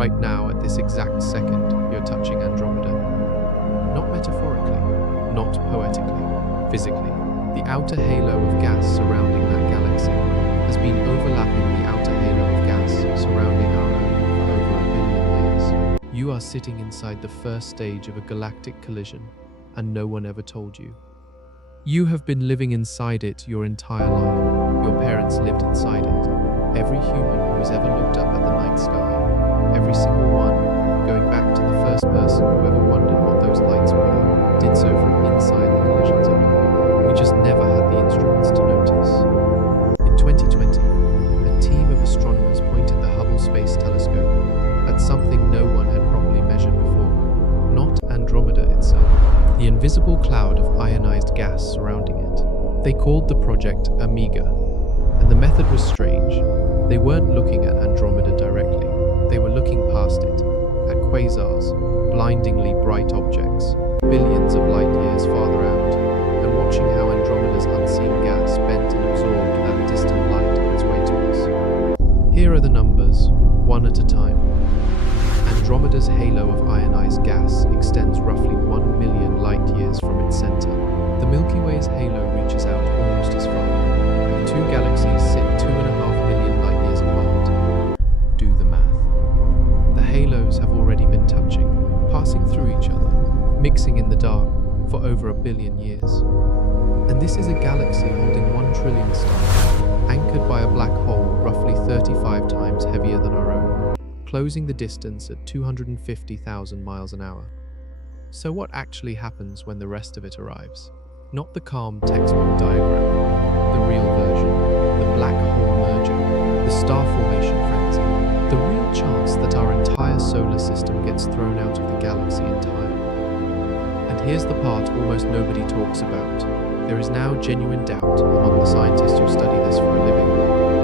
Right now, at this exact second, you're touching Andromeda. Not metaphorically, not poetically, physically. The outer halo of gas surrounding that galaxy has been overlapping the outer halo of gas surrounding our own for over 1 billion years. You are sitting inside the first stage of a galactic collision, and no one ever told you. You have been living inside it your entire life. Your parents lived inside it. Every human who has ever looked up at the night sky, every single one, going back to the first person who ever wondered what those lights were, did so from inside the collision zone. We just never had the instruments to notice. In 2020, a team of astronomers pointed the Hubble Space Telescope at something no one had properly measured before. Not Andromeda itself, the invisible cloud of ionized gas surrounding it. They called the project Omega, and the method was strange. They weren't looking at Andromeda directly, they were looking past it, at quasars, blindingly bright objects, billions of light years farther out, and watching how Andromeda's unseen gas bent and absorbed that distant light on its way to us. Here are the numbers, one at a time. Andromeda's halo of ionized gas extends roughly 1 million light years from its center. The Milky Way's halo reaches out almost as far. The two galaxies sit 2.5 million light years apart. Do the math. The halos have already been touching, passing through each other, mixing in the dark for over 1 billion years. And this is a galaxy holding 1 trillion stars, anchored by a black hole roughly 35 times heavier than our own, closing the distance at 250,000 miles an hour. So what actually happens when the rest of it arrives? Not the calm textbook diagram, the real version, the black hole merger, the star formation frenzy, the real chance that our entire solar system gets thrown out of the galaxy entirely. And here's the part almost nobody talks about. There is now genuine doubt among the scientists who study this for a living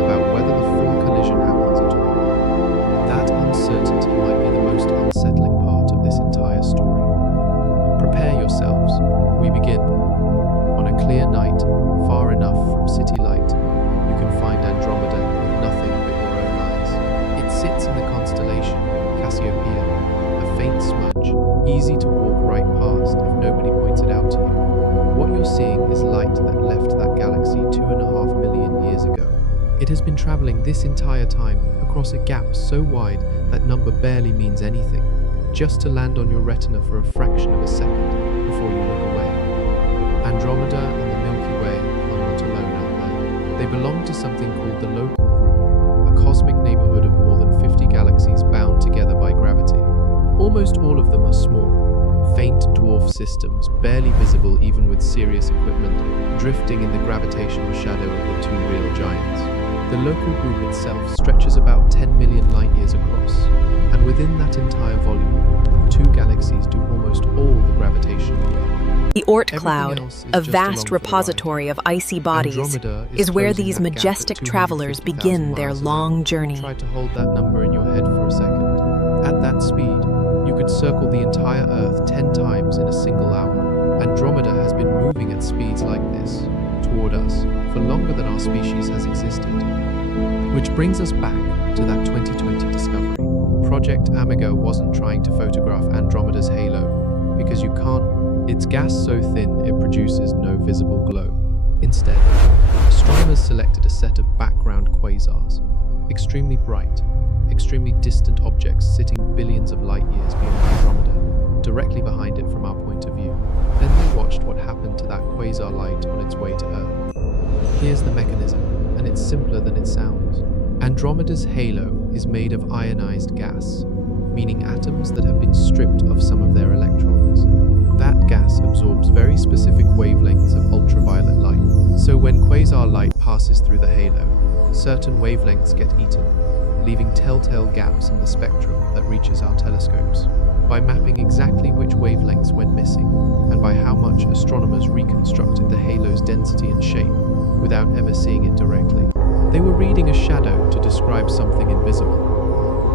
about whether the full collision happens at all. That uncertainty might be the most unsettling part of this entire story. Prepare yourselves. We begin. On a clear night, far enough from city light, you can find Andromeda with nothing but your own eyes. It sits in the constellation Cassiopeia, a faint smudge, easy to walk right past if nobody points it out to you. What you're seeing is light that left that galaxy 2.5 million years ago. It has been traveling this entire time across a gap so wide that number barely means anything, just to land on your retina for a fraction of a second before you look away. Andromeda and the Milky Way are not alone out there. They belong to something called the Local Group, a cosmic neighborhood of more than 50 galaxies bound together by gravity. Almost all of them are small, faint dwarf systems, barely visible even with serious equipment, drifting in the gravitational shadow of the two real giants. The Local Group itself stretches about 10 million light-years across, and within that entire volume, two galaxies do almost all the gravitational work. The Oort cloud, a vast repository of icy bodies, is where these majestic travelers begin their long journey. Try to hold that number in your head for a second. At that speed, you could circle the entire Earth 10 times in a single hour. Andromeda has been moving at speeds like this, toward us, for longer than our species has existed. Which brings us back to that 2020 discovery. Project Omega wasn't trying to photograph Andromeda's halo, because you can't. It's gas so thin it produces no visible glow. Instead, astronomers selected a set of background quasars, extremely bright, extremely distant objects sitting billions of light years beyond Andromeda, directly behind it from our point of view. Then they watched what happened to that quasar light on its way to Earth. Here's the mechanism, and it's simpler than it sounds. Andromeda's halo is made of ionized gas, meaning atoms that have been stripped of some of their electrons. That gas absorbs very specific wavelengths of ultraviolet light. So when quasar light passes through the halo, certain wavelengths get eaten, leaving telltale gaps in the spectrum that reaches our telescopes. By mapping exactly which wavelengths went missing, and by how much astronomers reconstructed the halo's density and shape without ever seeing it directly, they were reading a shadow to describe something invisible.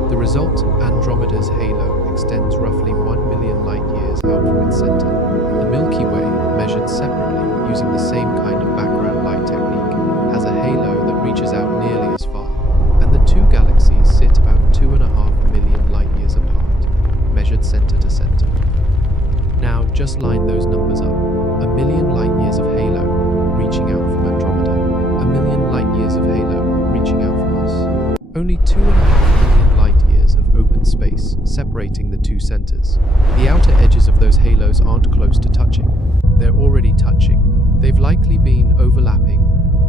The result, Andromeda's halo, extends roughly 1 million light-years out from its center. The Milky Way, measured separately using the same kind of background light technique, has a halo that reaches out nearly as far, and the two galaxies sit about 2.5 million light-years Just line those numbers up. 1,000,000 light-years of halo reaching out from Andromeda. 1,000,000 light-years of halo reaching out from us. Only 2.5 million light-years of open space separating the two centers. The outer edges of those halos aren't close to touching. They're already touching. They've likely been overlapping,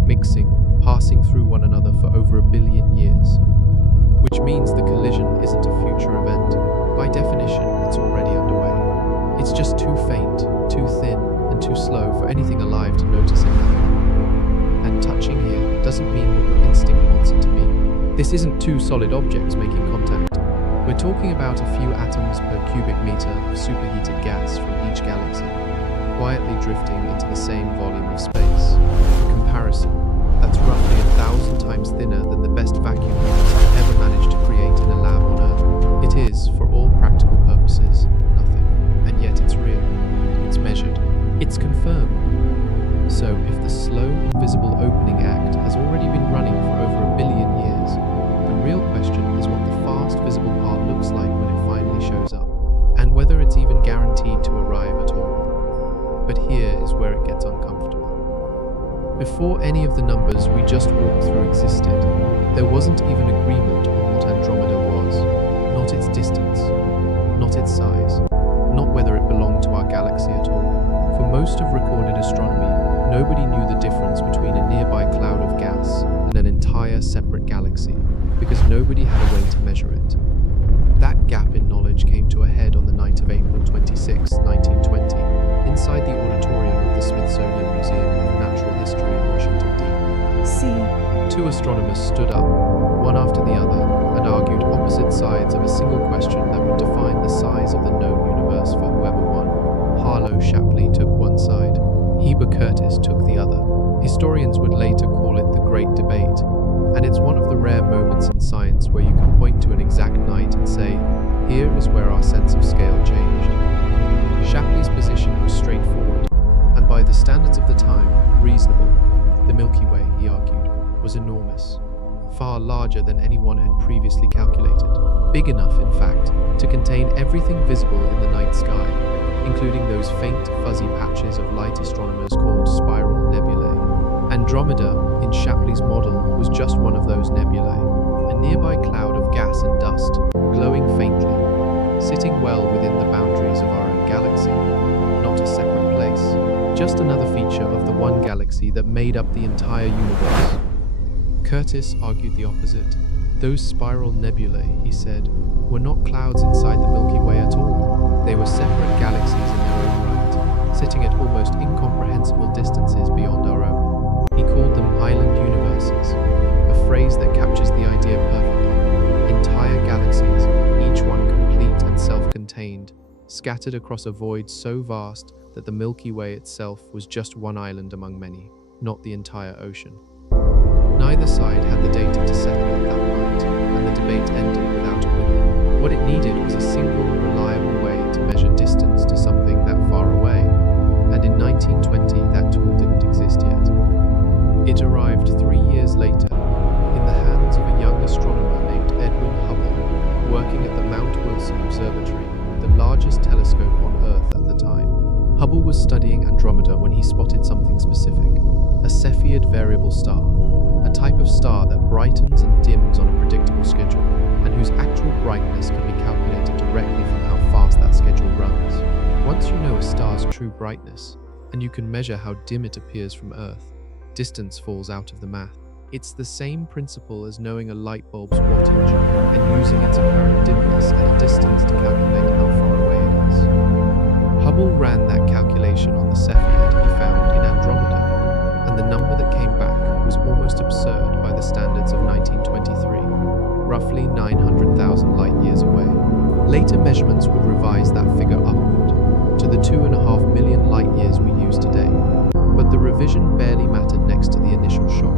mixing, passing through one another for over 1 billion years. Which means the collision isn't a future event. By definition, it's already underway. It's just too faint, too thin, and too slow for anything alive to notice it happening. And touching here doesn't mean what your instinct wants it to be. This isn't two solid objects making contact. We're talking about a few atoms per cubic meter of superheated gas from each galaxy, quietly drifting into the same volume of space. For comparison, that's roughly 1,000 times thinner than the best vacuum units I've ever managed to create in a lab on Earth. It is, for all practical purposes, nothing. And yet it's real. It's measured. It's confirmed. So if the slow, invisible opening act has already been running for over 1 billion years, the real question is what the fast, visible part looks like when it finally shows up, and whether it's even guaranteed to arrive at all. But here is where it gets uncomfortable. Before any of the numbers we just walked through existed, there wasn't even agreement on what Andromeda was. Not its distance, not its size, not whether it belonged to our galaxy at all. For most of recorded astronomy, nobody knew the difference between a nearby cloud of gas and an entire separate galaxy, because nobody had a way to measure it. That gap in knowledge came to a head on the night of April 26, 1920, inside the auditorium of the Smithsonian Museum of Natural History in Washington, D.C. Two astronomers stood up, one after the other, and argued opposite sides of a single question that would define the size of the known universe for whoever won. Harlow Shapley took one side, Heber Curtis took the other. Historians would later call it the Great Debate, and it's one of the rare moments in science where you can point to an exact night and say, here is where our sense of scale changed. Shapley's position was straightforward, and by the standards of the time, reasonable. The Milky Way, he argued, was enormous, far larger than anyone had previously calculated. Big enough, in fact, to contain everything visible in the night sky, including those faint, fuzzy patches of light astronomers called spiral nebulae. Andromeda, in Shapley's model, was just one of those nebulae, a nearby cloud of gas and dust, glowing faintly, sitting well within the boundaries of our own galaxy, not a separate place, just another feature of the one galaxy that made up the entire universe. Curtis argued the opposite. Those spiral nebulae, he said, were not clouds inside the Milky Way at all. They were separate galaxies in their own right, sitting at almost incomprehensible distances beyond our own. He called them island universes, a phrase that captures the idea perfectly. Entire galaxies, each one complete and self-contained, scattered across a void so vast that the Milky Way itself was just one island among many, not the entire ocean. Neither side had the data to settle it that night, and the debate ended without a winner. What it needed was a single, reliable way to measure distance to something that far away, and in 1920 that tool didn't exist yet. It arrived 3 years later, in the hands of a young astronomer named Edwin Hubble, working at the Mount Wilson Observatory, the largest telescope on Earth at the time. Hubble was studying Andromeda when he spotted something specific, a Cepheid variable star, a type of star that brightens and dims on a predictable schedule, and whose actual brightness can be calculated directly from how fast that schedule runs. Once you know a star's true brightness, and you can measure how dim it appears from Earth, distance falls out of the math. It's the same principle as knowing a light bulb's wattage and using its apparent dimness at a distance to calculate how far away it is. Hubble ran that calculation on the Cepheid he found in Andromeda, and the number that came back was almost absurd by the standards of 1923, roughly 900,000 light-years away. Later measurements would revise that figure upward to the 2.5 million light-years we use today, but the revision barely mattered next to the initial shock.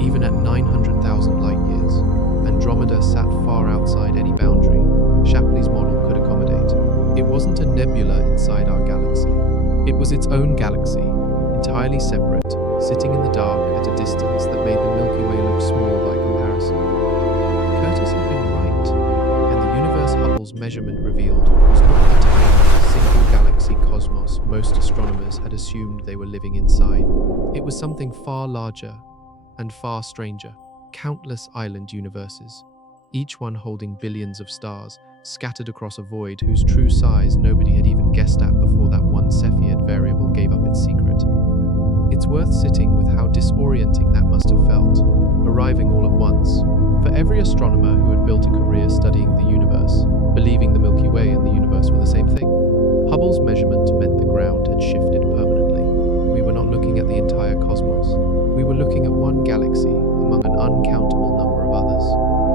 Even at 900,000 light-years, Andromeda sat far outside any boundary Shapley's model could accommodate. It wasn't a nebula inside our galaxy. It was its own galaxy, entirely separate, sitting in the dark at a distance that made the Milky Way look small by comparison. Curtis had been right, and the universe Hubble's measurement revealed was not the tiny, single galaxy empty cosmos most astronomers had assumed they were living inside. It was something far larger and far stranger. Countless island universes, each one holding billions of stars, scattered across a void whose true size nobody had even guessed at before that one Cepheid variable gave up its secret. It's worth sitting with how disorienting that must have felt, arriving all at once. For every astronomer who had built a career studying the universe, believing the Milky Way and the universe were the same thing, Hubble's measurement meant the ground had shifted permanently. We were not looking at the entire cosmos. We were looking at one galaxy among an uncountable number of others,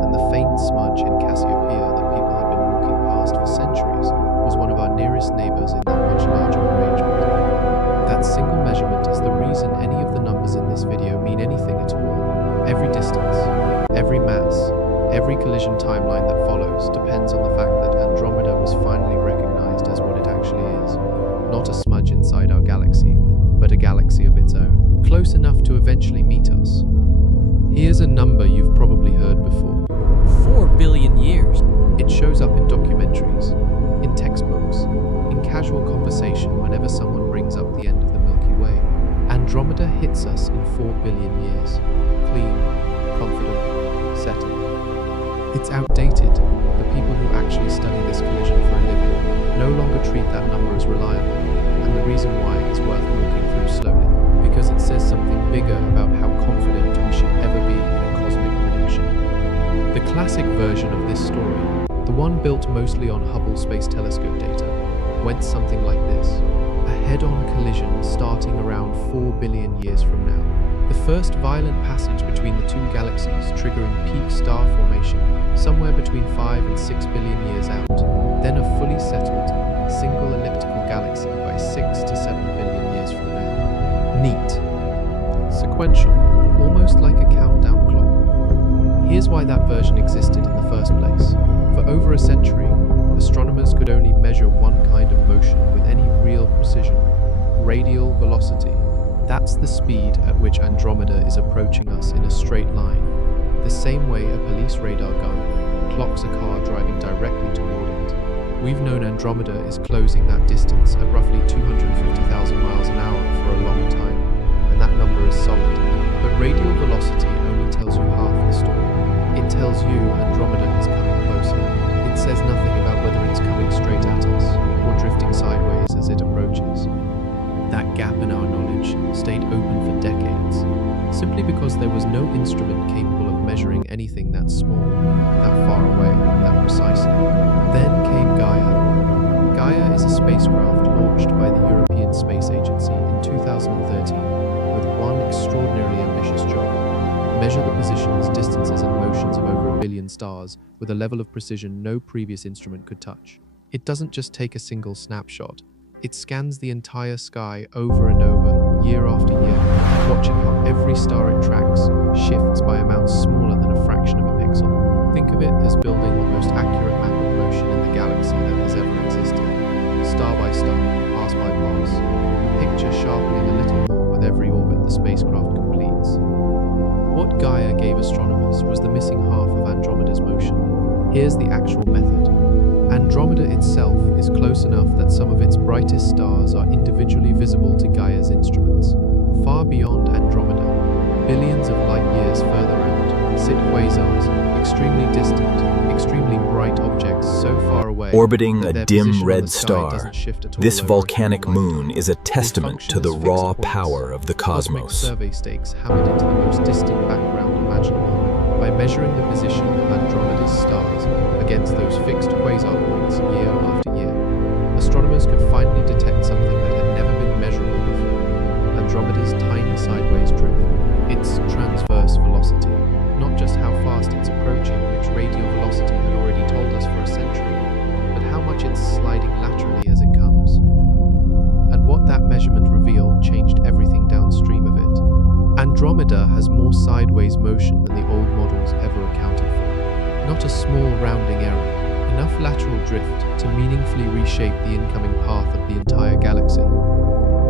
and the faint smudge in Cassiopeia that people had been walking past for centuries was one of our nearest neighbors in that much larger arrangement. That single measurement is the reason any of the numbers in this video mean anything at all. Every distance, every mass, every collision timeline that follows depends on the fact that Andromeda was finally recognized as what it actually is. Not a smudge inside our galaxy, but a galaxy of its own, close enough to eventually meet us. Here's a number you've probably heard before. 4 billion years. It shows up in documentaries, in textbooks, in casual conversation whenever someone brings up the end of the Milky Way. Andromeda hits us in 4 billion years. Clean, confident, settled. It's outdated. The people who actually study this collision for a living no longer treat that number as reliable, and the reason why is worth walking through slowly, because it says something bigger about how confident we should ever be in a cosmic prediction. The classic version of this story, the one built mostly on Hubble Space Telescope data, went something like this. A head-on collision starting around 4 billion years from now. The first violent passage between the two galaxies triggering peak star formation somewhere between 5 and 6 billion years out. Then a fully settled, single elliptical galaxy by 6 to 7 billion years from now. Neat. Sequential, almost like a countdown clock. Here's why that version existed in the first place. For over a century, astronomers could only measure one kind of motion with any real precision: radial velocity. That's the speed at which Andromeda is approaching us in a straight line, the same way a police radar gun clocks a car driving directly toward it. We've known Andromeda is closing that distance at roughly 250,000 miles an hour for a long time, and that number is solid. But radial velocity only tells you half the story. It tells you Andromeda is coming closer. It says nothing about whether it's coming straight at us or drifting sideways as it approaches. That gap in our knowledge stayed open for decades, simply because there was no instrument capable of measuring anything that small, that far away, that precisely. Then came Gaia. Gaia is a spacecraft launched by the European Space Agency in 2013 with one extraordinarily ambitious job: measure the positions, distances, and motions of over 1 billion stars with a level of precision no previous instrument could touch. It doesn't just take a single snapshot. It scans the entire sky over and over, year after year, watching how every star it tracks shifts by amounts smaller than a fraction of a pixel. Think of it as building the most accurate map of motion in the galaxy that has ever existed. Star by star, pass by pass, the picture sharpening a little more with every orbit the spacecraft completes. What Gaia gave astronomers was the missing half of Andromeda's motion. Here's the actual method. Andromeda itself is close enough that some of its brightest stars are individually visible to Gaia's instruments. Far beyond Andromeda, billions of light years further out, sit quasars, extremely distant, extremely bright objects so far away orbiting that a their dim position on red the sky star. doesn't shift at all This over a volcanic human lifetime. moon is a testament function to the as fixed raw points. power of the Cosmic cosmos. survey stakes hammered into the most distant background imaginable. By measuring the position of Andromeda's stars against those fixed quasar points year after year, astronomers could finally detect something that had never been measurable before: Andromeda's tiny sideways drift. Its transverse velocity, not just how fast it's approaching, which radial velocity had already told us for a century, but how much it's sliding laterally as it comes. And what that measurement revealed changed everything downstream of it. Andromeda has more sideways motion than the old models ever accounted for. Not a small rounding error, enough lateral drift to meaningfully reshape the incoming path of the entire galaxy.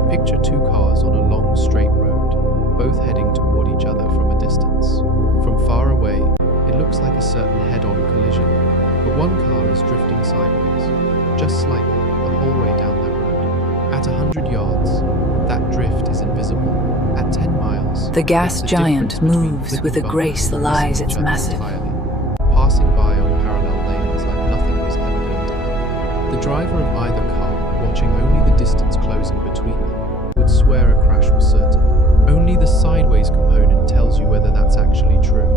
Picture two cars on a long straight road, both heading toward each other from a distance. From far away, it looks like a certain head-on collision, but one car is drifting sideways, just slightly, the whole way down that road. At 100 yards, that drift is invisible. At 10 miles, The gas the giant difference between moves flipping with a bumpers grace and lies missing its each other massive. entirely, passing by on parallel lanes like nothing was ever going to happen. The driver of either car, watching only the distance closing between them, would swear a crash was certain. Only the sideways component tells you whether that's actually true.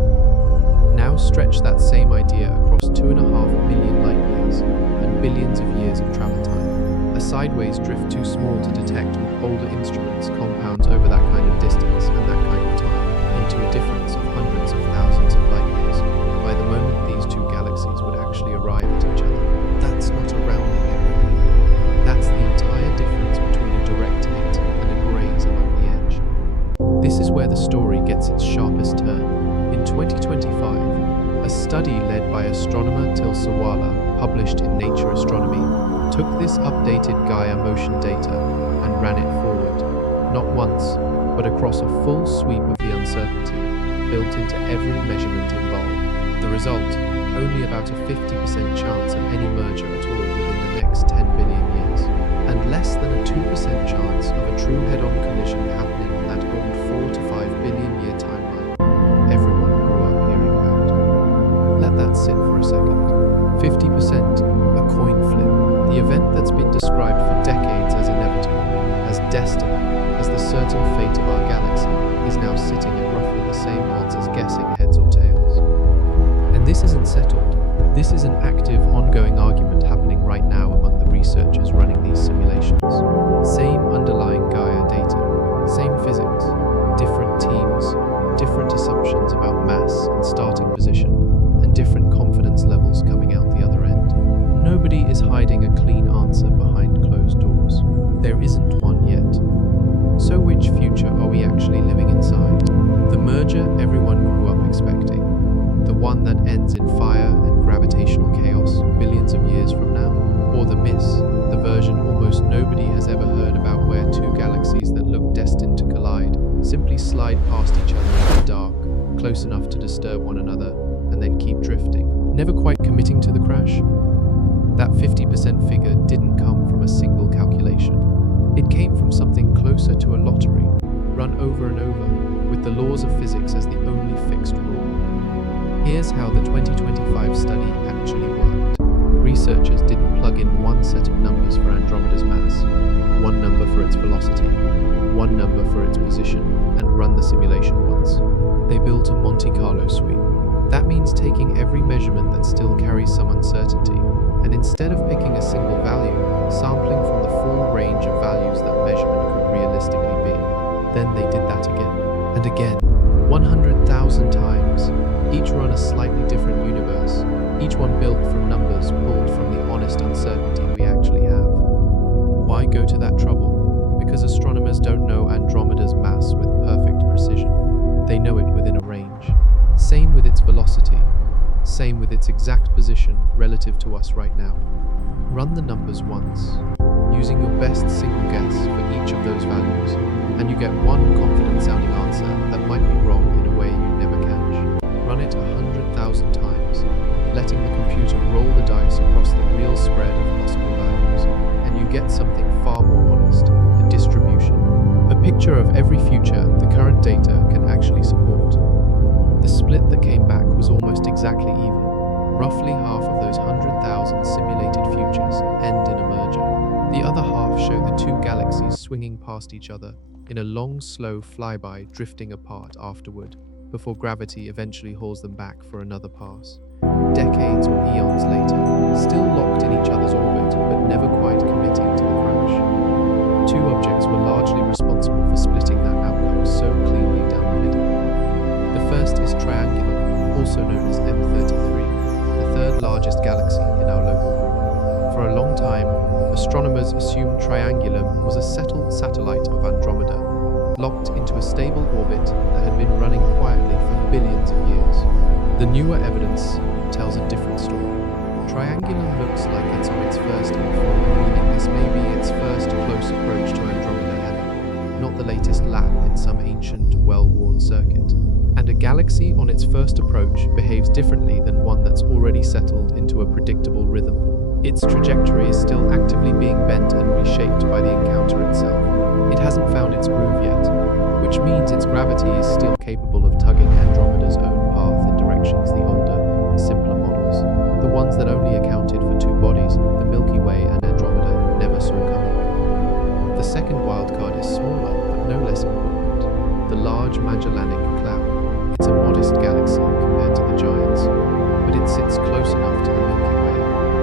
Now stretch that same idea across 2.5 million light years and billions of years of travel time. A sideways drift too small to detect with older instruments compounds over that kind of distance and that kind of time into a difference of hundreds of thousands of light years by the moment these two galaxies would actually arrive at each other. That's not a rounding error. That's the entire difference between a direct hit and a graze along the edge. This is where the story gets its sharpest turn. In 2025, a study led by astronomer Til Sawala, published in Nature Astronomy, took this updated Gaia motion data and ran it forward, not once, but across a full sweep of the uncertainty built into every measurement involved. The result, only about a 50% chance of any merger at all within the next 10 billion years, and less than a 2% chance of a true head-on collision happening in that old 4 to 5 billion year timeline everyone grew up hearing about. Let that sit for a second. 50%, a coin flip, the event that's been described for decades as inevitable, as destiny, as the certain fate of our galaxy, is now sitting at roughly the same odds as guessing heads or tails. And this isn't settled. This is an active, ongoing argument happening right now among the researchers running these simulations. Same underlying Gaia data, same physics, different teams, different assumptions about mass and starting position, and different confidence levels coming out the other end. Nobody is hiding a clean answer behind closed doors. There isn't one yet. So which future are we actually living inside? The merger everyone grew up expecting? The one that ends in fire and gravitational chaos billions of years from now? Or the miss, the version almost nobody has ever heard about where two galaxies that look destined to collide simply slide past each other in the dark, close enough to disturb one another, and then keep drifting, never quite committing to the crash? That 50% figure didn't come from a single calculation. It came from something closer to a lottery, run over and over, with the laws of physics as the only fixed rule. Here's how the 2025 study actually worked. Researchers didn't plug in one set of numbers for Andromeda's mass, one number for its velocity, one number for its position, and run the simulation once. They built a Monte Carlo sweep. That means taking every measurement that still carries some uncertainty, and instead of picking a single value, sampling from the full range of values that measurement could realistically be. Then they did that again, and again, 100,000 times, each run a slightly different universe, each one built from numbers pulled from the honest uncertainty we actually have. Why go to that trouble? Because astronomers don't know Andromeda's mass with perfect precision. They know it within a range. Same with its velocity. Same with its exact position relative to us right now. Run the numbers once, using your best single guess for each of those values, and you get one confident-sounding answer that might be wrong in a way you'd never catch. Run it 100,000 times, letting the computer roll the dice across the real spread of possible values, and you get something far more honest, a distribution. A picture of every future the current data can actually support. The split that came back was almost exactly even. Roughly half of those 100,000 simulated futures end in a merger. The other half show the two galaxies swinging past each other in a long, slow flyby, drifting apart afterward, before gravity eventually hauls them back for another pass. Decades or eons later, still locked in each other's orbit, but never quite committing to the crash. Two objects were largely responsible for splitting that outcome so cleanly down the middle. The first is Triangulum, also known as M33, the third largest galaxy in our local group. For a long time, astronomers assumed Triangulum was a settled satellite of Andromeda, locked into a stable orbit that had been running quietly for billions of years. The newer evidence tells a different story. Triangulum looks like it's on its first inflow, meaning this may be its first close approach to Andromeda ever, not the latest lap in some ancient, well-worn circuit. And a galaxy on its first approach behaves differently than one that's already settled into a predictable rhythm. Its trajectory is still actively being bent and reshaped by the encounter itself. It hasn't found its groove yet, which means its gravity is still capable of tugging Andromeda's own path in directions the older, simpler models, the ones that only accounted for two bodies, the Milky Way and Andromeda, never saw coming. The second wildcard is smaller, but no less important. The Large Magellanic Cloud. It's a modest galaxy compared to the giants, but it sits close enough to the Milky Way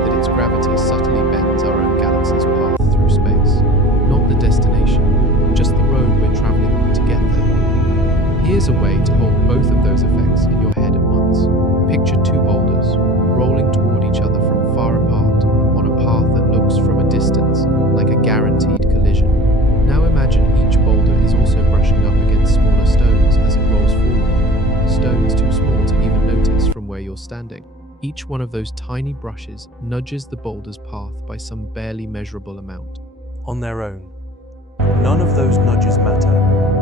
that its gravity subtly bends our own galaxy's path through space. Not the destination, just the road we're traveling on to get there. Here's a way to hold both of those effects in your head at once. Picture two boulders rolling toward each other from far apart on a path that looks from a distance like a guaranteed collision. Now imagine each boulder is also brushing up against smaller stones as it rolls forward. Stones too small to even notice from where you're standing. Each one of those tiny brushes nudges the boulder's path by some barely measurable amount. On their own, none of those nudges matter.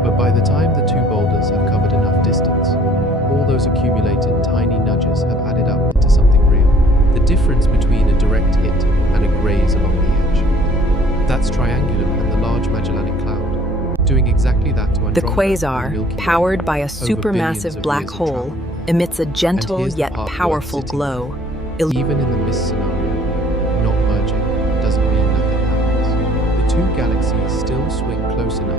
But by the time the two boulders have covered enough distance, all those accumulated tiny nudges have added up into something real. The difference between a direct hit and a graze along the edge. That's Triangulum and the Large Magellanic Cloud, doing exactly that to Andromeda. The quasar, powered by a supermassive black hole, emits a gentle yet powerful glow. Even in the mist scenario, not merging doesn't mean nothing happens. The two galaxies still swing close enough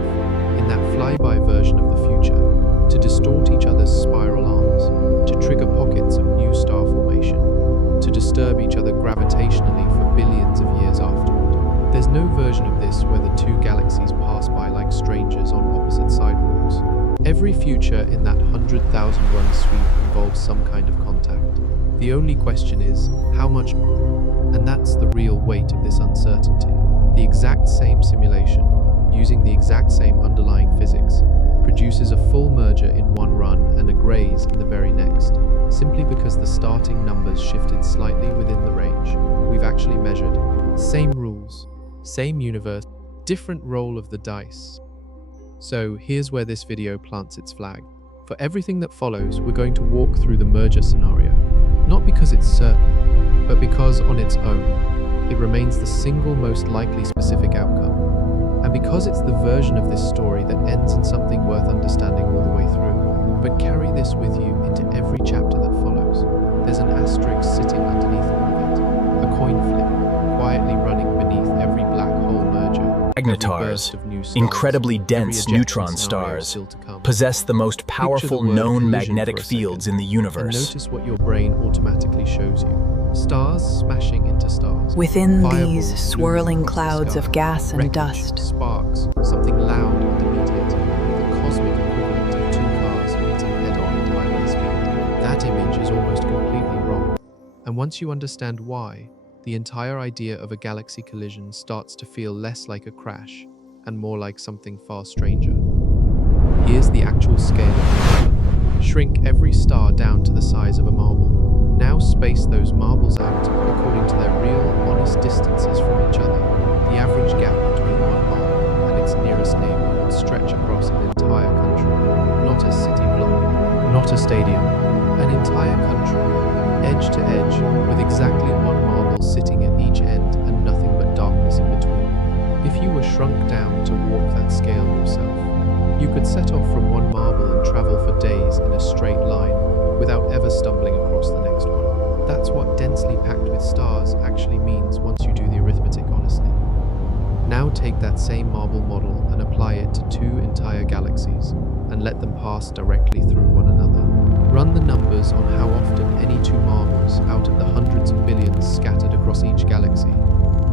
in that flyby version of the future to distort each other's spiral arms, to trigger pockets of new star formation, to disturb each other gravitationally for billions of years afterward. There's no version of this where the two galaxies pass by like strangers on opposite sidewalks. Every future in that 100,000 run sweep involves some kind of contact. The only question is, how much more? And that's the real weight of this uncertainty. The exact same simulation, using the exact same underlying physics, produces a full merger in one run and a graze in the very next, simply because the starting numbers shifted slightly within the range we've actually measured. Same rules, same universe, different roll of the dice. So here's where this video plants its flag. For everything that follows, we're going to walk through the merger scenario, not because it's certain, but because on its own, it remains the single most likely specific outcome. And because it's the version of this story that ends in something worth understanding all the way through. But carry this with you into every chapter that follows. There's an asterisk sitting underneath all of it, a coin flip, quietly running beneath every black hole merger. Magnetars, incredibly dense neutron stars, possess the most powerful known magnetic fields in the universe. And notice what your brain automatically shows you. Stars smashing into stars. Within these swirling clouds of gas and dust, sparks, something loud and immediate, the cosmic equivalent of two cars meeting head-on at highway speed. That image is almost completely wrong. And once you understand why, the entire idea of a galaxy collision starts to feel less like a crash and more like something far stranger. Here's the actual scale of the number. Shrink every star down to the size of a marble. Now space those marbles out according to their real, honest distances from each other. The average gap between one marble and its nearest neighbor would stretch across an entire country. Not a city block, not a stadium, an entire country, edge to edge, with exactly one marble sitting at each end and nothing but darkness in between. If you were shrunk down to walk that scale yourself, you could set off from one marble and travel for days in a straight line without ever stumbling across the next one. That's what densely packed with stars actually means once you do the arithmetic honestly. Now take that same marble model and apply it to two entire galaxies and let them pass directly through one another. Run the numbers on how often any two marbles out of the hundreds of billions scattered across each galaxy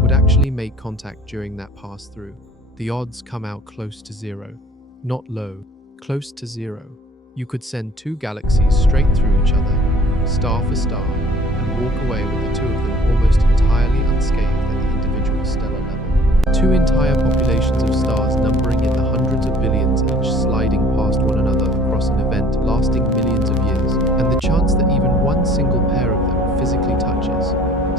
would actually make contact during that pass through. The odds come out close to zero. Not low, close to zero. You could send two galaxies straight through each other, star for star, and walk away with the two of them almost entirely unscathed at the individual stellar level. Two entire populations of stars numbering in the hundreds of billions each sliding past one another across an event lasting millions of years, and the chance that even one single pair of them physically touches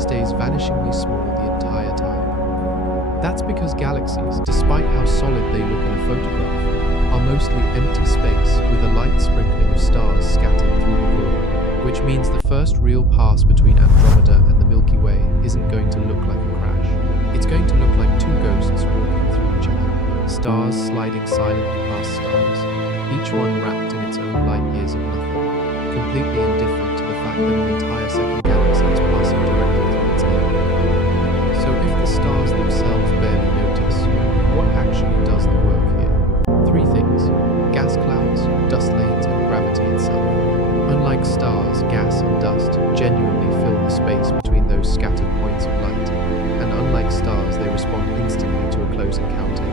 stays vanishingly small the entire time. That's because galaxies, despite how solid they look in a photograph, are mostly empty space with a light sprinkling of stars scattered through the void, which means the first real pass between Andromeda and the Milky Way isn't going to look like a crash. It's going to look like two ghosts walking through each other. Stars sliding silently past stars, each one wrapped in its own light years of nothing, completely indifferent to the fact that an entire second galaxy is passing directly through its neighborhood. So if the stars themselves barely notice, what actually does the work here? Three things: gas clouds, dust lanes, and gravity itself. Unlike stars, gas and dust genuinely fill the space between those scattered points of light, and unlike stars, they respond instantly to a close encounter.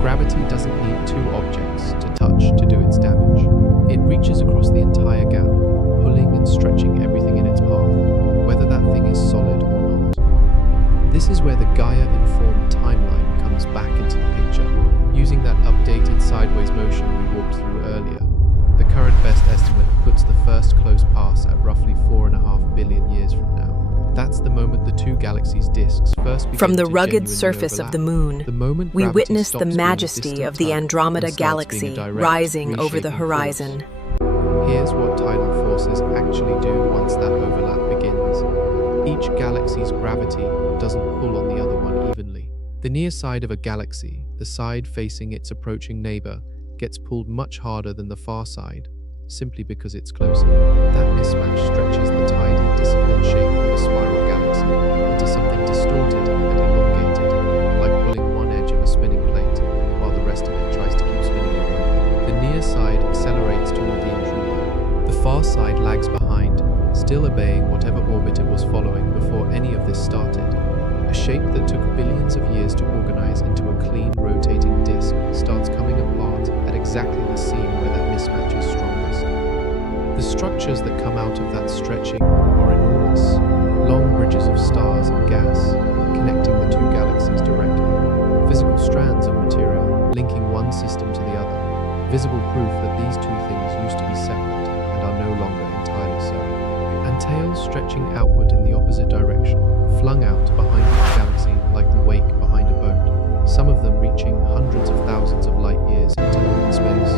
Gravity doesn't need two objects to touch to do its damage. It reaches across the entire gap, pulling and stretching everything in its path, whether that thing is solid or not. This is where the Gaia-informed timeline comes back into the picture. Using that updated sideways motion we walked through earlier, the current best estimate puts the first close pass at roughly 4.5 billion years from now. That's the moment the two galaxies' disks first begin From the to rugged genuinely surface of the overlap. moon, we witness the majesty of the Andromeda galaxy rising over the horizon. Here's what tidal forces actually do once that overlap begins. Each galaxy's gravity doesn't pull on the other one evenly. The near side of a galaxy, the side facing its approaching neighbor, gets pulled much harder than the far side, simply because it's closer. That mismatch stretches the tidy, disciplined shape of a spiral galaxy into something distorted and elongated, like pulling one edge of a spinning plate while the rest of it tries to keep spinning around. The near side accelerates toward the intruder. The far side lags behind, still obeying whatever orbit it was following before any of this started. A shape that took billions of years to organize into a clean, rotating disk starts coming apart at exactly the seam where that mismatch is strongest. The structures that come out of that stretching are enormous, long bridges of stars and gas, connecting the two galaxies directly. Physical strands of material, linking one system to the other, visible proof that these two things used to be separate and are no longer entirely so. And tails stretching outward in the opposite direction, flung out behind each galaxy like the wake behind a boat, some of them reaching hundreds of thousands of light years into open space.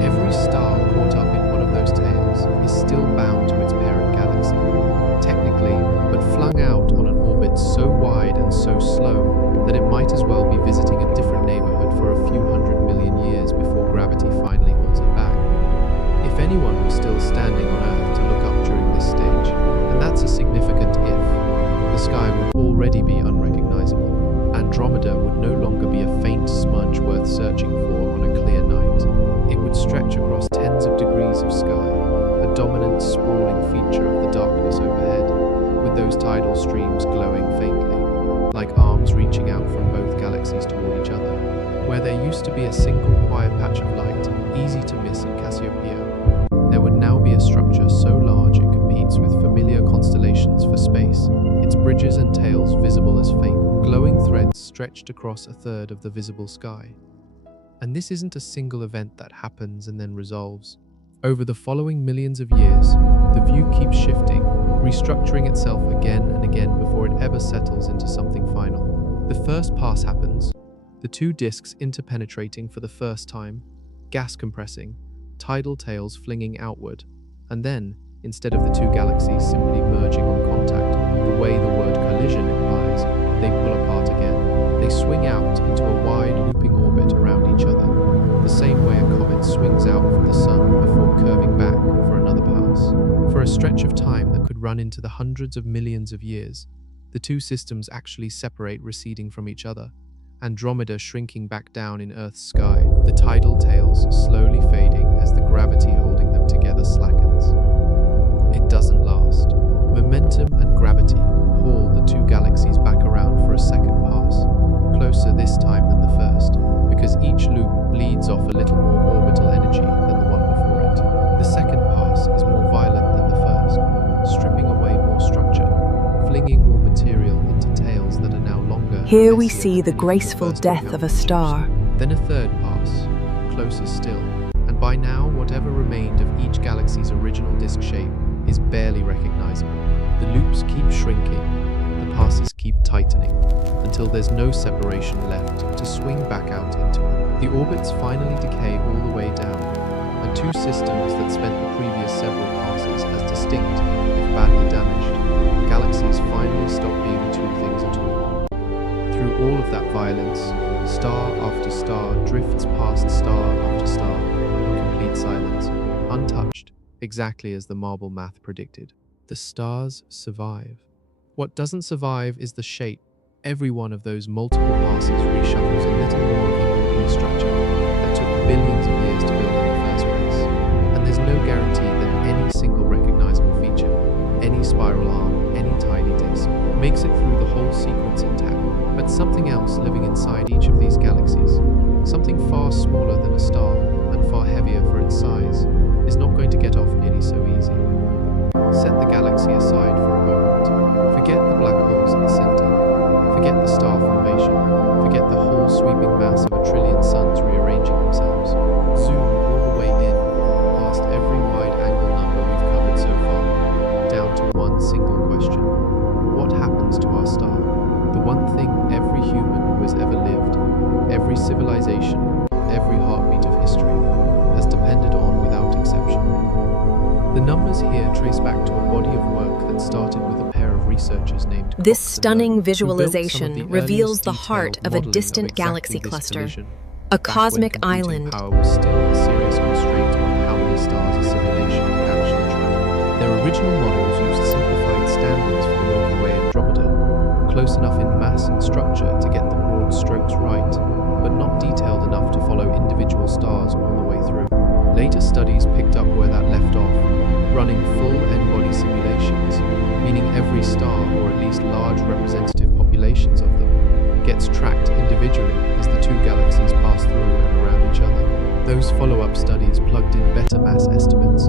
Every star caught up in one of those tails is still bound to its parent galaxy, technically, but flung out on an orbit so wide and so slow that it might as well be visiting a different neighborhood for a few 100 million years before gravity finally holds it back. If anyone was still standing on Earth to look up during this stage, and that's a significant if, the sky would already be unrecognizable. Andromeda would no longer be a faint smudge worth searching for on a clear night. It would stretch across tens of degrees of sky, a dominant, sprawling feature of the darkness overhead, with those tidal streams glowing faintly, like arms reaching out from both galaxies toward each other. Where there used to be a single quiet patch of light, easy to miss in Cassiopeia, there would now be a structure so large it competes with familiar constellations for space, its bridges and tails visible as faint, glowing threads stretched across a third of the visible sky. And this isn't a single event that happens and then resolves. Over the following millions of years, the view keeps shifting, restructuring itself again and again before it ever settles into something final. The first pass happens, the two disks interpenetrating for the first time, gas compressing, tidal tails flinging outward, and then, instead of the two galaxies simply merging on contact, the way the word collision implies, they pull apart again. They swing out into a wide looping orbit around each other, the same way a comet swings out from the sun before curving back for another pass. For a stretch of time that could run into the hundreds of millions of years, the two systems actually separate, receding from each other, Andromeda shrinking back down in Earth's sky, the tidal tails slowly fading as the gravity holding them together slackens. It doesn't last. Momentum and gravity haul the two galaxies back around for a second pass, closer this time than the first, because each loop bleeds off a little more orbital energy than the one before it. The second pass is more violent than the first, stripping away more structure, flinging more material into tails that are now longer. Here we see the graceful death of a star. Then a third pass, closer still, and by now whatever remained of each galaxy's original disk shape is barely recognizable. The loops keep shrinking, the passes keep tightening, until there's no separation left to swing back out into. The orbits finally decay all the way down, and two systems that spent the previous several passes as distinct, if badly damaged, galaxies finally stop being two things at all. Through all of that violence, star after star drifts past star after star in complete silence, untouched, exactly as the marble math predicted. The stars survive. What doesn't survive is the shape. Every one of those multiple passes reshuffles a little more of the orderly structure that took billions of years to build in the first place. And there's no guarantee that any single recognizable feature, any spiral arm, any tiny disk, makes it through the whole sequence intact. But something else living inside each of these galaxies, something far smaller than a star and far heavier for its size, is not going to get off nearly so easy. Set the galaxy aside for a moment. Forget the black holes in the center. Forget the star formation. Forget the whole sweeping mass of a trillion suns rearranging themselves. Zoom all the way in, past every wide-angle number we've covered so far, down to one single question. What happens to our star? The one thing every human who has ever lived, every civilization, every heartbeat of history, has depended on without exception. The numbers here trace back to a body of work that started with a pair of researchers named This Cox and stunning Lowe, visualization reveals the heart of a distant galaxy cluster, a cosmic island. Power was still a serious constraint on how many stars a simulation could actually track. Their original models used simplified standards for the Milky Way Andromeda, close enough in mass and structure to get the broad strokes right, but not detailed enough to follow individual stars all the way through. Later studies picked up where that left off, running full N-body simulations, meaning every star, or at least large representative populations of them, gets tracked individually as the two galaxies pass through and around each other. Those follow-up studies plugged in better mass estimates,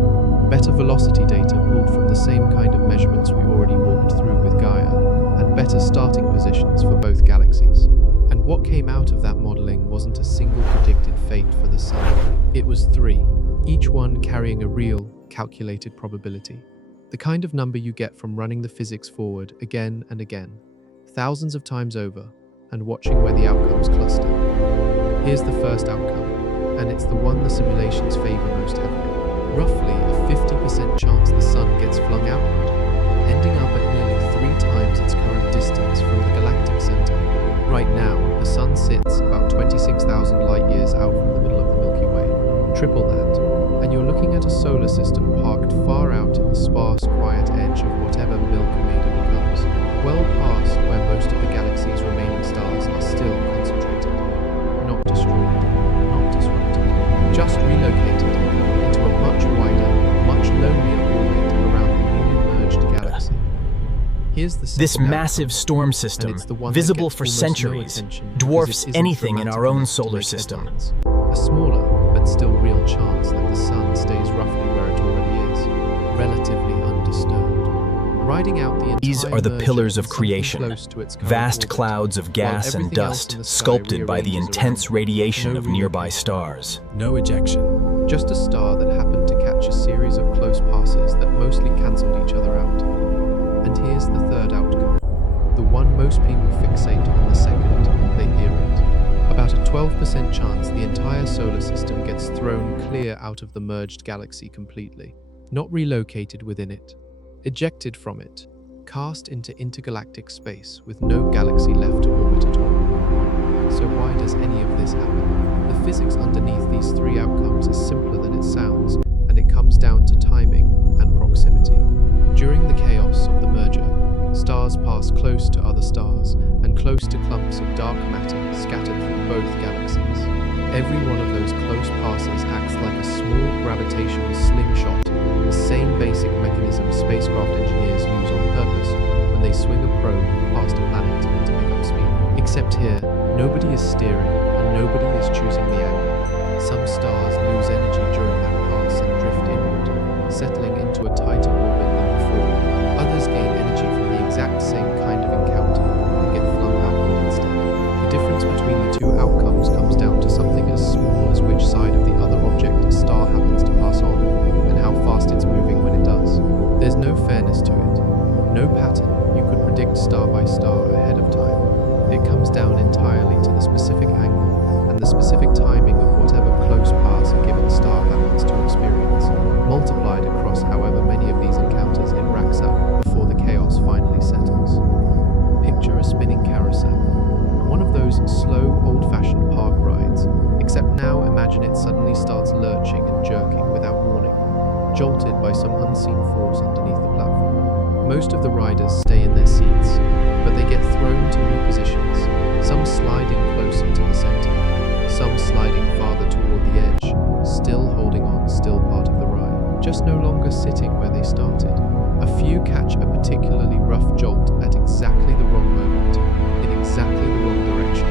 better velocity data pulled from the same kind of measurements we already walked through with Gaia, and better starting positions for both galaxies. And what came out of that modeling wasn't a single predicted fate for the Sun. It was three, each one carrying a real, calculated probability. The kind of number you get from running the physics forward again and again, thousands of times over, and watching where the outcomes cluster. Here's the first outcome, and it's the one the simulations favor most heavily. Roughly a 50% chance the Sun gets flung outward, ending up at nearly 3 times its current distance from the galactic center. Right now, the Sun sits about 26,000 light-years out from the middle of the Milky Way. Triple that, and you're looking at a solar system parked far out in the sparse, quiet edge of whatever Andromeda becomes, well past where most of the galaxy's remaining stars are still concentrated. Not destroyed, not disrupted, just relocated into a much wider, much lonelier orbit around the newly merged galaxy. Here's the This massive storm system, visible for centuries, dwarfs anything in our own solar system. A smaller, but still real chance that the Sun stays roughly where it already is, relatively undisturbed. Riding out the These are the pillars of creation, vast clouds of gas and dust sculpted by the intense radiation of nearby stars. No ejection. Just a star that happened to catch a series of close passes that mostly cancelled each other out. And here's the third outcome, the one most people fixate on the second they hear it. About a 12% chance the entire solar system gets thrown clear out of the merged galaxy completely, not relocated within it, ejected from it, cast into intergalactic space with no galaxy left to orbit at all. So why does any of this happen? The physics underneath these three outcomes is simpler than it sounds, and it comes down to timing and proximity. During the chaos of the merger, stars pass close to other stars and close to clumps of dark matter scattered through both galaxies. Every one of those close passes acts like a small gravitational slingshot, the same basic mechanism spacecraft engineers use on purpose when they swing a probe past a planet to pick up speed. Except here, nobody is steering and nobody is choosing the angle. Some stars lose energy during that pass and drift inward, settling into a tighter orbit than before. Others gain energy from the exact same kind of encounter and get flung outward instead. The difference between the two outcomes comes down to something as small as which side of the other object a star happens to pass on, and how fast it's moving when it does. There's no fairness to it, no pattern you could predict star by star ahead of time. It comes down entirely to the specific angle and the specific timing of whatever close pass a given star happens to experience, multiplied across however many of these encounters it racks up before the chaos finally unseen force underneath the platform. Most of the riders stay in their seats, but they get thrown to new positions, some sliding closer to the center, some sliding farther toward the edge, still holding on, still part of the ride, just no longer sitting where they started. A few catch a particularly rough jolt at exactly the wrong moment, in exactly the wrong direction,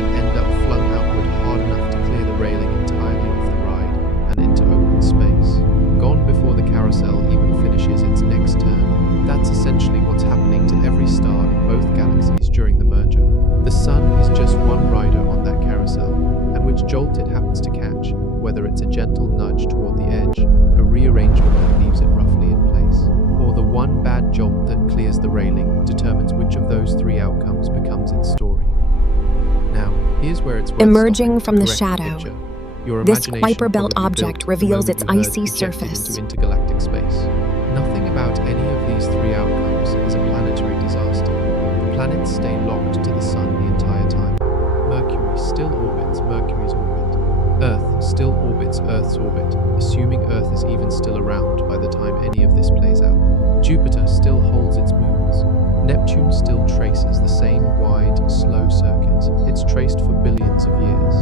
and end up flung outward hard enough to clear the railing entirely off the ride and into open space, gone before the carousel even finishes its next turn. That's essentially what's happening to every star in both galaxies during the merger. The Sun is just one rider on that carousel, and which jolt it happens to catch, whether it's a gentle nudge toward the edge, a rearrangement that leaves it roughly in place, or the one bad jolt that clears the railing, determines which of those three outcomes becomes its story. Now, here's where it's worth Emerging stopping from to the correct shadow, picture. Your this imagination Kuiper Belt probably object built the reveals moment its you heard icy ejected surface. into intergalactic space. Nothing about any of these three outcomes is a planetary disaster. The planets stay locked to the Sun the entire time. Mercury still orbits Mercury's orbit. Earth still orbits Earth's orbit, assuming Earth is even still around by the time any of this plays out. Jupiter still holds its moons. Neptune still traces the same wide, slow circuit it's traced for billions of years.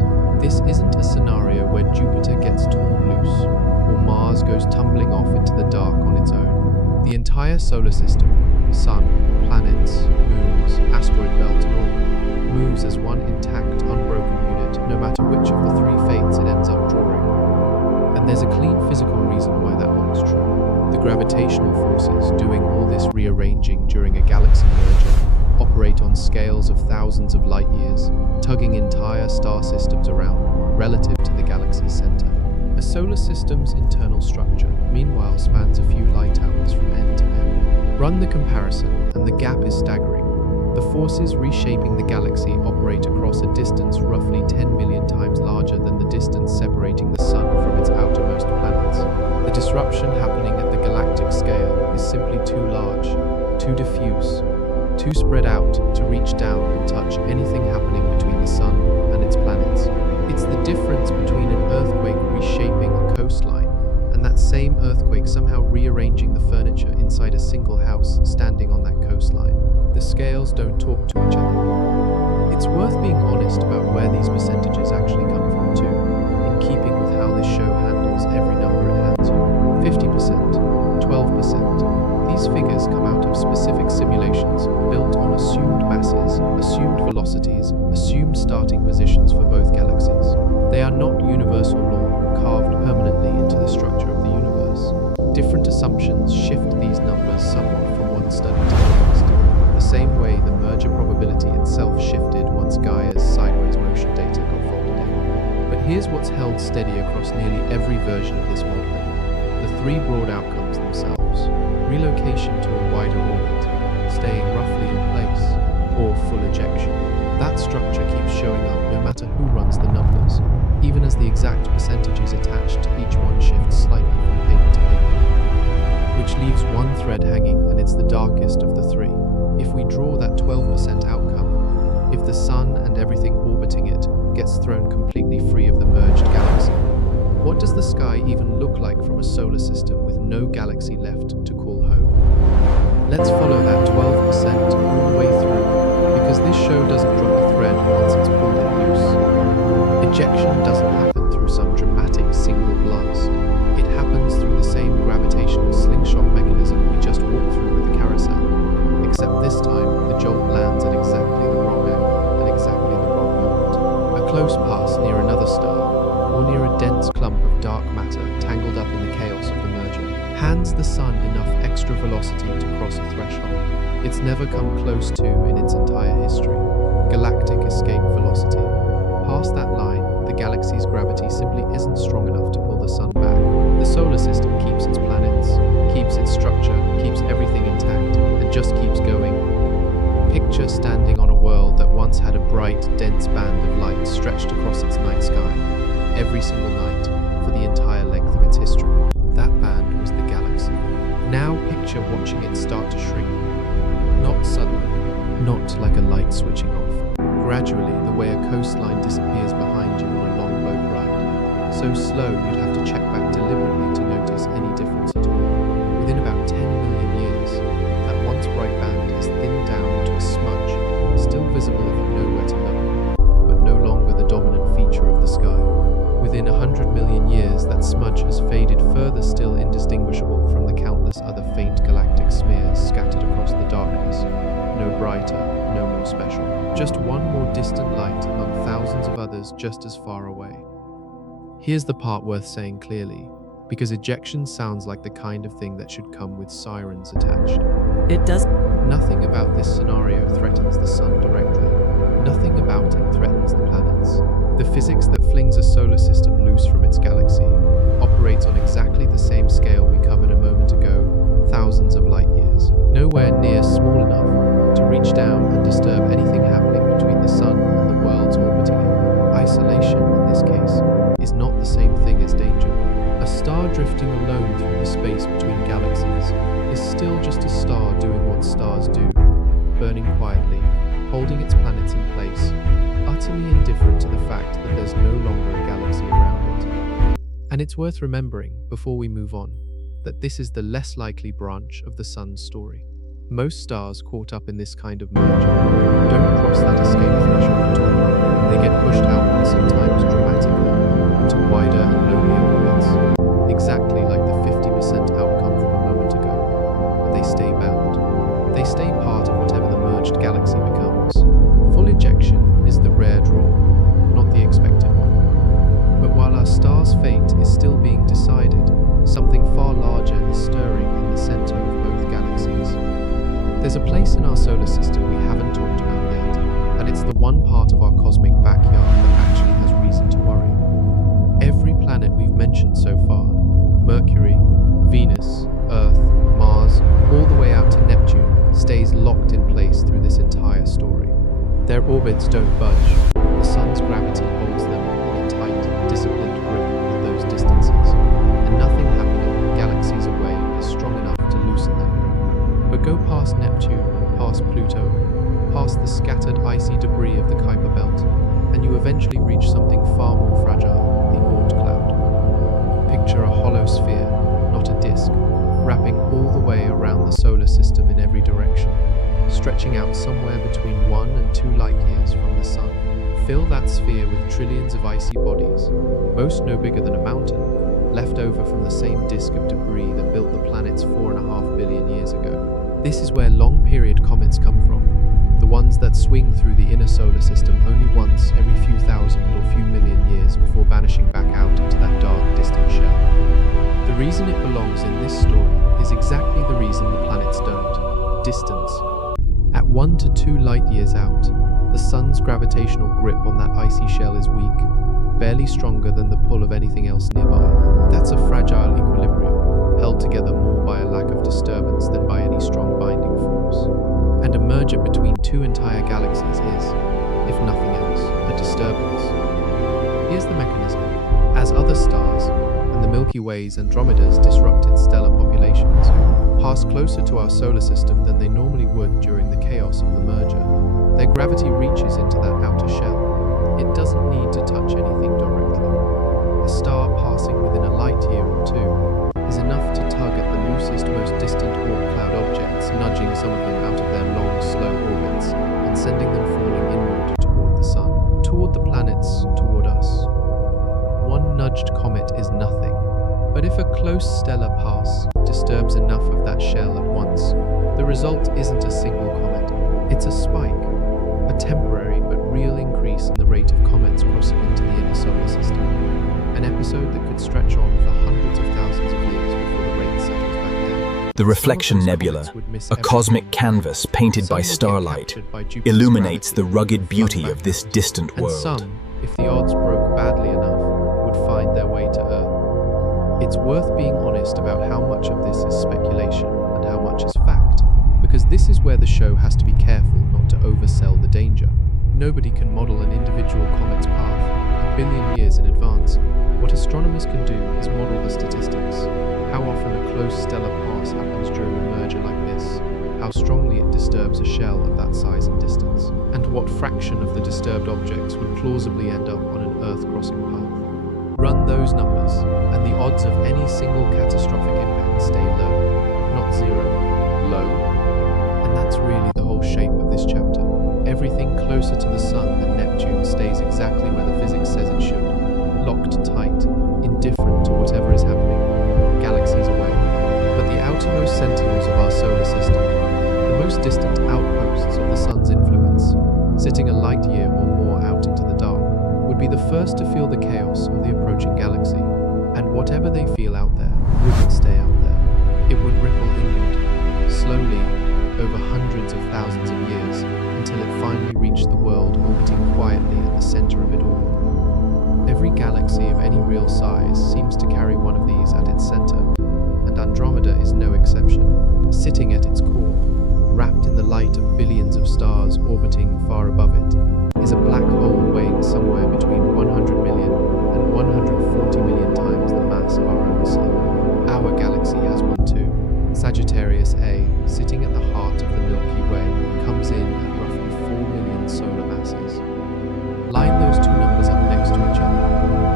This isn't a scenario where Jupiter gets torn loose, or Mars goes tumbling off into the dark on its own. The entire solar system, Sun, planets, moons, asteroid belt and all, moves as one intact, unbroken unit, no matter which of the three fates it ends up drawing. And there's a clean physical reason why that holds true. The gravitational forces doing all this rearranging during a galaxy merger operate on scales of thousands of light years, tugging entire star systems around, relative to the galaxy's center. A solar system's internal structure, meanwhile, spans a few light hours from end to end. Run the comparison, and the gap is staggering. The forces reshaping the galaxy operate across a distance roughly 10 million times larger than the distance separating the Sun from its outermost planets. The disruption happening at the galactic scale is simply too large, too diffuse, too spread out to reach down and touch anything happening between the Sun and its planets. It's the difference between an earthquake reshaping a coastline and that same earthquake somehow rearranging the furniture inside a single house standing on that coastline. The scales don't talk to each other. It's worth being honest about where these percentages actually come from too, in keeping with how this show handles every number it hands you. 50%, 12%. These figures come out of specific simulations built on assumed masses, assumed velocities, assumed starting positions for both galaxies. They are not universal law carved permanently into the structure of the universe. Different assumptions shift these numbers somewhat from one study to the next. The same way the merger probability itself shifted once Gaia's sideways motion data got folded in. But here's what's held steady across nearly every version of this modeling. The three broad outcomes themselves: relocation to a wider orbit, staying roughly in place, or full ejection. That structure keeps showing up no matter who runs the numbers, even as the exact percentages attached to each one shift slightly from paper to paper. Which leaves one thread hanging, and it's the darkest of the three. If we draw that 12% outcome, if the Sun and everything orbiting it gets thrown completely free of the merged galaxy, what does the sky even look like from a solar system with no galaxy left to call home? Let's follow that 12% all the way through, because this show doesn't drop a thread once it's pulled it loose. Ejection doesn't happen through some dramatic single blast. It happens through the same gravitational slingshot mechanism we just walked through with the carousel. Except this time, the jolt lands at exactly the wrong angle, at exactly the wrong moment. A close pass near another star, or near a dense clump of dark matter tangled up in the chaos of the merger, hands the Sun enough extra velocity to cross a threshold it's never come close to in its entire history: galactic escape velocity. Past that line, the galaxy's gravity simply isn't strong enough to pull the Sun back. The solar system keeps its planets, keeps its structure, keeps everything intact, and just keeps going. Picture standing on a world that once had a bright, dense band of light stretched across its night sky, every single night, for the entire length of its history. That band was the galaxy. Now picture watching it start to shrink. Not suddenly, not like a light switching off. Gradually, the way a coastline disappears behind you on a long boat ride. So slow you'd have to check back deliberately to notice any difference at all. Within about 10 million years, that once bright band has thinned down into a smudge, still visible if you know where to look, but no longer the dominant feature of the sky. Within 100 million years, that smudge has faded further, still indistinguishable from the countless other faint galactic smears scattered across the darkness. No brighter, no more special. Just one more distant light among thousands of others just as far away. Here's the part worth saying clearly, because ejection sounds like the kind of thing that should come with sirens attached. It does. Nothing about this scenario threatens the sun directly. Nothing about it threatens the planets. The physics that flings a solar system loose from its galaxy operates on exactly the same scale we covered a moment ago, thousands of light years. Nowhere near small enough to reach down and disturb anything happening between the sun and the worlds orbiting it. Isolation, in this case, is not the same thing as danger. A star drifting alone through the space between galaxies is still just a star doing what stars do, burning quietly, holding its planets in place, utterly indifferent to the fact that there's no longer a galaxy around it. And it's worth remembering, before we move on, that this is the less likely branch of the sun's story. Most stars caught up in this kind of merger don't cross that escape threshold at all. They get pushed outward, sometimes dramatically, into wider and lonelier orbits, exactly like the 50% outcome from a moment ago. But they stay bound. They stay part of whatever the merged galaxy becomes. Full ejection is the rare draw, not the expected one. But while our star's fate is still being decided, something far larger is stirring in the center of both galaxies. There's a place in our solar system we haven't talked about yet, and it's the one part of our cosmic backyard that actually has reason to worry. Every planet we've mentioned so far, Mercury, Venus, Earth, Mars, all the way out to Neptune, stays locked in place through this entire story. Their orbits don't budge. The sun's gravity holds them in a tight, disciplined grip at those distances, and nothing happening galaxies away is strong enough to loosen that grip. But go past Neptune, past Pluto, past the scattered icy debris of the Kuiper Belt, and you eventually reach something far more fragile, the Oort cloud. Picture a hollow sphere, not a disk, wrapping all the way around the solar system in every direction, stretching out somewhere between 1 and 2 light years from the sun. Fill that sphere with trillions of icy bodies, most no bigger than a mountain, left over from the same disk of debris that built the planets 4.5 billion years ago. This is where long-period comets come from, the ones that swing through the inner solar system only once every few thousand or few million years before vanishing back out into that dark, distant shell. The reason it belongs in this story is exactly the reason the planets don't: distance. At 1 to 2 light years out, the sun's gravitational grip on that icy shell is weak, barely stronger than the pull of anything else nearby. That's a fragile equilibrium, held together more by a lack of disturbance than by any strong binding force. And a merger between 2 entire galaxies is, if nothing else, a disturbance. Here's the mechanism. As other stars, and the Milky Way's Andromeda's disrupted stellar populations, pass closer to our solar system than they normally would during the chaos of the merger, their gravity reaches into that outer shell. It doesn't need to touch anything directly. A star passing within a light year or 2 is enough to tug at the loosest, most distant Oort cloud objects, nudging some of them out of their long, slow orbits and sending them falling inward toward the sun, toward the planets, toward us. One nudged comet is nothing, but if a close stellar pass disturbs enough of that shell at once, the result isn't a single comet, it's a spike, a temporary but real increase in the rate of comets crossing into the inner solar system, an episode that could stretch on for hundreds of thousands of years before the rate settles back down. The reflection nebula, a cosmic canvas painted by starlight, illuminates the rugged beauty of this distant and world. some, if the odds broke badly enough, would find their way to Earth. It's worth being honest about how much of this is speculation and how much is fact, because this is where the show has to be careful not to oversell the danger. Nobody can model an individual comet's path a billion years in advance. What astronomers can do is model the statistics. How often a close stellar pass happens during a merger like this, how strongly it disturbs a shell of that size and distance, and what fraction of the disturbed objects would plausibly end up on an Earth-crossing path. Run those numbers, and the odds of any single catastrophic impact stay low. not zero, low. And that's really the whole shape of this chapter. Everything closer to the Sun than Neptune stays exactly where the physics says it should, locked tight, indifferent to whatever is happening, galaxies away. But the outermost sentinels of our solar system, the most distant outposts of the Sun's influence, sitting a light year or more out into the dark, would be the first to feel the chaos of the approaching galaxy. And whatever they feel out there wouldn't stay out there. It would ripple inward, slowly, over hundreds of thousands of years, until it finally reached the world orbiting quietly at the center of it all. Every galaxy of any real size seems to carry one of these at its center, and Andromeda is no exception. Sitting at its core, wrapped in the light of billions of stars orbiting far above it, is a black hole weighing somewhere between 100 million and 140 million times the mass of our own Sun. Our galaxy has one too. Sagittarius A, sitting at the heart of the Milky Way, comes in at roughly 4 million solar masses. Line those two numbers up next to each other,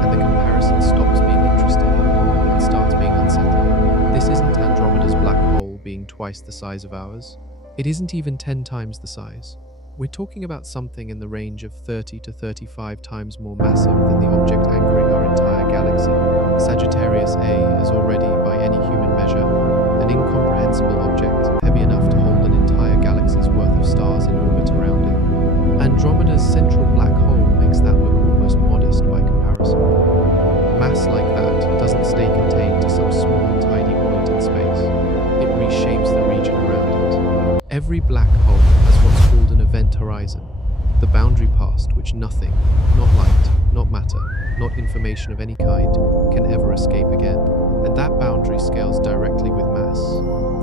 and the comparison stops being interesting and starts being unsettling. This isn't Andromeda's black hole being twice the size of ours. It isn't even 10 times the size. We're talking about something in the range of 30 to 35 times more massive than the object anchoring our entire galaxy. Sagittarius A is already, by any human measure, an incomprehensible object heavy enough to hold an entire galaxy's worth of stars in orbit around it. Andromeda's central black hole makes that look almost modest by comparison. Mass like that doesn't stay contained to some small, tiny point in space. It reshapes the region around it. Every black hole has what's called an event horizon, the boundary past which nothing, not light, not matter, not information of any kind, can ever escape again. And that boundary scales directly with mass.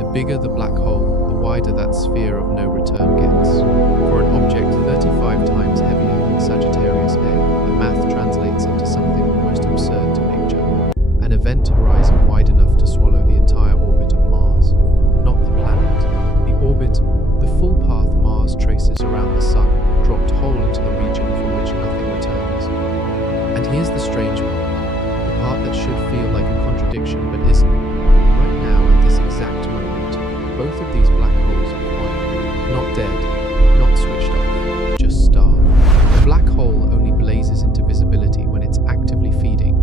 The bigger the black hole, the wider that sphere of no return gets. For an object 35 times heavier than Sagittarius A, the math translates into something almost absurd to picture. An event horizon wide enough to swallow the entire orbit of Mars. Not the planet. The orbit, the full path Mars traces around the Sun, dropped whole into the region from which nothing returns. And here's the strange part that should feel like a contradiction but isn't. Right now, at this exact moment, both of these black holes are quiet. Not dead, not switched off, just starved. A black hole only blazes into visibility when it's actively feeding,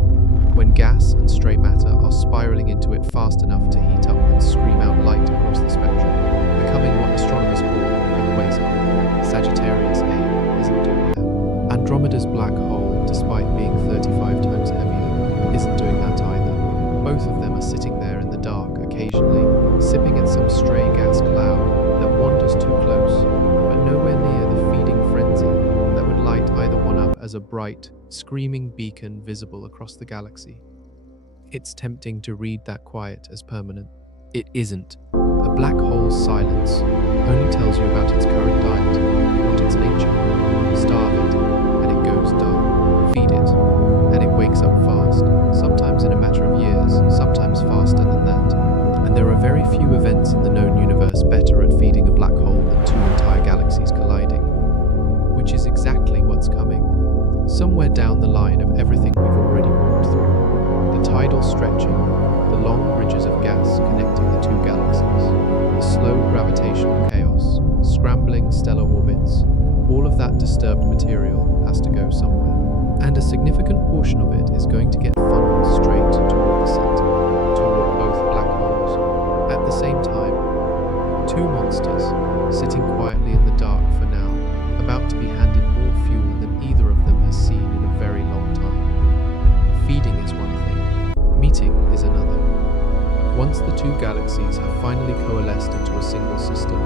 when gas and stray matter are spiraling into it fast enough to heat up and scream out light across the spectrum, becoming what astronomers call a quasar. Sagittarius A isn't doing that. Andromeda's black hole, despite being 35 times heavier, isn't doing that either. Both of them are sitting there in the dark, occasionally, sipping at some stray gas cloud that wanders too close, but nowhere near the feeding frenzy that would light either one up as a bright, screaming beacon visible across the galaxy. It's tempting to read that quiet as permanent. It isn't. A black hole's silence only tells you about its current diet, not its nature. Starve it, and it goes dark. Feed it, and it wakes up fast, sometimes in a matter of years, sometimes faster than that. And there are very few events in the known universe better at feeding a black hole than two entire galaxies colliding. Which is exactly what's coming. Somewhere down the line of everything we've already walked through. The tidal stretching, the long bridges of gas connecting the two galaxies, the slow gravitational chaos, scrambling stellar orbits, all of that disturbed material has to go somewhere. And a significant portion of it is going to get funneled straight toward the center, toward both black holes. At the same time, two monsters, sitting quietly in the dark for now, about to be handed more fuel than either of them has seen in a very long time. Feeding is one thing, meeting is another. Once the two galaxies have finally coalesced into a single system,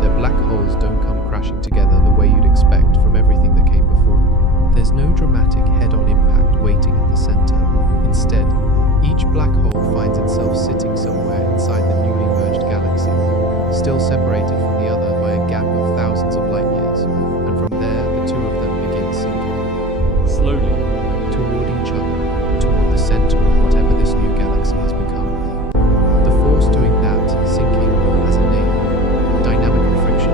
their black holes don't come crashing together the way you'd expect from everything that came before. There's no dramatic head-on impact waiting at the center. Instead, each black hole finds itself sitting somewhere inside the newly merged galaxy, still separated from the other by a gap of thousands of light years, and from there the two of them begin sinking. Slowly, toward each other, toward the center of whatever this new galaxy has become. The force doing that, sinking, has a name, dynamical friction,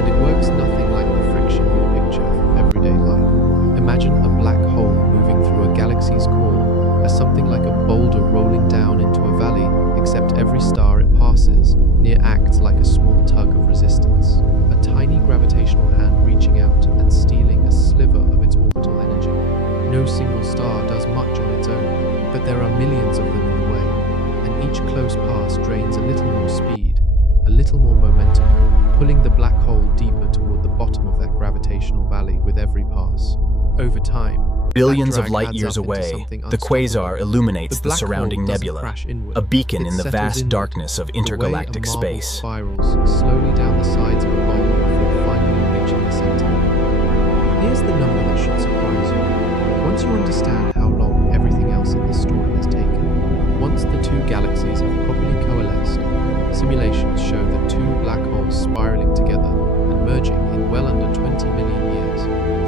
and it works nothing like the friction you picture from everyday life. Imagine a black hole moving through a galaxy's core as something like a boulder rolling down into a valley, except every star it passes and it acts like a small tug of resistance, a tiny gravitational hand reaching out and stealing a sliver of its orbital energy. No single star does much on its own, but there are millions of them in the way, and each close pass drains a little more speed, a little more momentum, pulling the black hole deeper toward the bottom of that gravitational valley with every pass. Over time, billions of light years away, the quasar illuminates the surrounding nebula, a beacon in the vast darkness of intergalactic space. Spirals slowly down the sides of a bowl before finally reaching the center. Here's the number that should surprise you. Once you understand how long everything else in this story has taken, once the two galaxies have properly coalesced, simulations show the two black holes spiraling together and merging in well under 20 million years.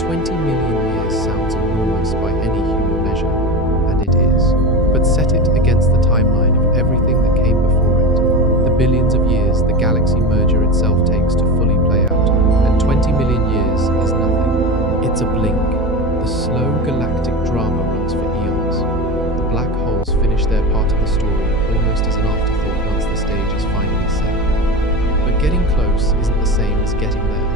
20 million years sounds enormous by any human measure, and it is. But set it against the timeline of everything that came before it, the billions of years the galaxy merger itself takes to fully play out, and 20 million years is nothing. It's a blink. The slow galactic drama runs for eons. The black holes finish their part of the story almost as an afterthought once the stage is finally set. But getting close isn't the same as getting there.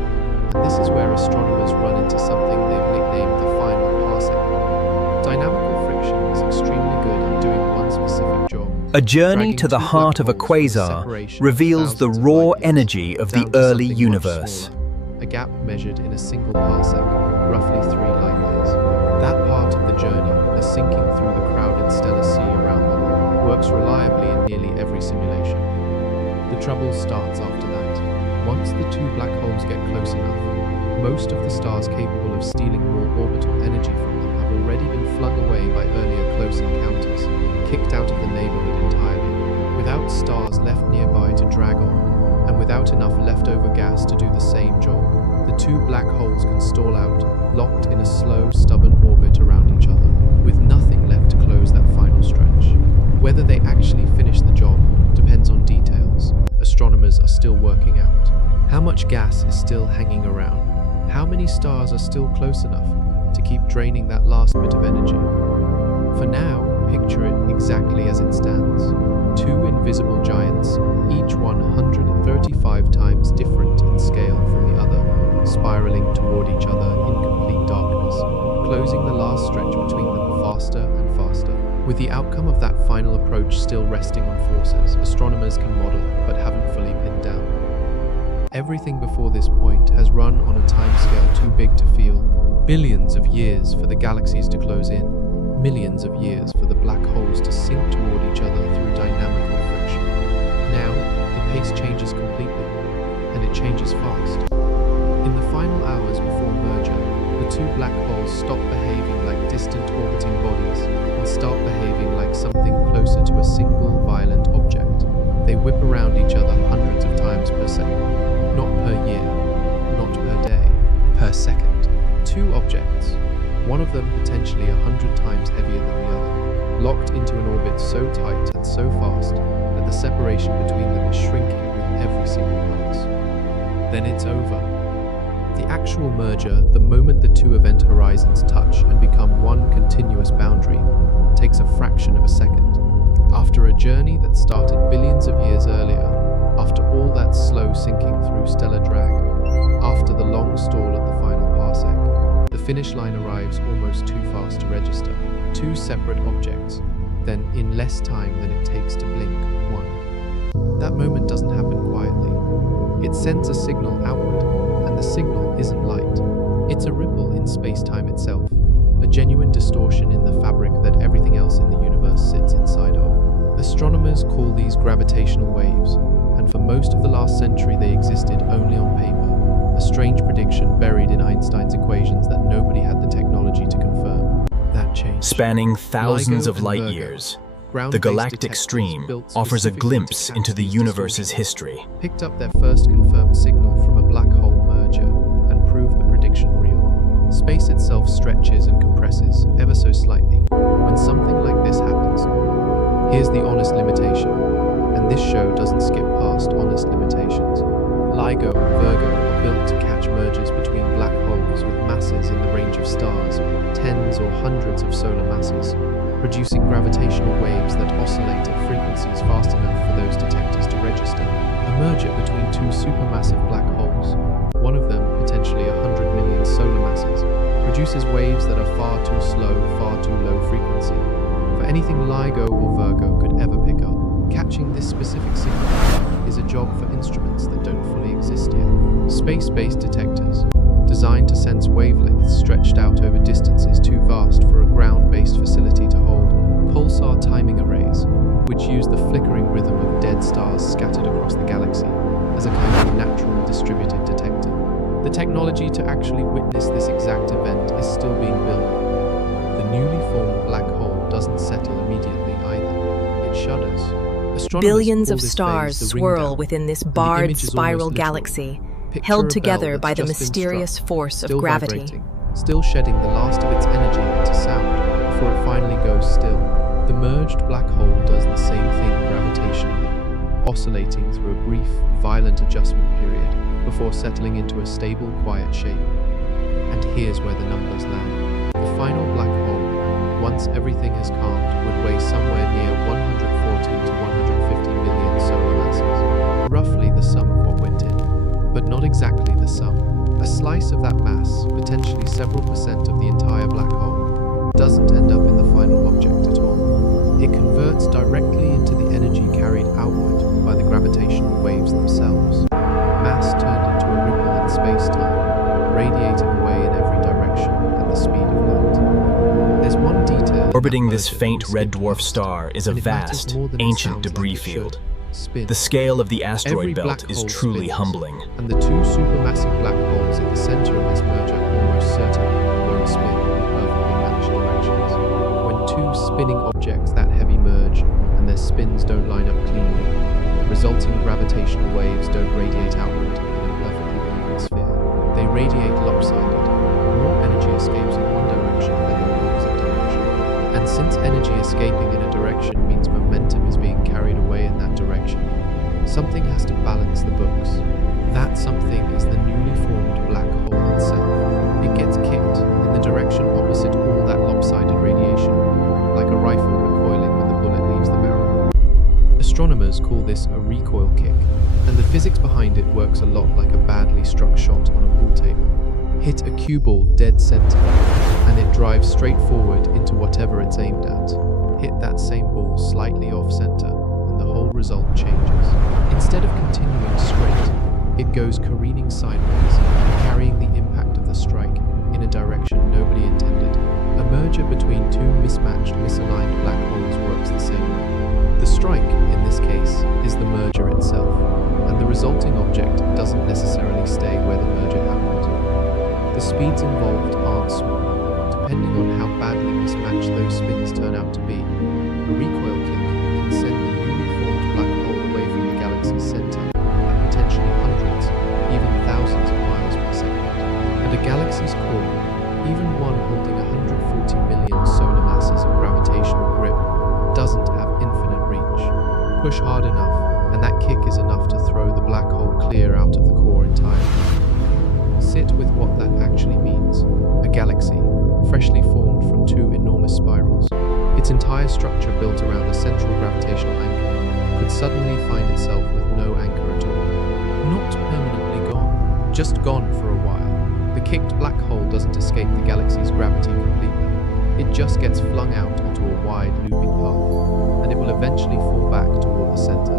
And this is where astronomers run into something they've nicknamed the final parsec. Dynamical friction is extremely good at doing one specific job. A journey to the heart of a quasar reveals the raw energy of the early universe. A gap measured in a single parsec, roughly 3 light years. That part of the journey, the sinking through the crowded stellar sea around them, works reliably in nearly every simulation. The trouble starts after that. Once the two black holes get close enough, most of the stars capable of stealing raw orbital energy from them have already been flung away by earlier close encounters, kicked out of the neighborhood entirely, without stars left nearby to drag on, and without enough leftover gas to do the same job. The two black holes can stall out, locked in a slow, stubborn orbit around each other, with nothing left to close that final stretch. Whether they actually finish the job depends on details astronomers are still working out. How much gas is still hanging around? How many stars are still close enough to keep draining that last bit of energy? For now, picture it exactly as it stands. Two invisible giants, each 135 times different in scale from the other, spiraling toward each other in complete darkness, closing the last stretch between them faster and faster. With the outcome of that final approach still resting on forces astronomers can model but haven't fully pinned down. Everything before this point has run on a timescale too big to feel. Billions of years for the galaxies to close in, millions of years for the black holes to sink toward each other through dynamical friction. Now, the pace changes completely, and it changes fast. In the final hours before merger, the two black holes stop behaving like distant orbiting bodies and start behaving like something closer to a single violent object. They whip around each other hundreds of times per second, not per year, not per day, per second. Two objects, one of them potentially 100 times heavier than the other, locked into an orbit so tight and so fast that the separation between them is shrinking with every single pass. Then it's over. The actual merger, the moment the two event horizons touch and become one continuous boundary, takes a fraction of a second. After a journey that started billions of years earlier, after all that slow sinking through stellar drag, after the long stall at the final parsec, the finish line arrives almost too fast to register. Two separate objects, then in less time than it takes to blink one. That moment doesn't happen quietly. It sends a signal outward, and the signal isn't light. It's a ripple in space-time itself, a genuine distortion in the fabric that everything else in the universe sits inside of. Astronomers call these gravitational waves, and for most of the last century they existed only on paper, a strange prediction buried in Einstein's equations that nobody had the technology to confirm. That changed. Spanning thousands of light years, the galactic stream offers a glimpse into the universe's history. Picked up their first confirmed signal from a black hole merger and proved the prediction real. Space itself stretches and compresses ever so slightly. When something like this happens, here's the honest limitation, and this show doesn't skip past honest limitations. LIGO and Virgo are built to catch mergers between black holes with masses in the range of stars, tens or hundreds of solar masses, producing gravitational waves that oscillate at frequencies fast enough for those detectors to register. A merger between two supermassive black holes, one of them potentially 100 million solar masses, produces waves that are far too slow, far too low frequency for anything LIGO or Virgo could ever pick up. Catching this specific signal is a job for instruments that don't fully exist yet. Space-based detectors, designed to sense wavelengths stretched out over distances too vast for a ground-based facility to hold. Pulsar timing arrays, which use the flickering rhythm of dead stars scattered across the galaxy as a kind of natural distributed detector. The technology to actually witness this exact event is still being built. The newly formed black hole doesn't settle immediately either. It shudders. Billions of stars swirl within this barred spiral galaxy, held together by the mysterious force of gravity. Still shedding the last of its energy into sound before it finally goes still. The merged black hole does the same thing gravitationally, oscillating through a brief, violent adjustment period before settling into a stable, quiet shape. And here's where the numbers land. The final black hole, once everything has calmed, would weigh somewhere near 140 to 150 million solar masses, roughly the sum of what went in, but not exactly the sum. A slice of that mass, potentially several percent of the entire black hole, doesn't end up in the final object at all. It converts directly into the energy carried outward by the gravitational waves themselves. Mass turned into a ripple in space-time, radiating away in every direction at the speed of light. There's one detail. Orbiting this faint red dwarf star is a vast, ancient debris field. The scale of the asteroid belt is truly humbling. And the two supermassive black holes at the center of this merger almost certainly won't spin in perfectly matched directions. When two spinning objects that heavy merge and their spins don't line up cleanly, the resulting gravitational waves don't radiate outward in a perfectly even sphere. They radiate lopsided. More energy escapes in one direction than in the opposite direction. And since energy escaping in a direction means momentum is being carried away in that direction, something has to balance the books. That something is the newly formed black hole itself. It gets kicked in the direction opposite all that lopsided radiation, like a rifle recoiling when the bullet leaves the barrel. Astronomers call this a recoil kick, and the physics behind it works a lot like a badly struck shot on a pool table. Hit a cue ball dead center, and it drives straight forward into whatever it's aimed at. Hit that same ball slightly off center, and the whole result changes. Instead of continuing straight, it goes careening sideways, carrying the impact of the strike in a direction nobody intended. A merger between two mismatched, misaligned black holes works the same way. The strike, in this case, is the merger itself, and the resulting object doesn't necessarily stay where the merger happened. The speeds involved aren't small, depending on how badly mismatched those spins turn out to be. A recoil kick can send the newly formed black hole away from the galaxy's center at potentially hundreds, even thousands of miles per second. And a galaxy's core, even one holding 140 million solar masses of gravitational grip, doesn't have infinite reach. Push hard enough, and that kick is enough to throw the black hole clear out of the core entirely. Sit with what that actually means. A galaxy, freshly formed from two enormous spirals, its entire structure built around a central gravitational anchor, could suddenly find itself with no anchor at all. Not permanently gone, just gone for a while. The kicked black hole doesn't escape the galaxy's gravity completely. It just gets flung out onto a wide looping path, and it will eventually fall back toward the center,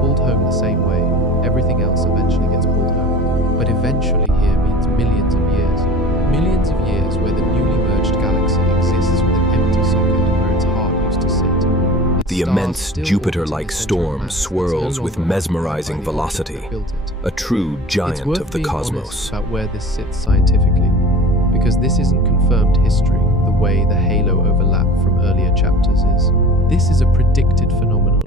pulled home the same way. Everything else eventually gets pulled home. But eventually here means millions of years. Millions of years where the newly merged galaxy exists with an empty socket where its heart used to sit. The immense Jupiter-like storm swirls with mesmerizing velocity, a true giant of the cosmos. About where this sits scientifically, because this isn't confirmed history the way the halo overlap from earlier chapters is. This is a predicted phenomenon,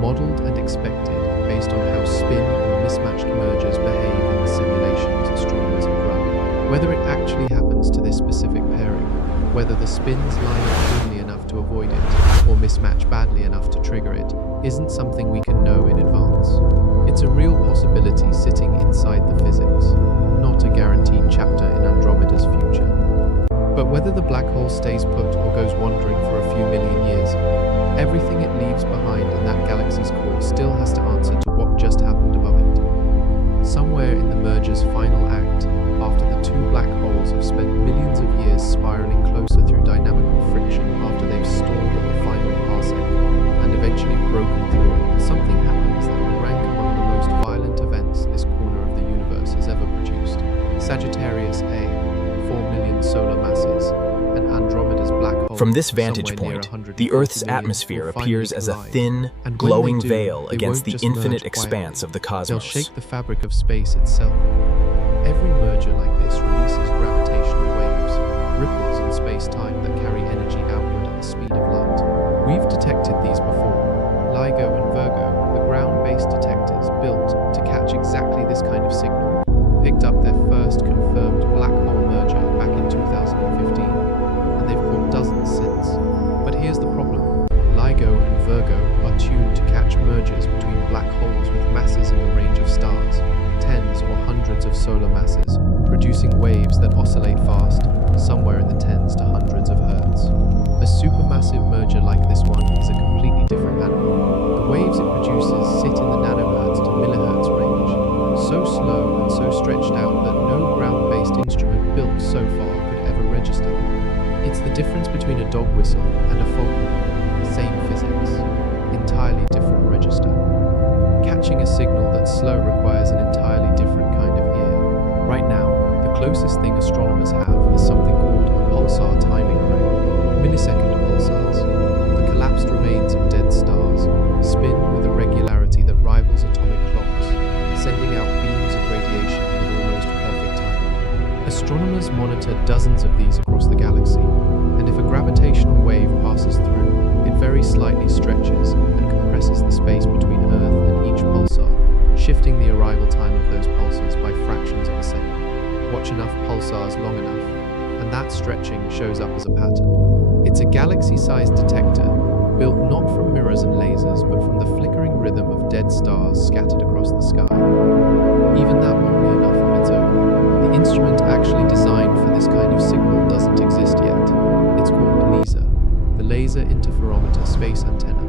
modeled and expected based on how spin and mismatched mergers behave in the simulations astronomers have run. Whether it actually happens to this specific pairing, whether the spins line up cleanly enough to avoid it, or mismatch badly enough to trigger it, isn't something we can know in advance. It's a real possibility sitting inside the physics, not a guaranteed chapter in Andromeda's future. But whether the black hole stays put or goes wandering for a few million years, everything it leaves behind in that galaxy's core still has to answer to what just happened above Somewhere in the merger's final act, after the two black holes have spent millions of years spiraling closer through dynamical friction after they've stalled at the final parsec and eventually broken through, something happens that will rank among the most violent events this corner of the universe has ever produced. Sagittarius A, 4 million solar masses, and Andromeda's black hole. From this vantage point, the Earth's atmosphere appears as a thin, glowing veil against the infinite expanse of the They'll cosmos. shake the fabric of space itself. Every merger like this releases gravitational waves, ripples in space-time that carry energy outward at the speed of light. We've detected these before. LIGO and Virgo, the ground-based detectors built to catch exactly this kind of signal, picked up their first confirmed black hole merger back in 2015, and they've caught dozens since. But here's the problem. LIGO and Virgo are tuned to catch mergers between black holes with masses in the range of stars, tens or hundreds of solar masses, producing waves that oscillate fast, somewhere in the tens to hundreds of hertz. A supermassive merger like this one is a completely different animal. The waves it produces sit in the nanohertz to millihertz range, so slow and so stretched out that no ground-based instrument built so far could ever register them. It's the difference between a dog whistle and a fulcrum. Same physics, entirely different register. Catching a signal that's slow requires an entirely different kind of ear. Right now, the closest thing astronomers have is something called a pulsar timing array. Millisecond pulsars, the collapsed remains of dead stars, spin with a regularity that rivals atomic clocks, sending out beams of radiation with almost perfect timing. Astronomers monitor dozens of these across the galaxy, and if a gravitational wave passes through, it very slightly stretches and compresses the space between Earth and each pulsar, shifting the arrival time of those pulsars by fractions of a second. Watch enough pulsars long enough, and that stretching shows up as a pattern. It's a galaxy-sized detector, built not from mirrors and lasers, but from the flickering rhythm of dead stars scattered across the sky. Even that won't be enough on its own. The instrument actually designed for this kind of signal doesn't exist yet. It's called LISA, the Laser Interferometer Space Antenna,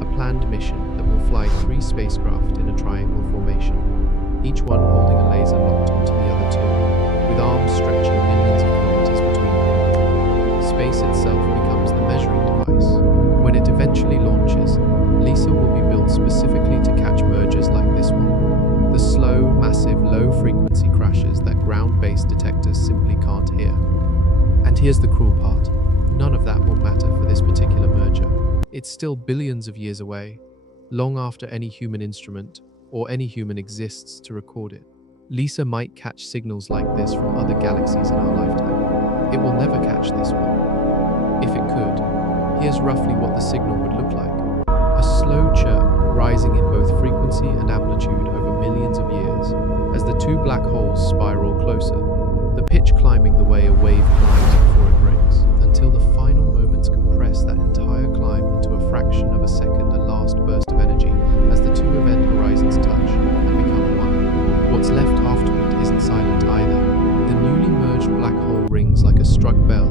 a planned mission that will fly 3 spacecraft in a triangle formation, each one holding a laser locked onto the other two, with arms stretching millions of kilometers between them. Space itself becomes the measuring device. When it eventually launches, LISA will be built specifically to catch mergers like this one, the slow, massive, low-frequency crashes that ground-based detectors simply can't hear. And here's the cruel part. None of that will matter for this particular merger. It's still billions of years away, long after any human instrument or any human exists to record it. LISA might catch signals like this from other galaxies in our lifetime. It will never catch this one. If it could, here's roughly what the signal would look like. A slow chirp rising in both frequency and amplitude over millions of years as the two black holes spiral closer, the pitch climbing the way a wave climbs before it breaks, until the final moments compress that entire climb into a fraction of a second, a last burst of energy as the two event horizons touch and become one. What's left afterward isn't silent either. The newly merged black hole rings like a struck bell,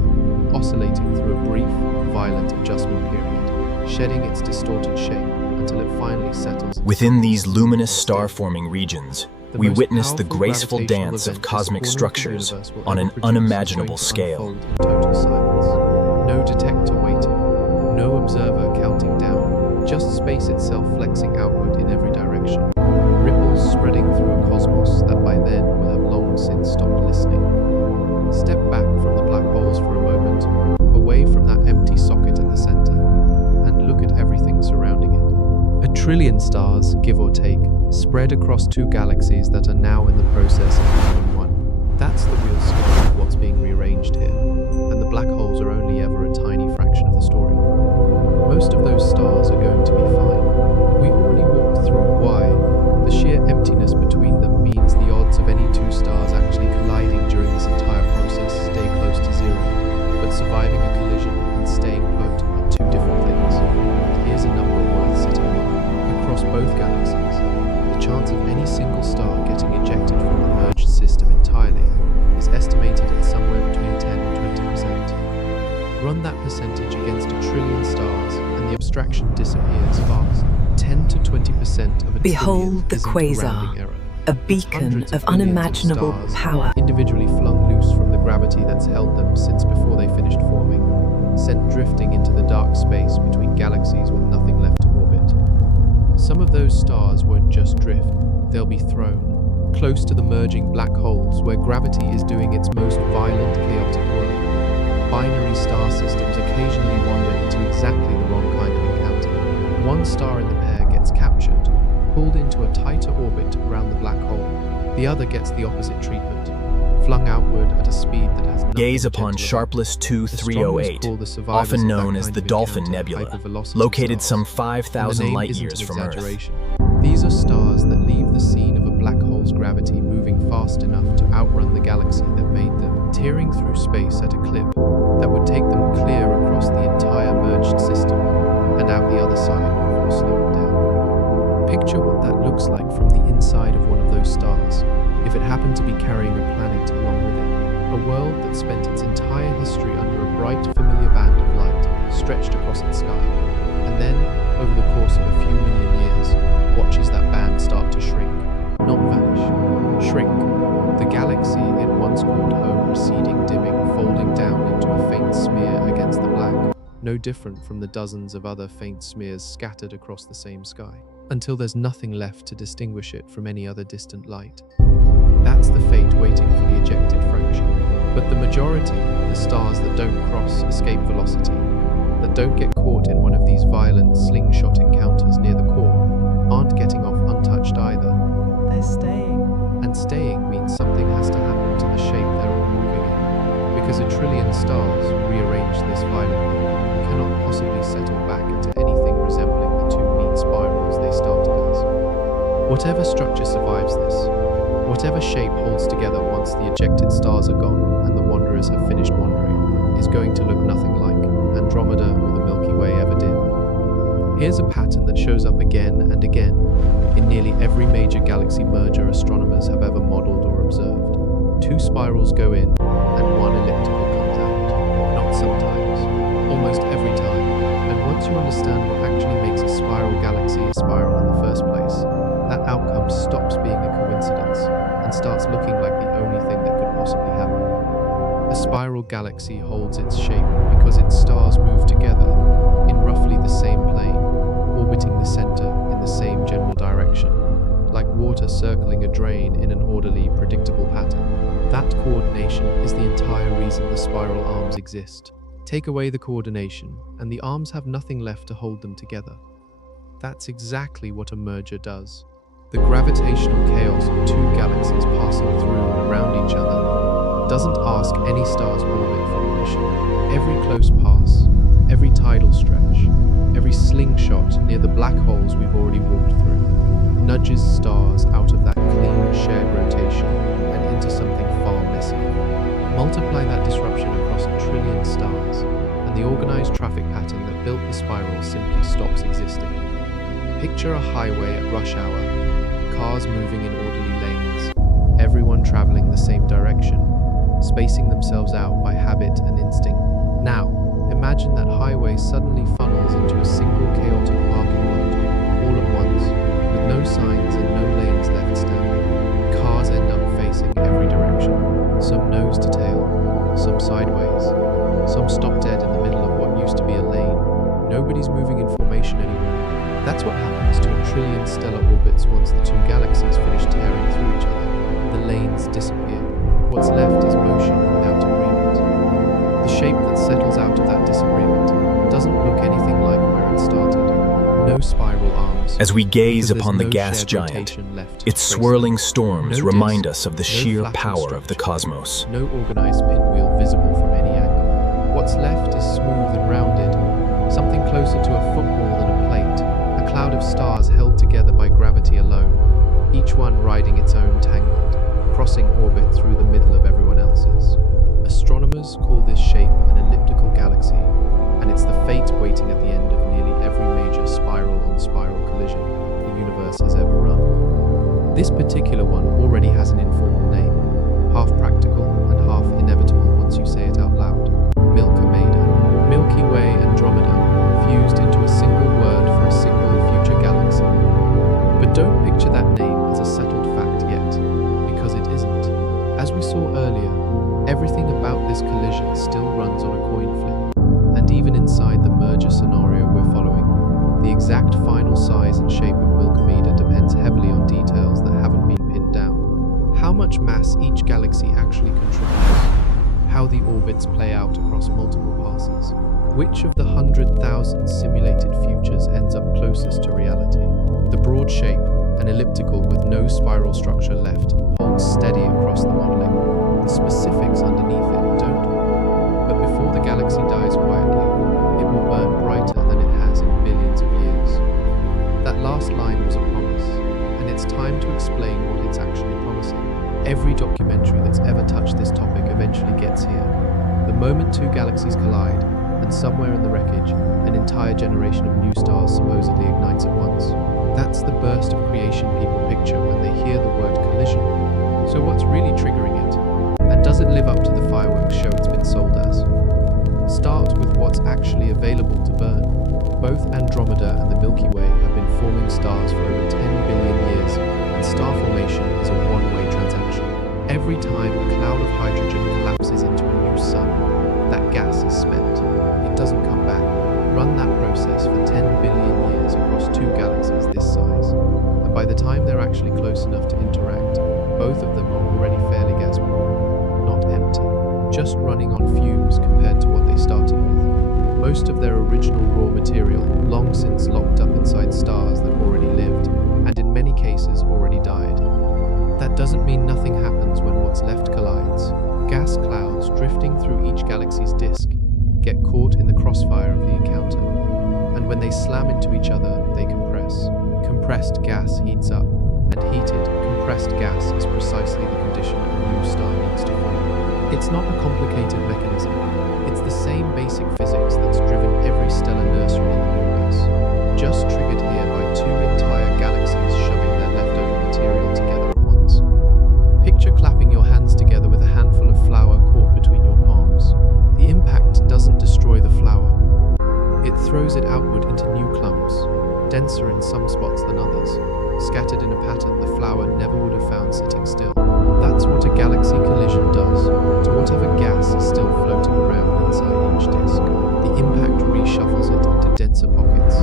oscillating through a brief, violent adjustment period, shedding its distorted shape until it finally settles. Within these luminous star-forming regions, we witness the graceful dance of cosmic structures on an unimaginable scale. Total silence. No detector waiting, no observer counting down, just space itself flexing outward in every direction. Ripples spreading through a cosmos that by then will have long since stopped listening. Step back from the black holes for a moment, away from that empty socket at the center, and look at everything surrounding it. 1 trillion stars, give or take, spread across 2 galaxies that are now in the process of becoming one. That's the real scope of what's being rearranged here, and the black holes are only ever a tiny fraction of the story. Most of those stars are going to be fine. We already walked through why. The sheer emptiness between them means the odds of any 2 stars actually colliding during this entire process stay close to 0, but surviving a collision and staying put are 2 different things. Here's a number worth sitting with. Across both galaxies, the chance of any single star getting ejected from the merged system entirely is estimated at somewhere between 10 and 20%. Run that percentage against 1 trillion stars and the abstraction disappears fast. 10 to 20% of a Behold trillion the isn't a quasar. rounding error. a beacon of unimaginable power. Individually flung loose from the gravity that's held them since before they finished forming, sent drifting into the dark space between galaxies with nothing left to orbit. Some of those stars won't just drift, they'll be thrown close to the merging black holes where gravity is doing its most violent, chaotic work. Binary star systems occasionally wander into exactly the wrong kind of encounter. One star in the pair gets captured, pulled into a tighter orbit around the black hole. The other gets the opposite treatment, flung outward at a speed that has nothing Gaze upon gentle Sharpless about. 2308, Astronomers call the survivors often of known that as kind the of Dolphin encounter Nebula, hypervelocity located stars. some And 5,000 the name light-years isn't from an Earth. exaggeration. These are stars that leave the scene of a black hole's gravity moving fast enough to outrun the galaxy that made them, tearing through space at a clip that would take them clear across the entire merged system and out the other side before slowing down. Picture what that looks like from the inside of one of those stars, if it happened to be carrying a planet along with it. A world that spent its entire history under a bright, familiar band of light stretched across its sky, and then, over the course of a few million years, watches that band start to shrink, not vanish, shrink. The galaxy it once called home receding, dimming, folding down into a faint smear against the black, no different from the dozens of other faint smears scattered across the same sky, until there's nothing left to distinguish it from any other distant light. That's the fate waiting for the ejected fraction. But the majority, the stars that don't cross escape velocity, that don't get caught in one of these violent slingshot encounters near the core, aren't getting off untouched either. They're staying. And staying means something has to happen to the shape they're all moving in. Because a trillion stars, rearranged this violently, cannot possibly settle back into anything resembling the two neat spirals they started as. Whatever structure survives this, whatever shape holds together once the ejected stars are gone and the wanderers have finished wandering, is going to look nothing like Andromeda or the Milky Way ever did. Here's a pattern that shows up again and again in nearly every major galaxy merger astronomers have ever modeled or observed. Two spirals go in and one elliptical comes out. Not sometimes, almost every time. And once you understand what actually makes a spiral galaxy a spiral in the first place, that outcome stops being a coincidence and starts looking like the only thing that could possibly happen. A spiral galaxy holds its shape because its stars move together in roughly the same plane, orbiting the center in the same general direction, like water circling a drain in an orderly, predictable pattern. That coordination is the entire reason the spiral arms exist. Take away the coordination, and the arms have nothing left to hold them together. That's exactly what a merger does. The gravitational chaos of two galaxies passing through and around each other doesn't ask any star's orbit for permission. Every close pass, every tidal stretch, every slingshot near the black holes we've already walked through, nudges stars out of that clean, shared rotation and into something far messier. Multiply that disruption across a trillion stars, and the organized traffic pattern that built the spiral simply stops existing. Picture a highway at rush hour, cars moving in orderly lanes, everyone traveling the same direction, spacing themselves out by habit and instinct. Now, imagine that highway suddenly funnels into a single chaotic parking lot, all at once, with no signs and no lanes left standing. Cars end up facing every direction, some nose to tail, some sideways, some stop dead in the middle of what used to be a lane. Nobody's moving in formation anymore. That's what happens to a trillion stellar orbits once the two galaxies finish tearing through each other. The lanes disappear. What's left is motion without agreement. The shape that settles out of that disagreement doesn't look anything like where it started. No spiral arms. As we gaze because upon the there's no gas shared giant, rotation left to its trace swirling it. storms No remind disk, us of the no sheer flattened power of the structure, cosmos. no organized pinwheel visible from any angle. What's left is smooth and rounded, something closer to a football than a plate, a cloud of stars held together by gravity alone, each one riding its own tangled, crossing orbit through the middle of everyone else's. Astronomers call this shape an elliptical galaxy, and it's the fate waiting at the end of nearly every major spiral-on-spiral collision the universe has ever run. This particular one already has an informal name, half practical and half inevitable once you say it out loud. Milkomeda. Milky Way Andromeda, fused into a single word for a single future galaxy. But don't picture that name as a settled fact yet. mass each galaxy actually contributes, how the orbits play out across multiple passes, which of the 100,000 simulated futures ends up closest to reality. The broad shape, an elliptical with no spiral structure left, holds steady across the modeling. The specifics underneath it don't. But before the galaxy dies quietly, it will burn brighter than it has in billions of years. That last line was a promise, and it's time to explain what it's actually promising. Every documentary that's ever touched this topic eventually gets here. The moment two galaxies collide, and somewhere in the wreckage, an entire generation of new stars supposedly ignites at once. That's the burst of creation people picture when they hear the word collision. So what's really triggering it? And does it live up to the fireworks show it's been sold as? Start with what's actually available to burn. Both Andromeda and the Milky Way have been forming stars for over 10 billion years, and star formation is a one-way transaction. Every time a cloud of hydrogen collapses into a new sun, that gas is spent. It doesn't come back. Run that process for 10 billion years across two galaxies this size, and by the time they're actually close enough to interact, both of them are already fairly gas-poor, not empty, just running on fumes compared to what they started with. Most of their original raw material long since locked up inside stars that already lived, and in many cases already died. That doesn't mean nothing happens when what's left collides. Gas clouds drifting through each galaxy's disk get caught in the crossfire of the encounter, and when they slam into each other, they compress. Compressed gas heats up, and heated, compressed gas is precisely the condition a new star needs to form. It's not a complicated mechanism. It's the same basic physics that's driven every stellar nursery in the universe, just triggered here by two entire galaxies shoving their leftover material together at once. Picture clapping your hands together with a handful of flour caught between your palms. The impact doesn't destroy the flour. It throws it outward into new clumps, denser in some spots than others. Scattered in a pattern the flour never would have found sitting still. That's what a galaxy collision does to whatever gas is still floating around inside each disk. The impact reshuffles it into denser pockets,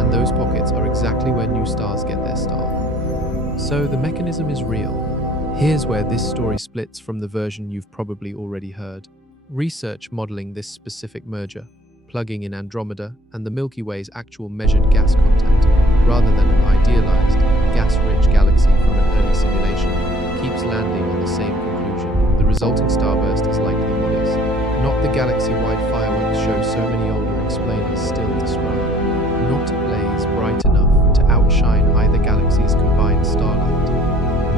and those pockets are exactly where new stars get their start. So the mechanism is real. Here's where this story splits from the version you've probably already heard. Research modeling this specific merger, plugging in Andromeda and the Milky Way's actual measured gas content, rather than an idealized, gas-rich galaxy from an early simulation, keeps landing on the same conclusion. The resulting starburst is likely modest, not the galaxy-wide fireworks show so many older explainers still describe, not a blaze bright enough to outshine either galaxy's combined starlight.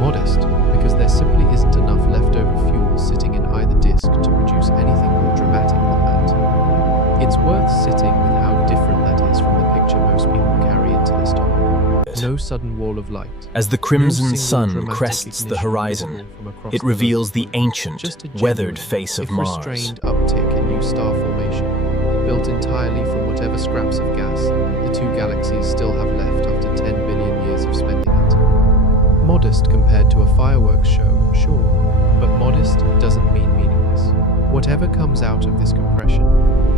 Modest, because there simply isn't enough leftover fuel sitting in either disk to produce anything more dramatic than that. It's worth sitting with how different that is from the picture most people carry into this topic. No sudden wall of light. As the crimson sun crests the horizon, it reveals the ancient, weathered face of Mars. Restrained uptick in new star formation, built entirely from whatever scraps of gas the two galaxies still have left after 10 billion years of spending it. Modest compared to a fireworks show, sure, but modest doesn't mean meaningless. Whatever comes out of this compression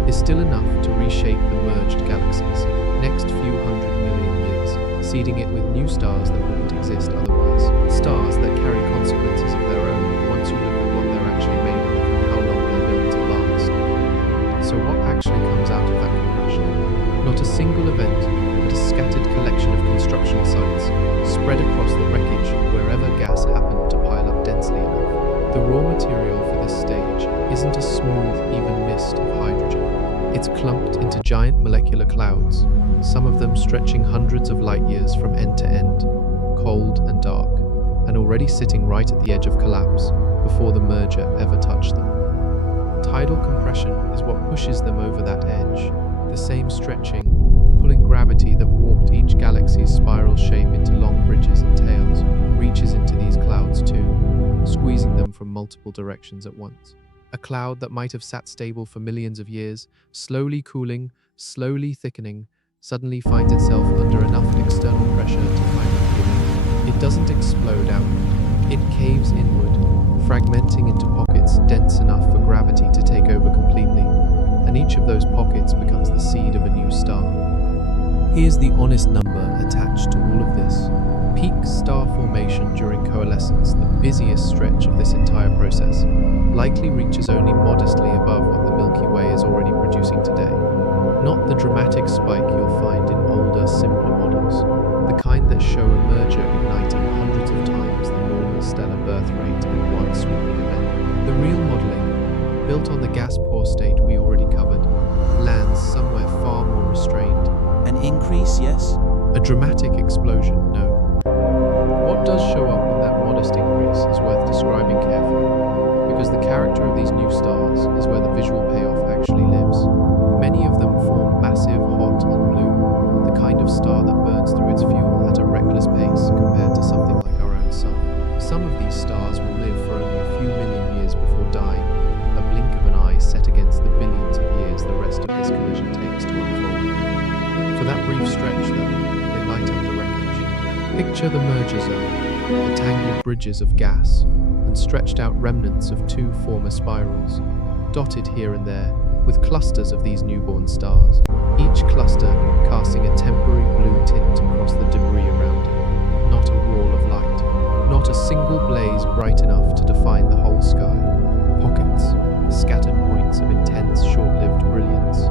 is still enough to reshape the merged galaxies next few 100 million years, seeding it with new stars that wouldn't exist otherwise. Stars that carry consequences of their own once you look at what they're actually made of and how long they're built to last. So what actually comes out of that compression? Not a single event, but a scattered collection of construction sites, spread across the wreckage wherever gas happened to pile up densely enough. The raw material for this stage isn't a smooth, even mist of hydrogen. It's clumped into giant molecular clouds, some of them stretching hundreds of light years from end to end, cold and dark, and already sitting right at the edge of collapse before the merger ever touched them. Tidal compression is what pushes them over that edge, the same stretching, pulling gravity that warped each galaxy's spiral shape into long bridges and tails reaches into these clouds too, squeezing them from multiple directions at once. A cloud that might have sat stable for millions of years, slowly cooling, slowly thickening, suddenly finds itself under enough external pressure to finally give in. It doesn't explode outward. It caves inward, fragmenting into pockets dense enough for gravity to take over completely, and each of those pockets becomes the seed of a new star. Here's the honest number attached to all of this. Peak star formation during coalescence, the busiest stretch of this entire process, likely reaches only modestly above what the Milky Way is already producing today. Not the dramatic spike you'll find in older, simpler models, the kind that show a merger igniting hundreds of times the normal stellar birth rate in one sweeping event. The real modeling, built on the gas-poor state we already covered, lands somewhere far more restrained. An increase, yes? A dramatic explosion, no. What does show up in that modest increase is worth describing carefully, because the character of these new stars is where the visual payoff actually lives. Many of them form massive, hot and blue, the kind of star that burns through its fuel at a reckless pace compared to something like our own sun. Some of these stars will live for only a few million years before dying, a blink of an eye set against the billions of years the rest of this collision takes to unfold. For that brief stretch, though, they light up the wreckage. Picture the merger zone, the tangled bridges of gas, and stretched out remnants of two former spirals, dotted here and there with clusters of these newborn stars, each cluster casting a temporary blue tint across the debris around it. Not a wall of light, not a single blaze bright enough to define the whole sky. Pockets, scattered points of intense, short-lived brilliance,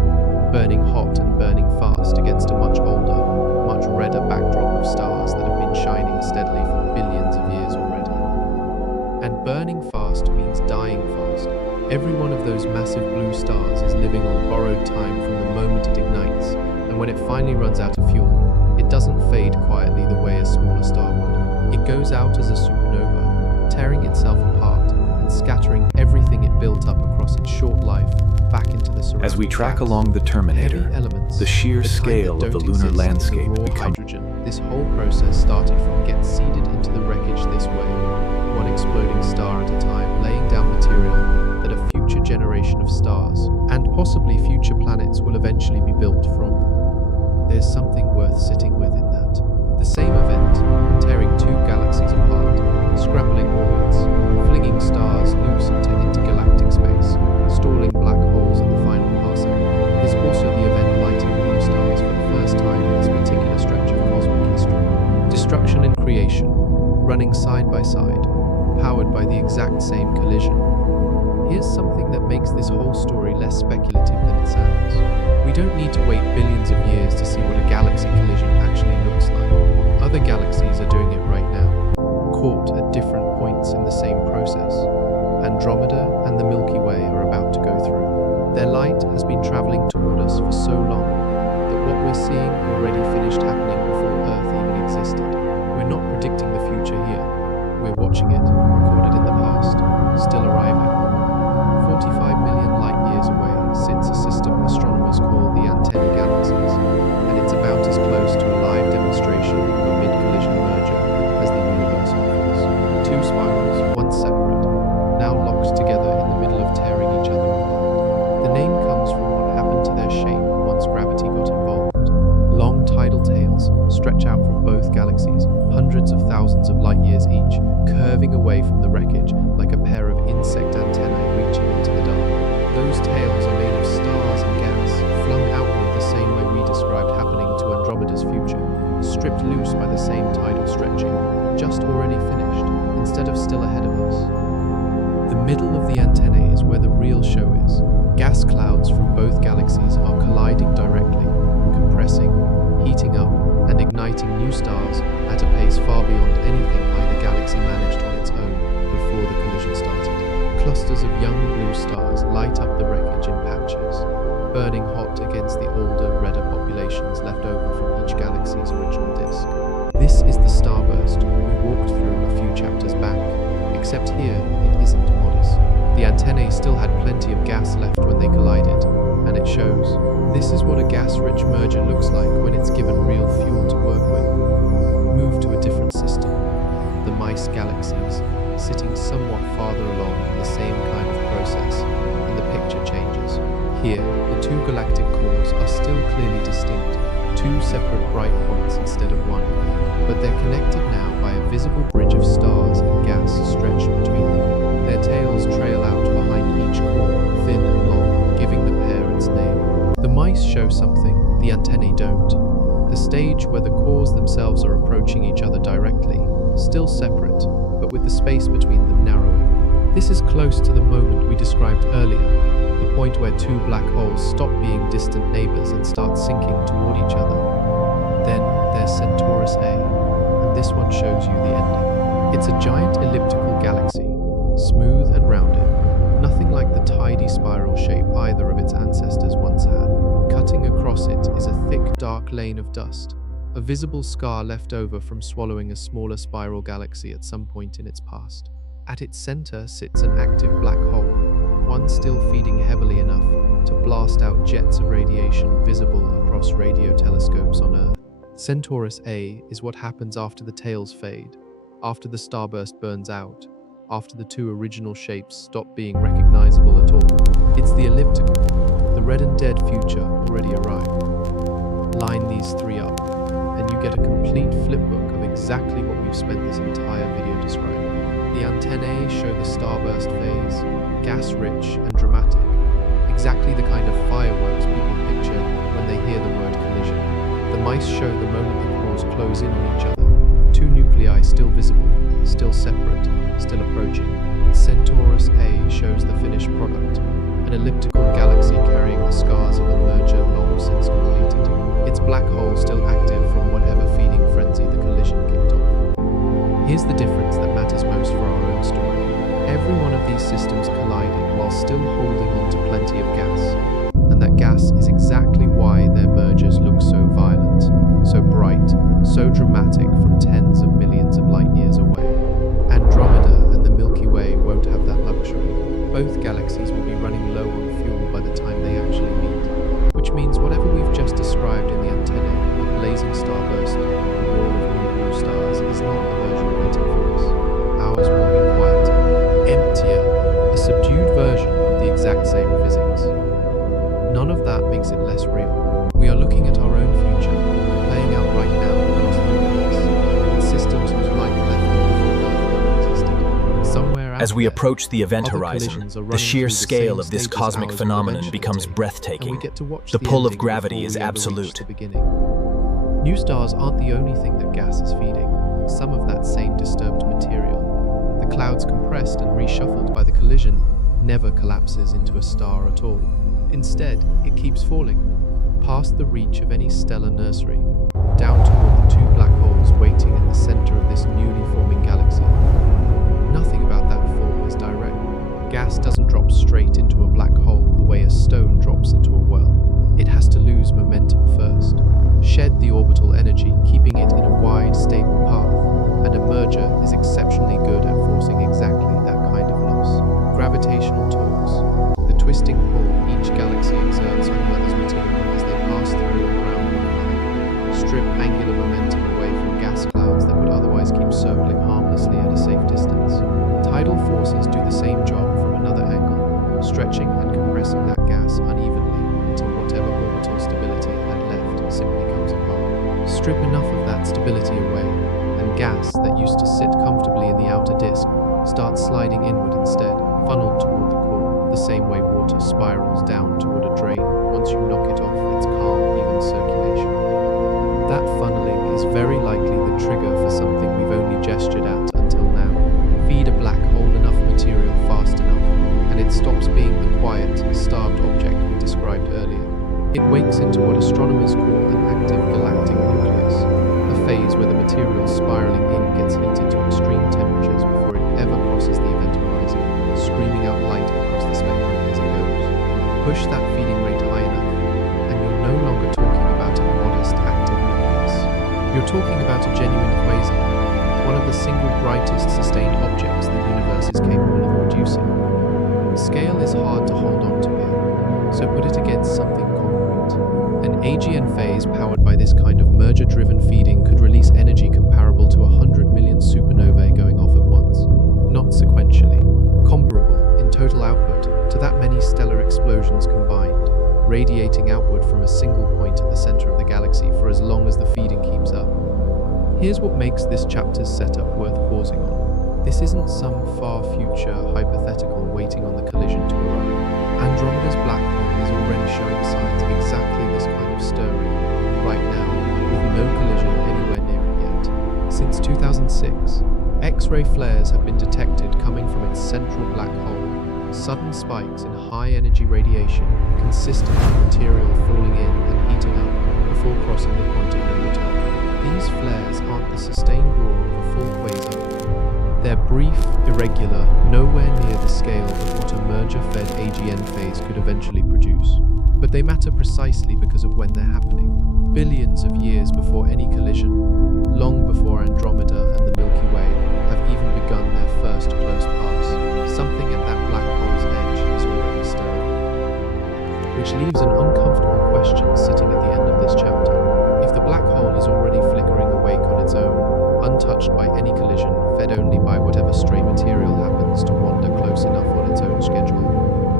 burning hot and burning fast against a much older, much redder backdrop of stars that have been shining steadily for billions of years already. And burning fast means dying fast. Every one of those massive blue stars is living on borrowed time from the moment it ignites, and when it finally runs out of fuel, it doesn't fade quietly the way a smaller star would. It goes out as a supernova, tearing itself apart and scattering everything it built up across its short life back into the surrounding As we track gas. along the Terminator, Heavy elements, the sheer kind scale that of the don't lunar exist in landscape the raw becomes hydrogen. This whole process started from get seeded into the wreckage this way, one exploding star at a time, laying down material that a future generation of stars, and possibly future planets, will eventually be built from. There's something worth sitting with in that. The same event, tearing two galaxies apart, scrambling orbits, flinging stars loose into intergalactic space, stalling black holes at the final passing, is also the event lighting new stars for the first time in this particular stretch of cosmic history. Destruction and creation, running side by side, powered by the exact same collision. Here's something that makes this whole story less speculative than it sounds. We don't need to wait billions of years to see what a galaxy collision actually looks like. Other galaxies are doing it right now, caught at different points in the same process. Andromeda and the Milky Way are about to go through. Their light has been traveling toward us for so long that what we're seeing already finished happening before Earth even existed. We're not predicting the future here. We're watching it, recorded in the past, still arriving. 45 million light years away sits a system astronomers call the antennae galaxies, and it's about as close to a live demonstration of a mid-collision merger as the universe offers. Two spirals, once separate, now locked together in the middle of tearing each other apart. The name comes from what happened to their shape once gravity got involved. Long tidal tails stretch out from both galaxies, hundreds of thousands of light years each, curving away from the wreckage like a pair of insect antennae reaching into the dark. Those tails are made of stars and gas, flung outward the same way we described happening to Andromeda's future, stripped loose by the same tidal stretching, just already finished, instead of still ahead of us. The middle of the antennae is where the real show is. Gas clouds from both galaxies are colliding directly, compressing, heating up, and igniting new stars at a pace far beyond anything either galaxy managed on its own before the collision started. Clusters of young blue stars light up the wreckage in patches, burning hot against the older, redder populations left over from each galaxy's original disk. This is the starburst we walked through a few chapters back, except here it isn't modest. The antennae still had plenty of gas left when they collided, and it shows. This is what a gas-rich merger looks like when it's given real fuel to work with. Move to a different system. The mice galaxies, sitting somewhat farther along in the same kind of process, and the picture changes. Here, the two galactic cores are still clearly distinct, two separate bright points instead of one, but they're connected now by a visible bridge of stars and gas stretched between them. Their tails trail out behind each core, thin and long, giving the pair its name. The mice show something the antennae don't. The stage where the cores themselves are approaching each other directly, still separate, but with the space between them narrowing. This is close to the moment we described earlier, the point where two black holes stop being distant neighbors and start sinking toward each other. Then there's Centaurus A, and this one shows you the ending. It's a giant elliptical galaxy, smooth and rounded, nothing like the tidy spiral shape either of its ancestors once had. Cutting across it is a thick, dark lane of dust, a visible scar left over from swallowing a smaller spiral galaxy at some point in its past. At its center sits an active black hole, one still feeding heavily enough to blast out jets of radiation visible across radio telescopes on Earth. Centaurus A is what happens after the tails fade, after the starburst burns out, after the two original shapes stop being recognizable at all. It's the elliptical, the red and dead future already arrived. Line these three up, and you get a complete flipbook of exactly what we've spent this entire video describing. The antennae show the starburst phase, gas-rich and dramatic, exactly the kind of fireworks people picture when they hear the word collision. The mice show the moment the cores close in on each other, two nuclei still visible, still separate, still approaching. Centaurus A shows the finished product, an elliptical galaxy carrying the scars of a merger long since completed, its black hole still active from whatever feeding frenzy the collision kicked off. Here's the difference that matters most for our own story. Every one of these systems collided while still holding on to plenty of gas, and that gas is exactly why their mergers look so violent, so bright, so dramatic from tens of millions of light years away. Andromeda and the Milky Way won't have that luxury. Both galaxies will be running low on fuel by the time they actually meet, which means whatever we've just described in the antennae, a blazing starburst, a wall of neutron stars, is not the version waiting for us. Ours will be quieter, emptier, a subdued version of the exact same physics. None of that makes it less real. We are looking at our own future, playing out right now across the universe, in systems whose light left them before Earth ever existed. Somewhere out As we there, approach the event other horizon, collisions are the running sheer through the scale same of this stages cosmic ours will phenomenon eventually becomes take, breathtaking. and we get to watch The pull of ending gravity before is we ever reach absolute. the beginning. New stars aren't the only thing that gas is feeding. Some of that same disturbed material, the clouds compressed and reshuffled by the collision, never collapses into a star at all. Instead, it keeps falling, past the reach of any stellar nursery, down toward the two black holes waiting in the center of this newly forming galaxy. Nothing about that fall is direct. Gas doesn't drop straight into a black hole the way a stone drops into a well. It has to lose momentum first, shed the orbital energy, keeping it in a wide, stable path, and a merger is exceptionally good at forcing exactly that kind of loss. Gravitational torques, the twisting pull each galaxy exerts on the other's material as they pass through and around one another, strip angular momentum away from gas clouds that would otherwise keep circling harmlessly at a safe distance. Tidal forces do the same job from another angle, stretching and compressing that gas unevenly until whatever orbital stability it had left simply comes apart. Strip enough of that stability away, and gas that used to sit comfortably in the outer disk starts sliding inward instead, funneled toward the core, the same way water spirals down toward a drain once you knock it off its calm, even circulation. That funneling is very likely the trigger for something we've only gestured at until now. Feed a black hole enough material fast enough, and it stops being the quiet, starved object we described earlier. It wakes into what astronomers call an active galactic nucleus, a phase where the material spiraling in gets heated to extreme temperatures before it ever crosses the event horizon, screaming out light across the spectrum as it goes. Push that feeding rate high enough, and you're no longer talking about a modest active nucleus. You're talking about a genuine quasar, one of the single brightest sustained objects the universe is capable of producing. Scale is hard to hold on to here, so put it against something concrete. An AGN phase powered by this kind of merger-driven feeding could release energy comparable to 100 million supernovae going off at once, not sequentially. Comparable, in total output, to that many stellar explosions combined, radiating outward from a single point at the center of the galaxy for as long as the feeding keeps up. Here's what makes this chapter's setup worth pausing on. This isn't some far future hypothetical waiting on the collision to arrive. Andromeda's black hole is already showing signs of exactly this kind of stirring, right now, with no collision anywhere near it yet. Since 2006, X-ray flares have been detected coming from its central black hole, sudden spikes in high-energy radiation consistent with material falling in and heating up before crossing the point of no return. These flares aren't the sustained roar of a full quasar. They're brief, irregular, nowhere near the scale of what a merger-fed AGN phase could eventually produce. But they matter precisely because of when they're happening. Billions of years before any collision, long before Andromeda and the Milky Way have even begun their first close pass. Something at that black hole's edge is already stirring. Which leaves an uncomfortable question sitting at the end of this chapter. If the black hole is already flickering awake on its own, untouched by any collision, fed only by whatever stray material happens to wander close enough on its own schedule,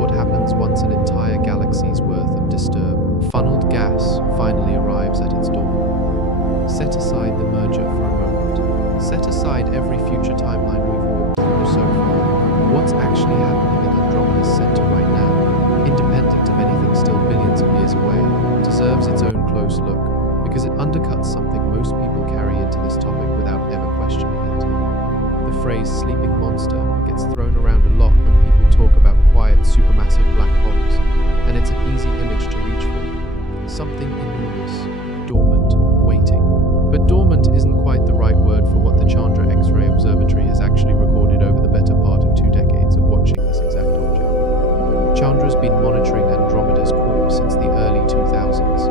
what happens once an entire galaxy's worth of disturbed, funneled gas finally arrives at its dawn? Set aside the merger for a moment. Set aside every future timeline we've walked through so far. What's actually happening at Andromeda's center right now, independent of anything still billions of years away, deserves its own close look, because it undercuts something most people carry into this topic without ever questioning it. The phrase sleeping monster gets thrown around a lot when people talk about quiet, supermassive black holes, and it's an easy image to reach for. Something enormous, dormant, waiting. But dormant isn't quite the right word for what the Chandra X-ray Observatory has actually recorded over the better part of 2 decades of watching this exact object. Chandra's been monitoring Andromeda's course since the early 2000s,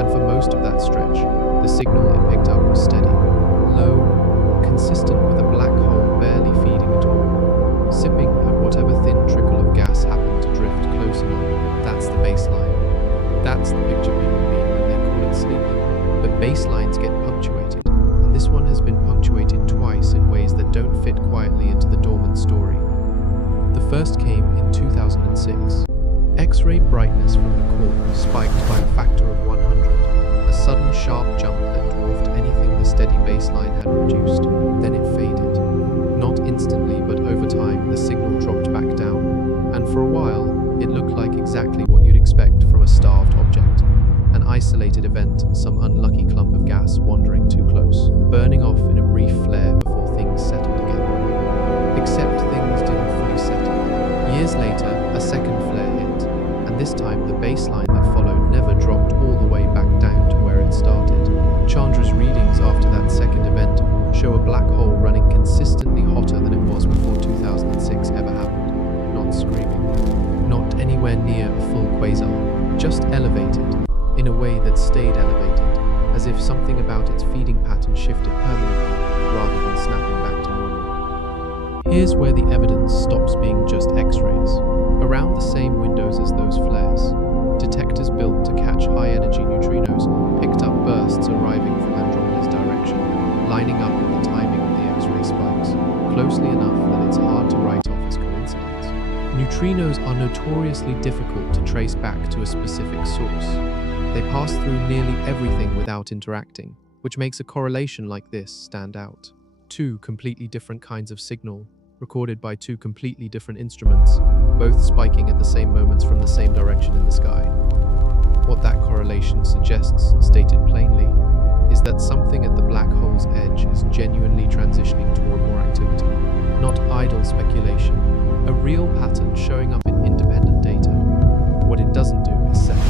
and for most of that stretch, the signal it picked up was steady, low, consistent with a black hole barely feeding at all, sipping at whatever thin trickle of gas happened to drift close enough. That's the baseline. That's the picture people mean when they call it sleeping. But baselines get punctuated, and this one has been punctuated twice in ways that don't fit quietly into the dormant story. The first came in 2006. X-ray brightness from the core spiked by a factor of 100, a sudden sharp jump that dwarfed anything the steady baseline had produced. Then it faded. Not instantly, but over time, the signal dropped back down, and for a while, it looked like exactly what you'd expect from a starved object. An isolated event, some unlucky clump of gas wandering too close, burning off in a brief flare before things settled again. Except things didn't fully settle. Years later, a second flare hit, and this time the baseline that followed never dropped all the way back down to where it started. Chandra's readings after that second event show a black hole running consistently hotter than it was before 2006 ever happened. Not screaming. Not anywhere near a full quasar, just elevated, in a way that stayed elevated, as if something about its feeding pattern shifted permanently, rather than snapping back to normal. Here's where the evidence stops being just X-rays. Around the same windows as those flares, detectors built to catch high-energy neutrinos picked up bursts arriving from Andromeda's direction, lining up with the timing of the X-ray spikes, closely enough that it's hard to write off as coincidence. Neutrinos are notoriously difficult to trace back to a specific source. They pass through nearly everything without interacting, which makes a correlation like this stand out. 2 completely different kinds of signal, recorded by 2 completely different instruments, both spiking at the same moments from the same direction in the sky. What that correlation suggests, stated plainly, is that something at the black hole's edge is genuinely transitioning toward more activity. Not idle speculation, a real pattern showing up in independent data. What it doesn't do is settle.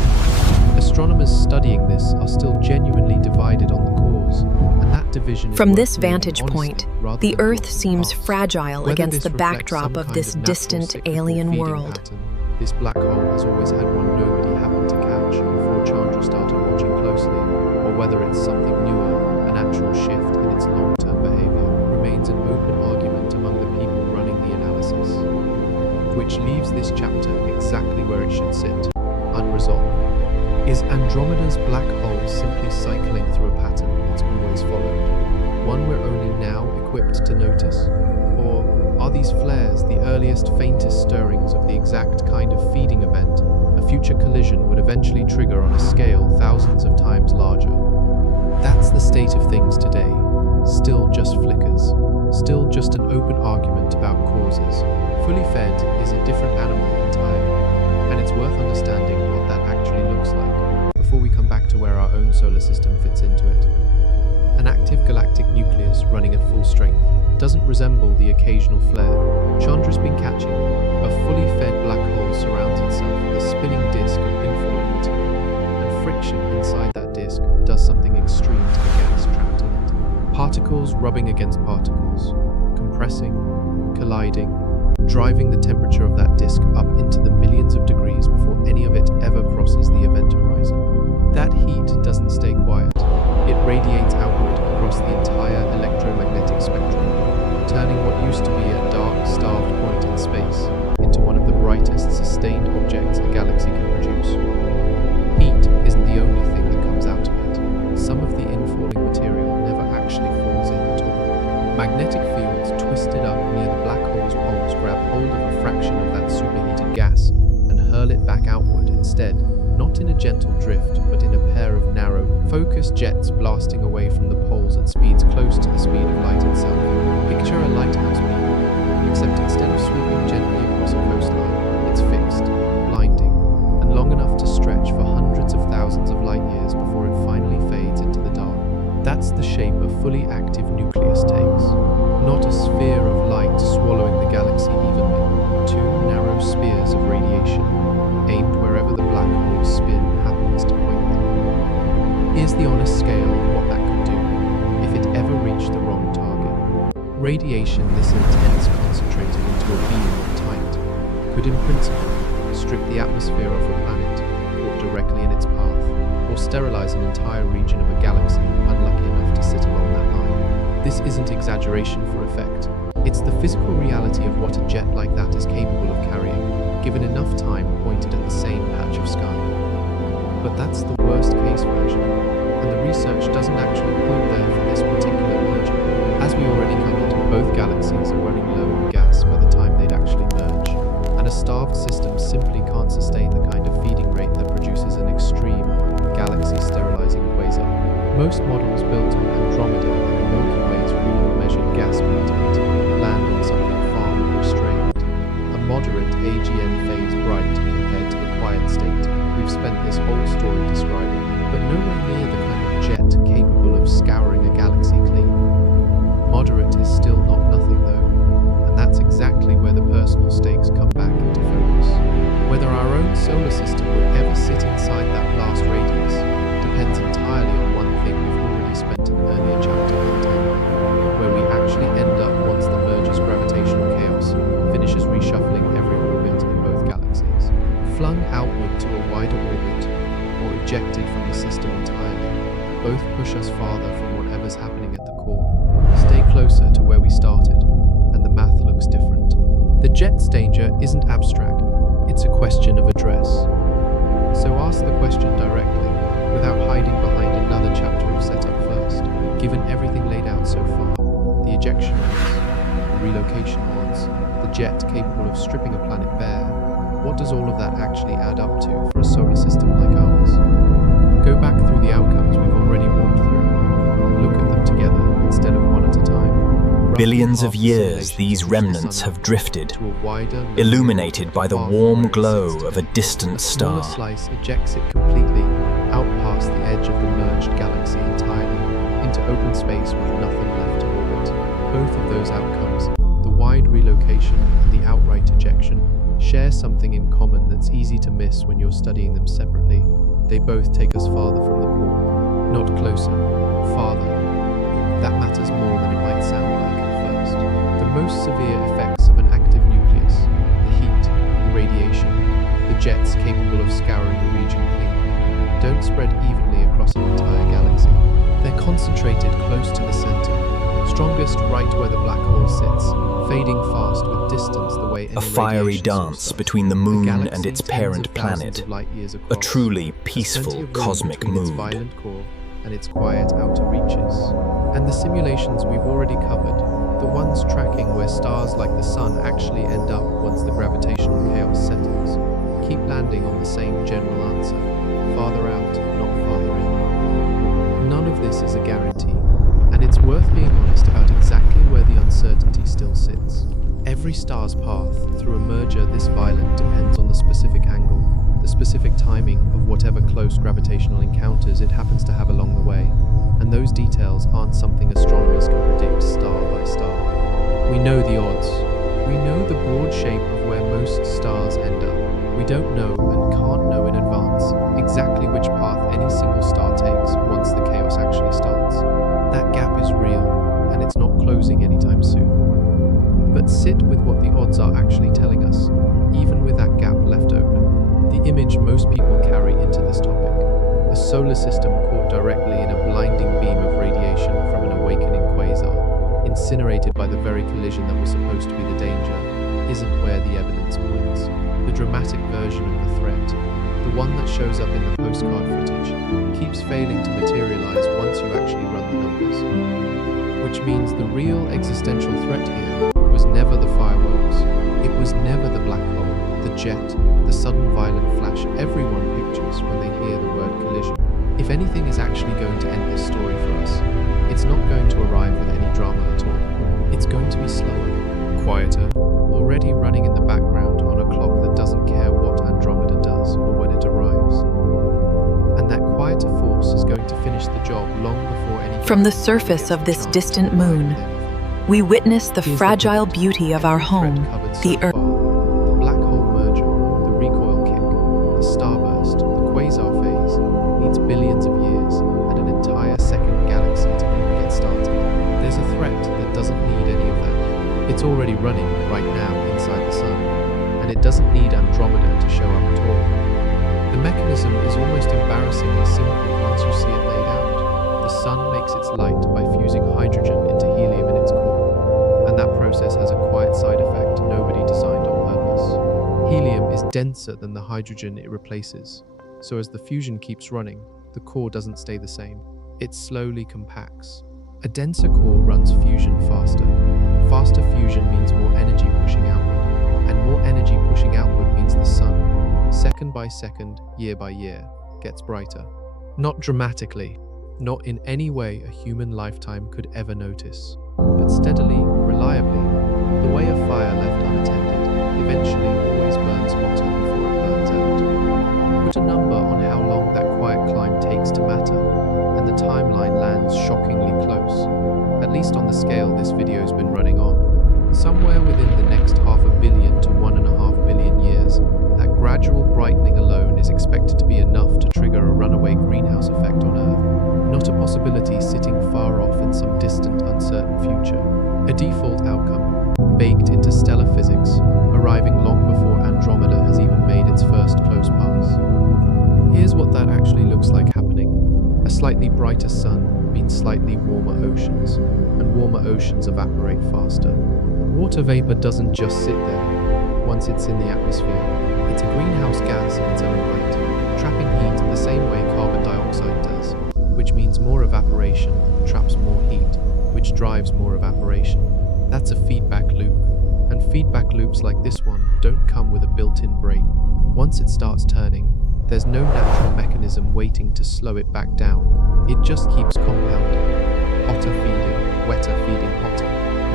Astronomers studying this are still genuinely divided on the cause, and that division is From worth this noting vantage honestly, point, rather the than Earth dropping seems past. fragile Whether against this the reflects backdrop some of kind this natural distant cyclical alien feeding world. pattern, this black hole has always had one nobody happened to catch before Chandra started watching closely, or whether it's something newer, an actual shift in its long-term behavior, remains an open argument among the people running the analysis. Which leaves this chapter exactly where it should sit, unresolved. Is Andromeda's black hole simply cycling through a pattern it's always followed, one we're only now equipped to notice? Or are these flares the earliest, faintest stirrings of the exact kind of feeding event a future collision would eventually trigger on a scale thousands of times larger? That's the state of things today. Still just flickers. Still just an open argument about causes. Fully fed is a different animal entirely, and it's worth understanding what that actually looks like before we come back to where our own solar system fits into it. And An active galactic nucleus running at full strength doesn't resemble the occasional flare Chandra's been catching. A fully fed black hole surrounds itself with a spinning disk of infalling material, and friction inside that disk does something extreme to the gas trapped in it. Particles rubbing against particles, compressing, colliding, driving the temperature of that disk up into the millions of degrees before any of it ever crosses the event horizon. That heat doesn't stay quiet. It radiates outward across the entire electromagnetic spectrum, turning what used to be a dark, starved point in space into one of the brightest sustained objects a galaxy can produce. Heat isn't the only thing that comes out of it. Some of the infalling material never actually falls in at all. Magnetic fields twisted up near the black hole's poles grab hold of a fraction of that superheated gas and hurl it back outward instead, not in a gentle drift, but in a pair of narrow, focused jets blasting away from the poles at speeds close to the speed of light itself. Picture a lighthouse beam, except instead of swooping gently across a coastline, it's fixed, blinding, and long enough to stretch for hundreds of thousands of light years before it finally fades into the dark. That's the shape a fully active nucleus takes. Not a sphere of light swallowing the galaxy evenly, two narrow spears of radiation, aimed wherever the black hole's spin happens to point them. Here's the honest scale of what that could do, if it ever reached the wrong target. Radiation this intense concentrated into a beam of tight could in principle strip the atmosphere of a planet caught directly in its path, or sterilize an entire region of a galaxy unlucky enough to sit along that line. This isn't exaggeration for effect. It's the physical reality of what a jet like that is capable of carrying, given enough time pointed at the same patch of sky. But that's the worst case version, and the research doesn't actually point there for this particular merger. As we already covered, both galaxies are running low on gas by the time they'd actually merge, and a starved system simply can't sustain the kind of feeding rate that produces an extreme, galaxy-sterilizing quasar. Most models built on Andromeda and the Milky Way's real measured gas content land on something far more restrained. A moderate AGN phase bright compared to the quiet state we've spent this whole story describing, but nowhere near the kind of jet capable of scouring a galaxy clean. Moderate is still not nothing though, and that's exactly where the personal stakes come back into focus. Whether our own solar system will ever sit inside that blast radius depends entirely on one thing we've already spent an earlier chapter containing, where we actually end up once the merger's gravitational chaos finishes reshuffling every orbit in both galaxies. Flung outward to a wider orbit, or ejected from the system entirely, both push us farther from whatever's happening at the core. Stay closer to where we started, and the math looks different. The jet's danger isn't abstract, it's a question of address. So ask the question directly, without hiding behind another chapter of setup first. Given everything laid out so far, the ejection odds, the relocation odds, the jet capable of stripping a planet bare, what does all of that actually add up to for a solar system like ours? Go back through the outcomes we've already walked through, and look at them together instead of one at a time. Billions of years these remnants have drifted, illuminated by the warm glow of a distant star. A smaller slice ejects it completely, out past the edge of the merged galaxy entirely, into open space with nothing left to orbit. Both of those outcomes, the wide relocation and the outright ejection, share something in common that's easy to miss when you're studying them separately. They both take us farther from the core. Not closer, farther. That matters more than it might sound like at first. The most severe effects of an active nucleus, the heat, the radiation, the jets capable of scouring the region clean, don't spread evenly across an entire galaxy. They're concentrated close to the center, strongest right where the black hole sits, fading fast with distance the way any A fiery radiation dance source does. between the moon galaxy and its tens parent of thousands planet, of light years a across. truly There's peaceful plenty of room cosmic between its mood. violent core and its quiet outer reaches. And the simulations we've already covered, the ones tracking where stars like the Sun actually end up once the gravitational chaos settles, keep landing on the same general answer: farther out, not farther in. None of this is a guarantee, and it's worth being honest about exactly where the uncertainty still sits. Every star's path through a merger this violent depends on the specific angle, the specific timing of whatever close gravitational encounters it happens to have along the way, and those details aren't something astronomers can predict star by star. We know the odds. We know the broad shape of where most stars end up. We don't know and can't know in advance exactly which path any single star takes once the chaos actually starts. That gap is real, and it's not closing anytime soon. But sit with what the odds are actually telling us, even with that gap left open. The image most people carry into this topic, a solar system caught directly in a blinding beam of radiation from an awakening quasar, incinerated by the very collision that was supposed to be the danger, isn't where the evidence points. The dramatic version of the threat, the one that shows up in the postcard footage, keeps failing to materialize once you actually run the numbers. Which means the real existential threat here was never the fireworks, it was never the black hole, the jet, the sudden violent flash everyone pictures when they hear the word collision. If anything is actually going to end this story for us, it's not going to arrive with any drama at all. It's going to be slower, quieter, already running in the background on a clock that doesn't care what Andromeda does or when it arrives. And that quieter force is going to finish the job long before any... From the surface of this distant moon, we witness the fragile beauty of our home, the Earth. The black hole merger, the recoil kick, the starburst, the quasar phase needs billions of years and an entire second galaxy to even get started. There's a threat that doesn't need any of that. It's already running right now inside the sun, and it doesn't need Andromeda to show up at all. The mechanism is almost embarrassingly simple once you see it laid out. The sun makes its light by fusing hydrogen into helium in its core, and that process has a quiet side effect nobody designed on purpose. Helium is denser than the hydrogen it replaces, so as the fusion keeps running, the core doesn't stay the same. It slowly compacts. A denser core runs fusion faster. Faster fusion means more energy pushing outward, and more energy pushing outward means the sun, second by second, year by year, gets brighter. Not dramatically, not in any way a human lifetime could ever notice, but steadily, reliably, the way a fire left unattended eventually always burns hotter before it burns out. Put a number on how long that quiet climb takes to matter, and the timeline lands shockingly close, at least on the scale this video's been running on. Somewhere within the next 500 million to 1.5 billion years, that gradual brightening alone is expected to be enough to trigger a runaway greenhouse effect on Earth, not a possibility sitting far off in some distant, uncertain future. A default outcome, baked into stellar physics, arriving long before Andromeda has even made its first close pass. Here's what that actually looks like happening. A slightly brighter sun means slightly warmer oceans, and warmer oceans evaporate faster. Water vapor doesn't just sit there. Once it's in the atmosphere, it's a greenhouse gas in its own right, trapping heat the same way carbon dioxide does, which means more evaporation traps more heat, which drives more evaporation. That's a feedback loop, and feedback loops like this one don't come with a built-in brake. Once it starts turning, there's no natural mechanism waiting to slow it back down. It just keeps compounding, hotter feeding, wetter feeding hotter,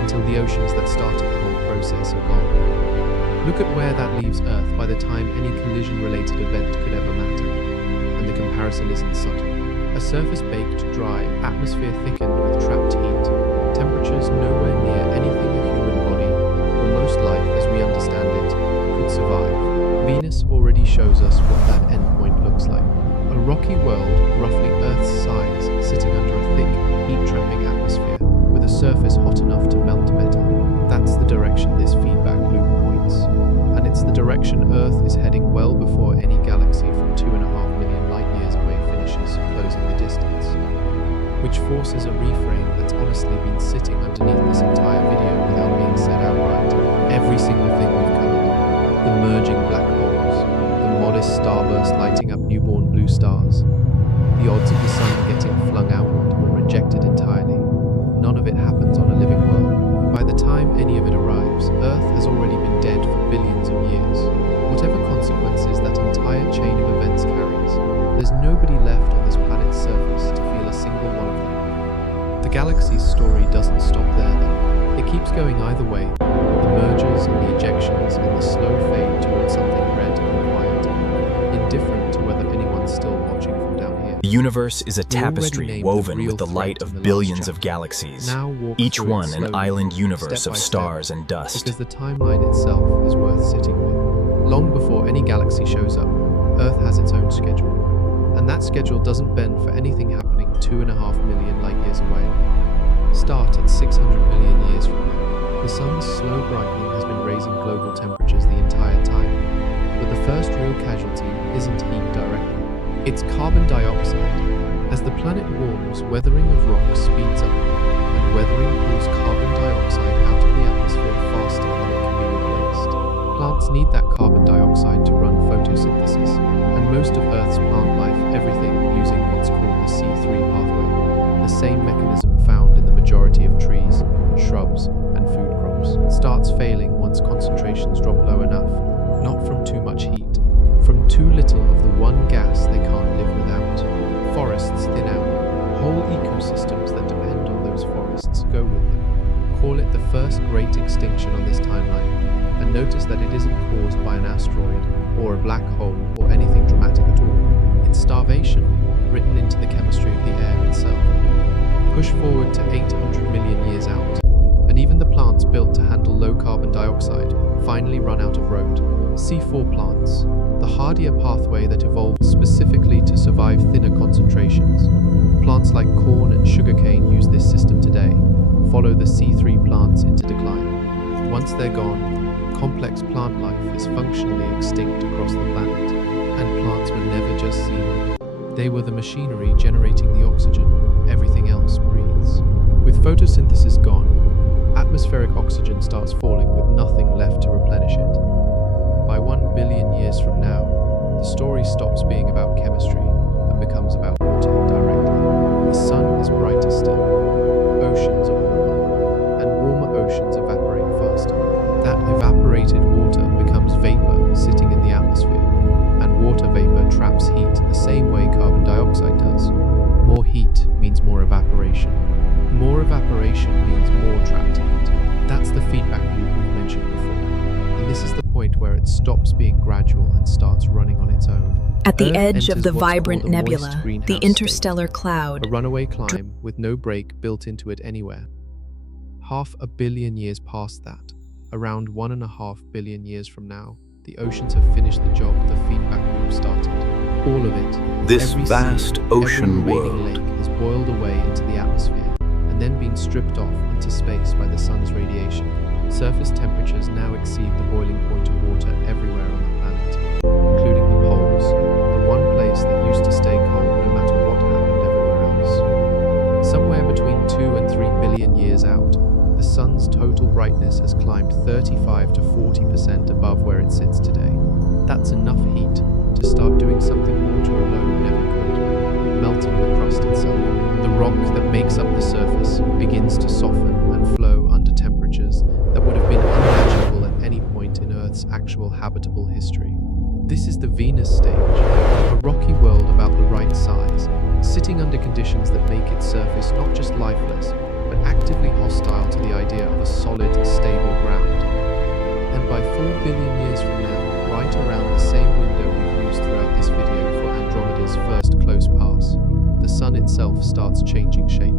until the oceans that started the whole process are gone. Look at where that leaves Earth by the time any collision-related event could ever matter, and the comparison isn't subtle. A surface baked dry, atmosphere thickened with trapped heat, temperatures nowhere near anything a human body, or most life as we understand it, could survive. Venus already shows us what that endpoint looks like. A rocky world, roughly Earth's size, sitting under a thick, heat-trapping atmosphere, with a surface hot enough to melt metal. That's the direction this feedback loop points. And it's the direction Earth is heading well before any galaxy from 2.5 million light-years away finishes closing the distance. Which forces a reframe that's honestly been sitting underneath this entire video without being said outright. Every single thing we've covered. The merging black holes, the modest starburst lighting up newborn blue stars, the odds of the sun getting flung outward or rejected entirely. None of it happens on a living world. By the time any of it arrives, Earth has already been dead for billions of years. Whatever consequences that entire chain of events carries, there's nobody left on this planet's surface to feel a single one of them. The galaxy's story doesn't stop there though. It keeps going either way. The mergers and the ejections and the slow fade towards something red and quiet. In indifferent to whether anyone's still watching from down here. The universe is a We already tapestry named the woven real with the light threat in of the last billions of chapter. galaxies, Now walk each through it one an slowly, island universe step of by stars step, and dust. because the timeline itself is worth sitting with. Long before any galaxy shows up, Earth has its own schedule. And that schedule doesn't bend for anything happening 2.5 million light years away. Start at 600 million years from now. The sun's slow brightening has been raising global temperatures the entire time. But the first real casualty isn't heat directly. It's carbon dioxide. As the planet warms, weathering of rocks speeds up, and weathering pulls carbon dioxide out of the atmosphere faster than it can be replaced. Plants need that carbon dioxide to run photosynthesis, and most of Earth's plant life, everything, using what's called the C3 pathway, the same mechanism found in the majority of trees, shrubs, and food crops, starts failing once concentrations drop low enough, not from too much heat, from too little of the one gas they can't live without. Forests thin out. Whole ecosystems that depend on those forests go with them. Call it the first great extinction on this timeline, and notice that it isn't caused by an asteroid, or a black hole, or anything dramatic at all. It's starvation, written into the chemistry of the air itself. Push forward to 800 million years out, and even the plants built to handle low carbon dioxide finally run out of road. C4 plants, the hardier pathway that evolved specifically to survive thinner concentrations. Plants like corn and sugarcane use this system today, follow the C3 plants into decline. Once they're gone, complex plant life is functionally extinct across the planet, and plants were never just seen. They were the machinery generating the oxygen everything else breathes. With photosynthesis gone, atmospheric oxygen starts falling with nothing left to replenish it. By 1 billion years from now, the story stops being about chemistry and becomes about water directly. The sun is brighter still, oceans are warmer, and warmer oceans evaporate faster. That evaporated water becomes vapor sitting in the atmosphere, and water vapor traps heat the same way carbon dioxide does. More heat means more evaporation. More evaporation means more trapped heat. That's the feedback loop we've mentioned before. And this is the point where it stops being gradual and starts running on its own. At the Earth edge of enters the what's vibrant called a moist nebula, greenhouse the state, interstellar cloud, a runaway climb with no break built into it anywhere. 500 million years past that, around 1.5 billion years from now, the oceans have finished the job the feedback loop started. All of it, This every vast sea, ocean every remaining world. lake has boiled away into the atmosphere and then been stripped off into space by the sun's radiation. Surface temperatures now exceed the boiling point of water everywhere on the planet, including the poles, the one place that used to stay cold no matter what happened everywhere else. Somewhere between 2 and 3 billion years out, the sun's total brightness has climbed 35 to 40% above where it sits today. That's enough heat to start doing something water alone never could, melting the crust itself. The rock that makes up the surface begins to soften and flow under temperatures that would have been unimaginable at any point in Earth's actual habitable history. This is the Venus stage, a rocky world about the right size, sitting under conditions that make its surface not just lifeless, but actively hostile to the idea of a solid, stable ground. And by 4 billion years from now, right around the same window we've used throughout this video for Andromeda's first close pass, the sun itself starts changing shape.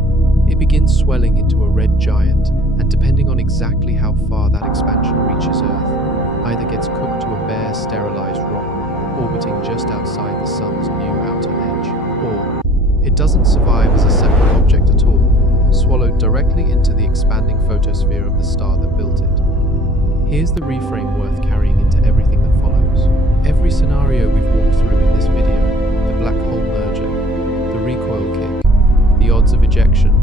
It begins swelling into a red giant, and depending on exactly how far that expansion reaches Earth, either gets cooked to a bare, sterilized rock, orbiting just outside the sun's new outer edge, or it doesn't survive as a separate object at all, swallowed directly into the expanding photosphere of the star that built it. Here's the reframe worth carrying into everything that follows. Every scenario we've walked through in this video, the black hole merger, the recoil kick, the odds of ejection,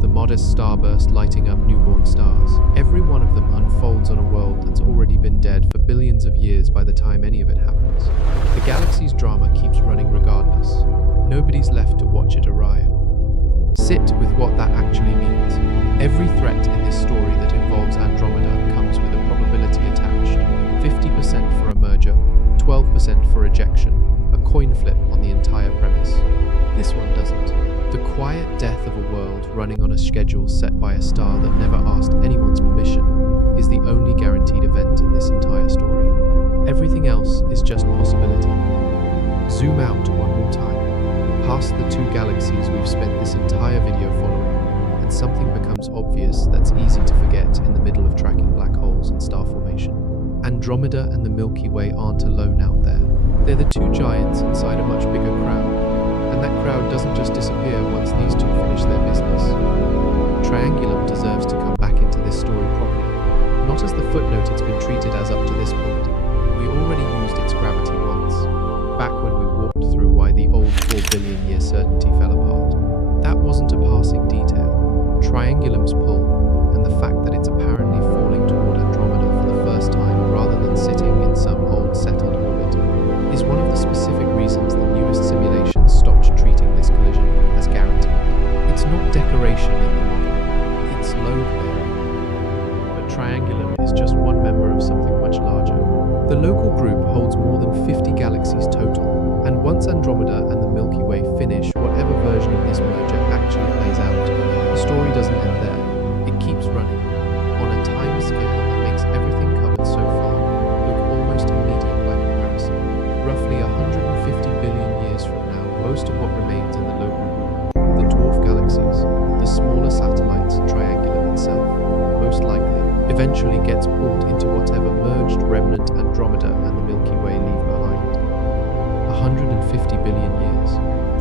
the modest starburst lighting up newborn stars, every one of them unfolds on a world that's already been dead for billions of years by the time any of it happens. The galaxy's drama keeps running regardless. Nobody's left to watch it arrive. Sit with what that actually means. Every threat in this story that involves Andromeda comes with a probability attached. 50% for a merger, 12% for ejection, a coin flip on the entire premise. This one doesn't. The quiet death of a world running on a schedule set by a star that never asked anyone's permission is the only guaranteed event in this entire story. Everything else is just possibility. Zoom out one more time, past the two galaxies we've spent this entire video following, and something becomes obvious that's easy to forget in the middle of tracking black holes and star formation. Andromeda and the Milky Way aren't alone out there. They're the two giants inside a much bigger crowd, and that crowd doesn't just disappear once these two finish their business. Triangulum deserves to come back into this story properly, not as the footnote it's been treated as up to this point. We already used its gravity once, back when we walked through why the old 4 billion year certainty fell apart. That wasn't a passing detail. Triangulum's pull, and the fact that it's apparently falling toward Andromeda for the first time rather than sitting in some old settled orbit, is one of the specific reasons the newest simulations stopped treating this collision as guaranteed. It's not decoration in the model, it's load bearing. But Triangulum is just one member of something much larger. The local group holds more than 50 galaxies total, and once Andromeda and the Milky Way finish whatever version of this merger actually plays out, the story doesn't end there. It keeps running, on a time scale that makes everything covered so far look almost immediate by comparison. Roughly 150 billion years from now, most of what remains in the local group, the dwarf galaxies, the smaller satellites and Triangulum itself, most likely, eventually gets pulled into whatever merged remnant Andromeda and the Milky Way leave behind. 150 billion years.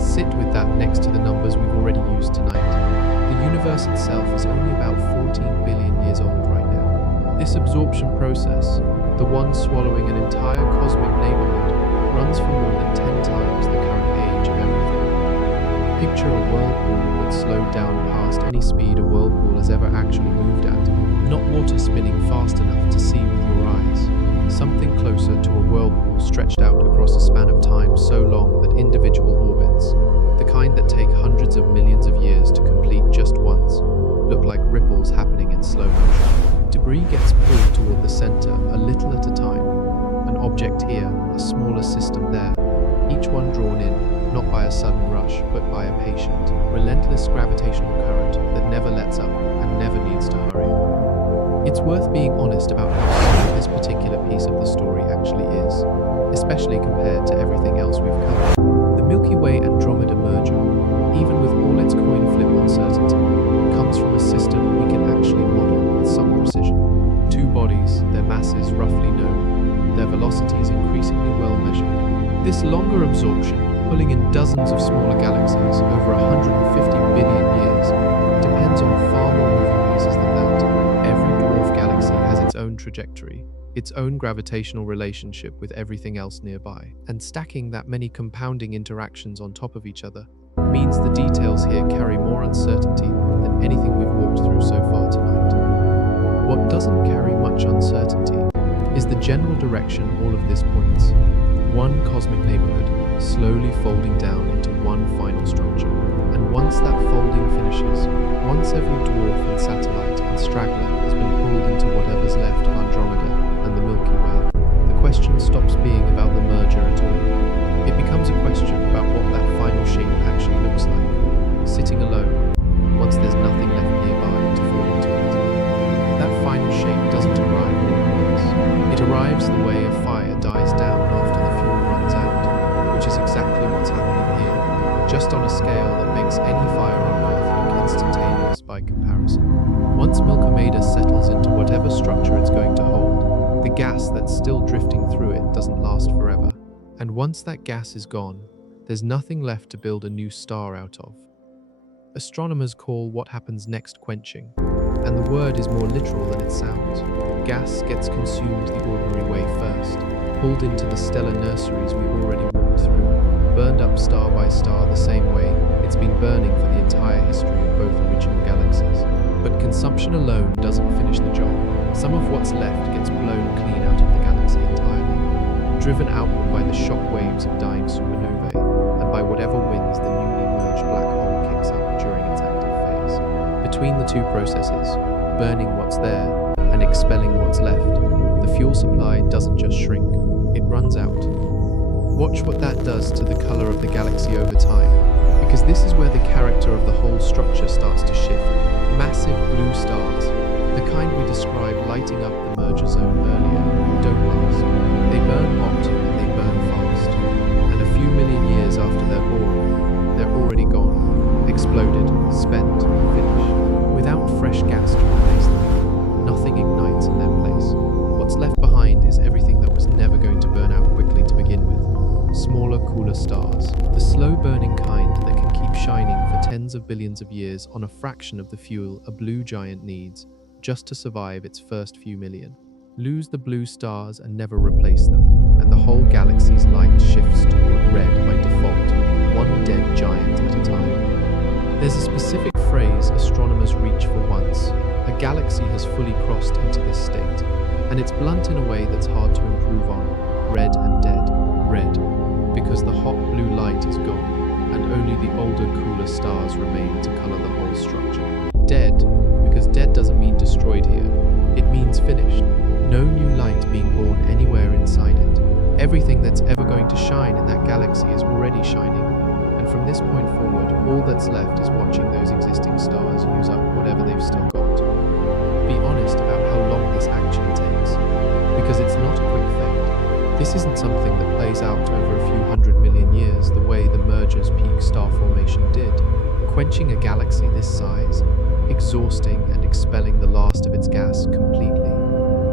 Sit with that next to the numbers we've already used tonight. The universe itself is only about 14 billion years old right now. This absorption process, the one swallowing an entire cosmic neighborhood, runs for more than 10 times the current age of everything. Picture a whirlpool that's slowed down past any speed a whirlpool has ever actually moved at. Not water spinning fast enough to see with your eyes. Something closer to a whirlpool stretched out across a span of time so long that individual orbits, the kind that take hundreds of millions of years to complete just once, look like ripples happening in slow motion. Debris gets pulled toward the center a little at a time. An object here, a smaller system there, each one drawn in, not by a sudden rush, but by a patient, relentless gravitational current that never lets up and never needs to hurry. It's worth being honest about how small this particular piece of the story actually is, especially compared to everything else we've covered. The Milky Way Andromeda merger, even with all its coin flip uncertainty, comes from a system we can actually model with some precision. Two bodies, their masses roughly known, their velocities increasingly well measured. This longer absorption, pulling in dozens of smaller galaxies over 150 billion years, depends on far more moving pieces than that. Every dwarf galaxy has its own trajectory, its own gravitational relationship with everything else nearby, and stacking that many compounding interactions on top of each other means the details here carry more uncertainty than anything we've walked through so far tonight. What doesn't carry much uncertainty is the general direction all of this points. One cosmic neighborhood slowly folding down into one final structure. And once that folding finishes, once every dwarf and satellite and straggler has been pulled into whatever's left of Andromeda and the Milky Way, the question stops being about the merger at all. It becomes a question about what that final shape actually looks like, sitting alone, once there's nothing left nearby to fall into it. That final shape doesn't arrive all at once. It arrives the way a fire dies down after the fuel runs out, which is exactly what's happening here, just on a scale that makes any fire on Earth look instantaneous by comparison. Once Andromeda settles into whatever structure it's going to hold, the gas that's still drifting through it doesn't last forever. And once that gas is gone, there's nothing left to build a new star out of. Astronomers call what happens next quenching, and the word is more literal than it sounds. Gas gets consumed the ordinary way first, pulled into the stellar nurseries we've already walked through, burned up star by star the same way it's been burning for the entire history of both original galaxies. But consumption alone doesn't finish the job. Some of what's left gets blown clean out of the galaxy entirely, driven outward by the shock waves of dying supernovae, and by whatever winds the newly merged black hole kicks up during its active phase. Between the two processes, burning what's there and expelling what's left, the fuel supply doesn't just shrink, it runs out. Watch what that does to the color of the galaxy over time, because this is where the character of the whole structure starts to shift. Massive blue stars, the kind we described lighting up the merger zone earlier, don't last. They burn hot and they burn fast, and a few The slow-burning kind that can keep shining for tens of billions of years on a fraction of the fuel a blue giant needs just to survive its first few million. Lose the blue stars and never replace them, and the whole galaxy's light shifts toward red by default, one dead giant at a time. There's a specific phrase astronomers reach for once. A galaxy has fully crossed into this state, and it's blunt in a way that's hard to improve on. Red and dead. Red, because the hot blue light is gone, and only the older, cooler stars remain to color the whole structure. Dead, because dead doesn't mean destroyed here. It means finished. No new light being born anywhere inside it. Everything that's ever going to shine in that galaxy is already shining, and from this point forward, all that's left is watching those existing stars use up whatever they've still got. Be honest about how long this actually takes, because it's not a quick fade. This isn't something that plays out over a few 100 million years the way the merger's peak star formation did. Quenching a galaxy this size, exhausting and expelling the last of its gas completely,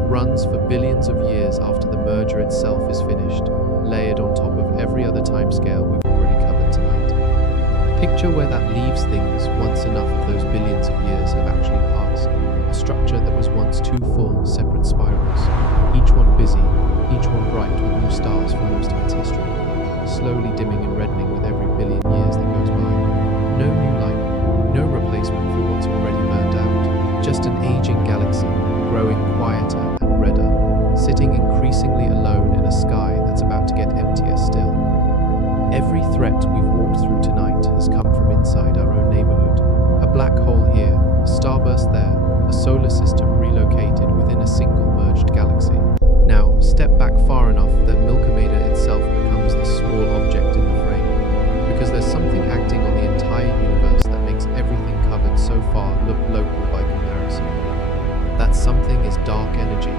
runs for billions of years after the merger itself is finished, layered on top of every other timescale we've already covered tonight. Picture where that leaves things once enough of those billions of years have actually passed. A structure that was once two full, separate spirals, each one busy, each one bright with new stars for most of its history, slowly dimming and reddening with every billion years that goes by. No new light, no replacement for what's already burned out, just an aging galaxy, growing quieter and redder, sitting increasingly alone in a sky that's about to get emptier still. Every threat we've walked through tonight has come from inside our own neighborhood. A black hole here, a starburst there, a solar system relocated within a single merged galaxy. Now, step back far enough that Andromeda itself becomes the small object in the frame, because there's something acting on the entire universe that makes everything covered so far look local by comparison. That something is dark energy.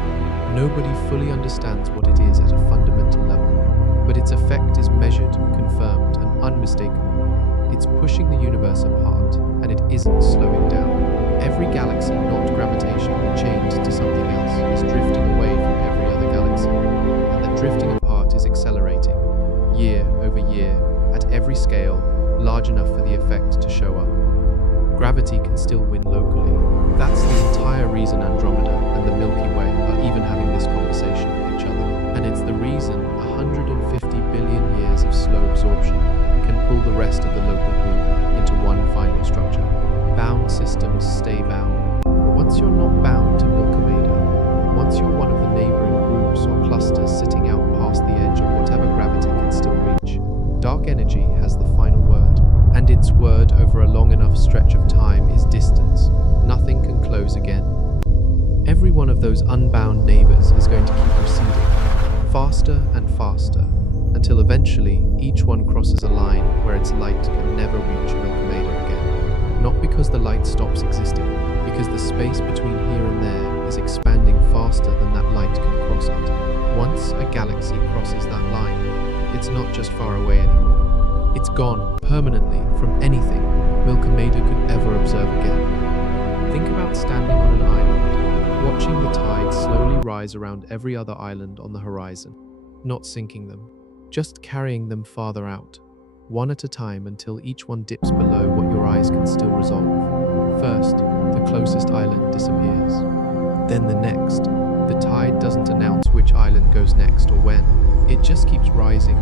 Nobody fully understands what it is at a fundamental level, but its effect is measured, confirmed, and unmistakable. It's pushing the universe apart, and it isn't slowing down. Every galaxy not gravitationally chained to something else is drifting away from every other galaxy, and that drifting apart is accelerating, year over year, at every scale, large enough for the effect to show up. Gravity can still win locally. That's the entire reason Andromeda and the Milky Way are even having this conversation with each other. And it's the reason 150 billion years of slow absorption can pull the rest of the local group into one final structure. Bound systems stay bound. Once you're not bound to Andromeda, once you're one of the neighboring groups or clusters sitting out past the edge of whatever gravity can still reach, dark energy has the final word. And its word over a long enough stretch of time is distance. Nothing can close again. Every one of those unbound neighbors is going to keep receding, faster and faster, until eventually each one crosses a line where its light can never reach Andromeda again. Not because the light stops existing, because the space between here and there is expanding faster than that light can cross it. Once a galaxy crosses that line, it's not just far away anymore. It's gone permanently from anything Andromeda could ever observe again. Think about standing on an island, watching the tide slowly rise around every other island on the horizon, not sinking them, just carrying them farther out, one at a time until each one dips below what your eyes can still resolve. First, the closest island disappears. Then the next. The tide doesn't announce which island goes next or when. It just keeps rising,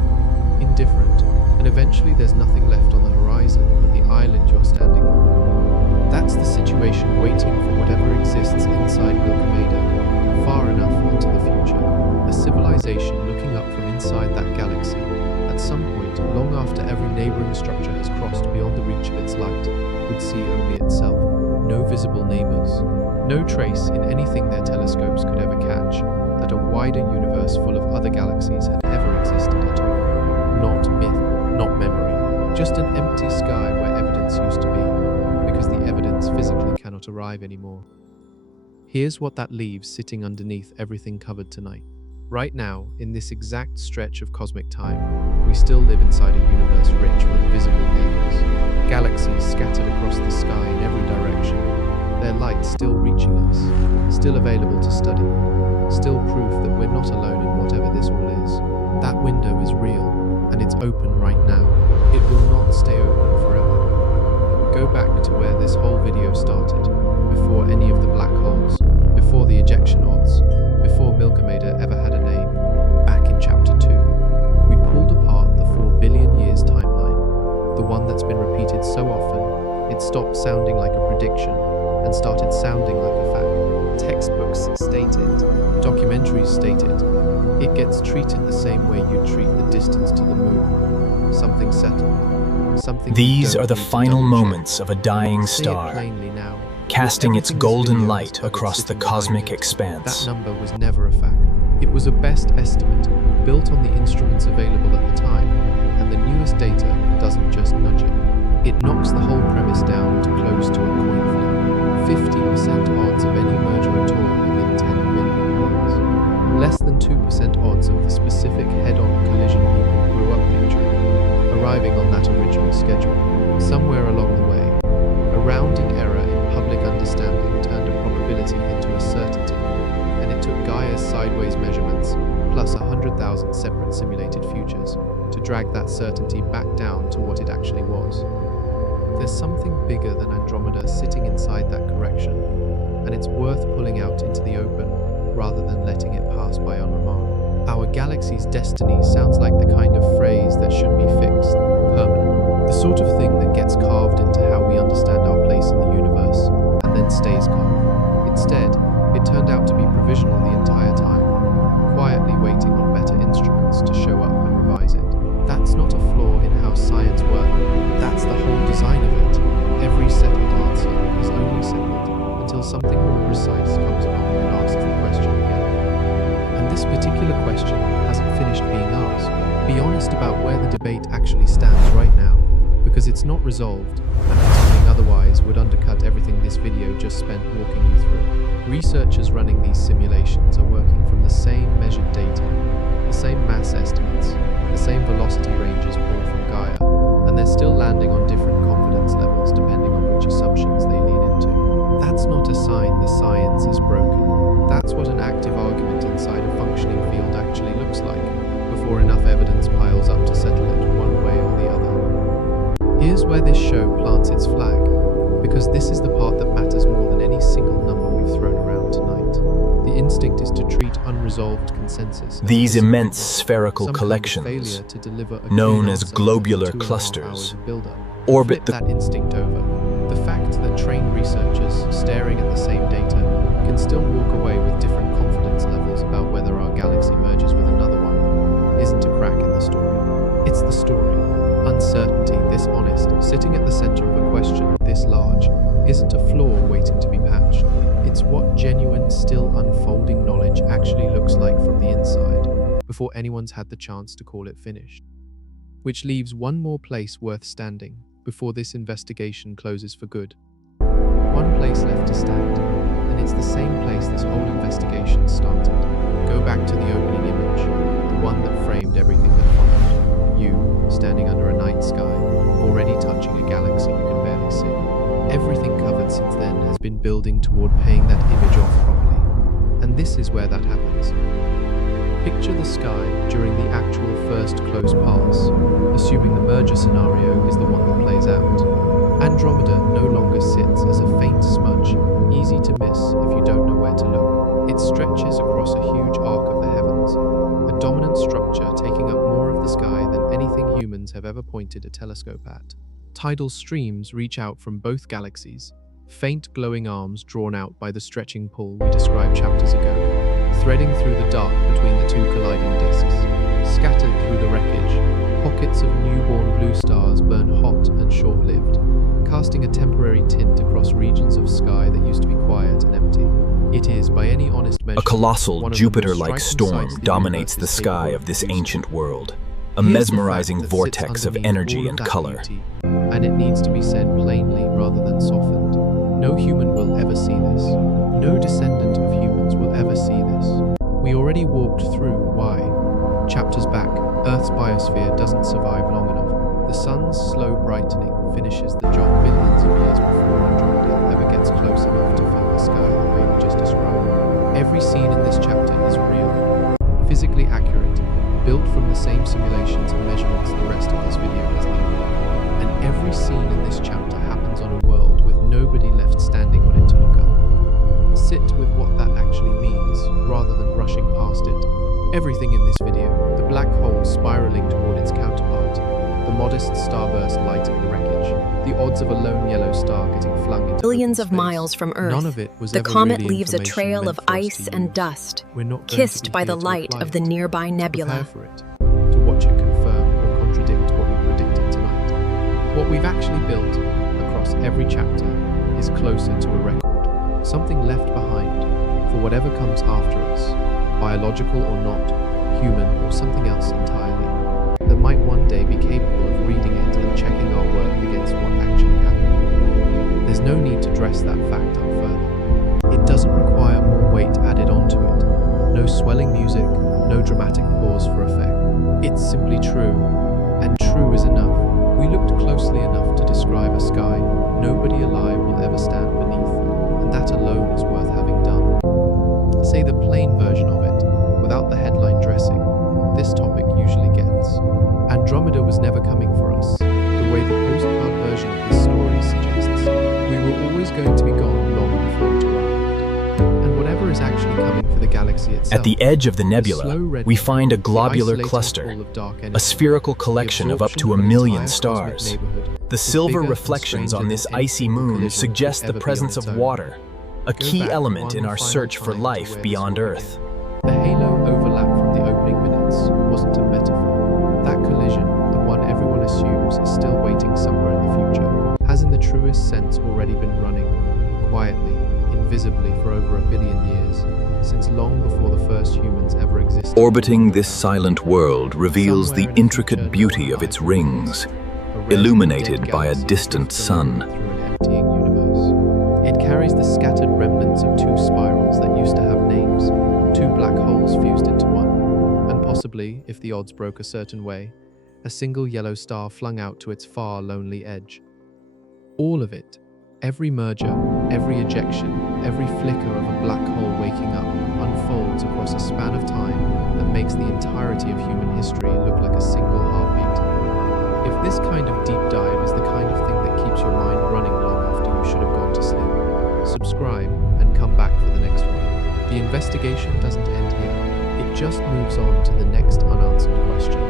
indifferent, and eventually there's nothing left on the horizon but the island you're standing on. That's the situation waiting for whatever exists inside Andromeda, far enough into the future. A civilization looking up from inside that galaxy, at some point, long after every neighboring structure has crossed beyond the reach of its light, would see only itself. No visible neighbors, no trace in anything their telescopes could ever catch that a wider universe full of other galaxies had ever existed at all. Not myth, not memory, just an empty sky where evidence used to be, because the evidence physically cannot arrive anymore. Here's what that leaves sitting underneath everything covered tonight. Right now, in this exact stretch of cosmic time, we still live inside a universe rich with visible neighbors. Galaxies scattered across the sky in every direction, their light still reaching us, still available to study, still proof that we're not alone in whatever this all is. That window is real, and it's open right now. It the one that's been repeated so often, it stopped sounding like a prediction and started sounding like a fact. Textbooks state it, documentaries state it. It gets treated the same way you treat the distance to the moon. Something settled. Something. These are the final moments of a dying star, casting its golden light across the cosmic expanse. That number was never a fact. It was a best estimate, built on the instruments available at the time, and the newest data doesn't just nudge it. It knocks the whole premise down to close to a coin flip. 50% odds of any merger at all within 10 million years. Less than 2% odds of the specific head-on collision people grew up picturing, arriving on that original schedule. Somewhere along the way, a rounding error in public understanding turned a probability into a certainty, and it took Gaia's sideways measurements, plus 100,000 separate simulated futures, to drag that certainty back down to what it actually was. There's something bigger than Andromeda sitting inside that correction, and it's worth pulling out into the open rather than letting it pass by unremarked. Our galaxy's destiny sounds like the kind of phrase that should be fixed, permanent. The sort of thing that gets carved into how we understand our place in the universe, and then stays carved. Instead, it turned out to be provisional the entire time, quietly waiting on better instruments to show up and revise it. That's not a flaw in how science works. That's the whole design of it. Every settled answer is only settled until something more precise comes along and asks the question again. And this particular question hasn't finished being asked. Be honest about where the debate actually stands right now, because it's not resolved, and pretending otherwise would undercut everything this video just spent walking you through. Researchers running these simulations are working from the same measured data, the same mass estimates, the same velocity ranges pulled from Gaia, and they're still landing on different confidence levels depending on which assumptions they lean into. That's not a sign the science is broken. That's what an active argument inside a functioning field actually looks like, before enough evidence piles up to settle it one way or the other. Here's where this show plants its flag, because this is the part that matters more than any single number we've thrown around tonight. The instinct is to treat unresolved consensus. These immense spherical collections, known as globular clusters, orbit that instinct over. The fact that trained researchers staring at the same data can still walk away with different confidence levels about whether our galaxy merges with another one isn't a crack in the story. It's the story. Uncertainty, this honest, sitting at the center of a question this large, isn't a flaw waiting to be patched. It's what genuine, still unfolding knowledge actually looks like from the inside, before anyone's had the chance to call it finished. Which leaves one more place worth standing before this investigation closes for good. One place left to stand, and it's the same place this whole investigation started. Go back to the opening image, the one that framed everything that followed. You, standing under a night sky, already touching a galaxy you can barely see. Everything covered since then has been building toward paying that image off properly. And this is where that happens. Picture the sky during the actual first close pass, assuming the merger scenario is the one that plays out. Andromeda no longer sits as a faint smudge, easy to miss if you don't know where to look. It stretches across a huge arc of the heavens, a dominant structure taking up more of the sky than anything humans have ever pointed a telescope at. Tidal streams reach out from both galaxies, faint glowing arms drawn out by the stretching pull we described chapters ago, threading through the dark between the two colliding disks. Scattered through the wreckage, pockets of newborn blue stars burn hot and short-lived, casting a temporary tint across regions of sky that used to be quiet and empty. It is, by any honest measure, a colossal Jupiter-like storm dominates the sky of this ancient world, a mesmerizing vortex of energy and color. And it needs to be said plainly rather than softened. No human will ever see this. No descendant of humans will ever see this. We already walked through why. Chapters back, Earth's biosphere doesn't survive long enough. The sun's slow brightening finishes the job billions of years before Andromeda ever gets close enough to fill the sky the way we just described. Every scene in this chapter is real, physically accurate, built from the same simulations and measurements the rest of this video has needed. And every scene in this chapter happens on a world with nobody left standing on it to look up. Sit with what that actually means, rather than rushing past it. Everything in this video, the black hole spiraling toward its counterpart, the modest starburst lighting odds of a lone yellow star getting flung into Billions open of space, miles from none Earth, of it was the ever comet really leaves a information trail meant of for us ice to and use. dust, We're not going to kissed be by the here to light apply of the it, nearby to nebula. prepare for it, to watch it confirm or contradict what we predicted tonight. What we've actually built across every chapter is closer to a record, something left behind for whatever comes after us, biological or not, human or something else entirely, that might one day be capable of reading it and checking our work against what actually happened. There's no need to dress that fact up further. It doesn't require more weight added onto it, no swelling music, no dramatic pause for effect. It's simply true, and true is enough. We looked closely enough to describe a sky nobody alive will ever stand beneath, and that alone is worth having done. Say the plain version of it, without the headline dressing, this topic usually gets. Andromeda was never coming for us, the way the postcard version of this story suggests. We were always going to be gone long before it arrived. And whatever is actually coming for the galaxy itself. At the edge of the nebula, we find a globular the cluster, isolated ball of dark energy, a spherical collection of up to a an million entire cosmic stars. neighborhood, The is silver bigger and reflections on stranger this than any icy single moon collision suggest could the ever be presence on of its own. water, a Go key back element in one our final search for time to life where beyond this all Earth. began. The halo overlap from the opening minutes wasn't a metaphor. That collision, the one everyone assumes is still waiting somewhere in the future, has in the truest sense already been running, quietly, invisibly for over 1 billion years, since long before the first humans ever existed. Orbiting this silent world reveals the intricate beauty of its rings, illuminated by a distant sun. Through an emptying universe. It carries the scattered remnants of 2 spirals that used to have names, 2 black holes fused into one, and possibly, if the odds broke a certain way, a single yellow star flung out to its far lonely edge. All of it, every merger, every ejection, every flicker of a black hole waking up, unfolds across a span of time that makes the entirety of human history look like a single heartbeat. If this kind of deep dive is the kind of thing that keeps your mind running long after you should have gone to sleep, subscribe and come back for the next one. The investigation doesn't end here. It just moves on to the next unanswered question.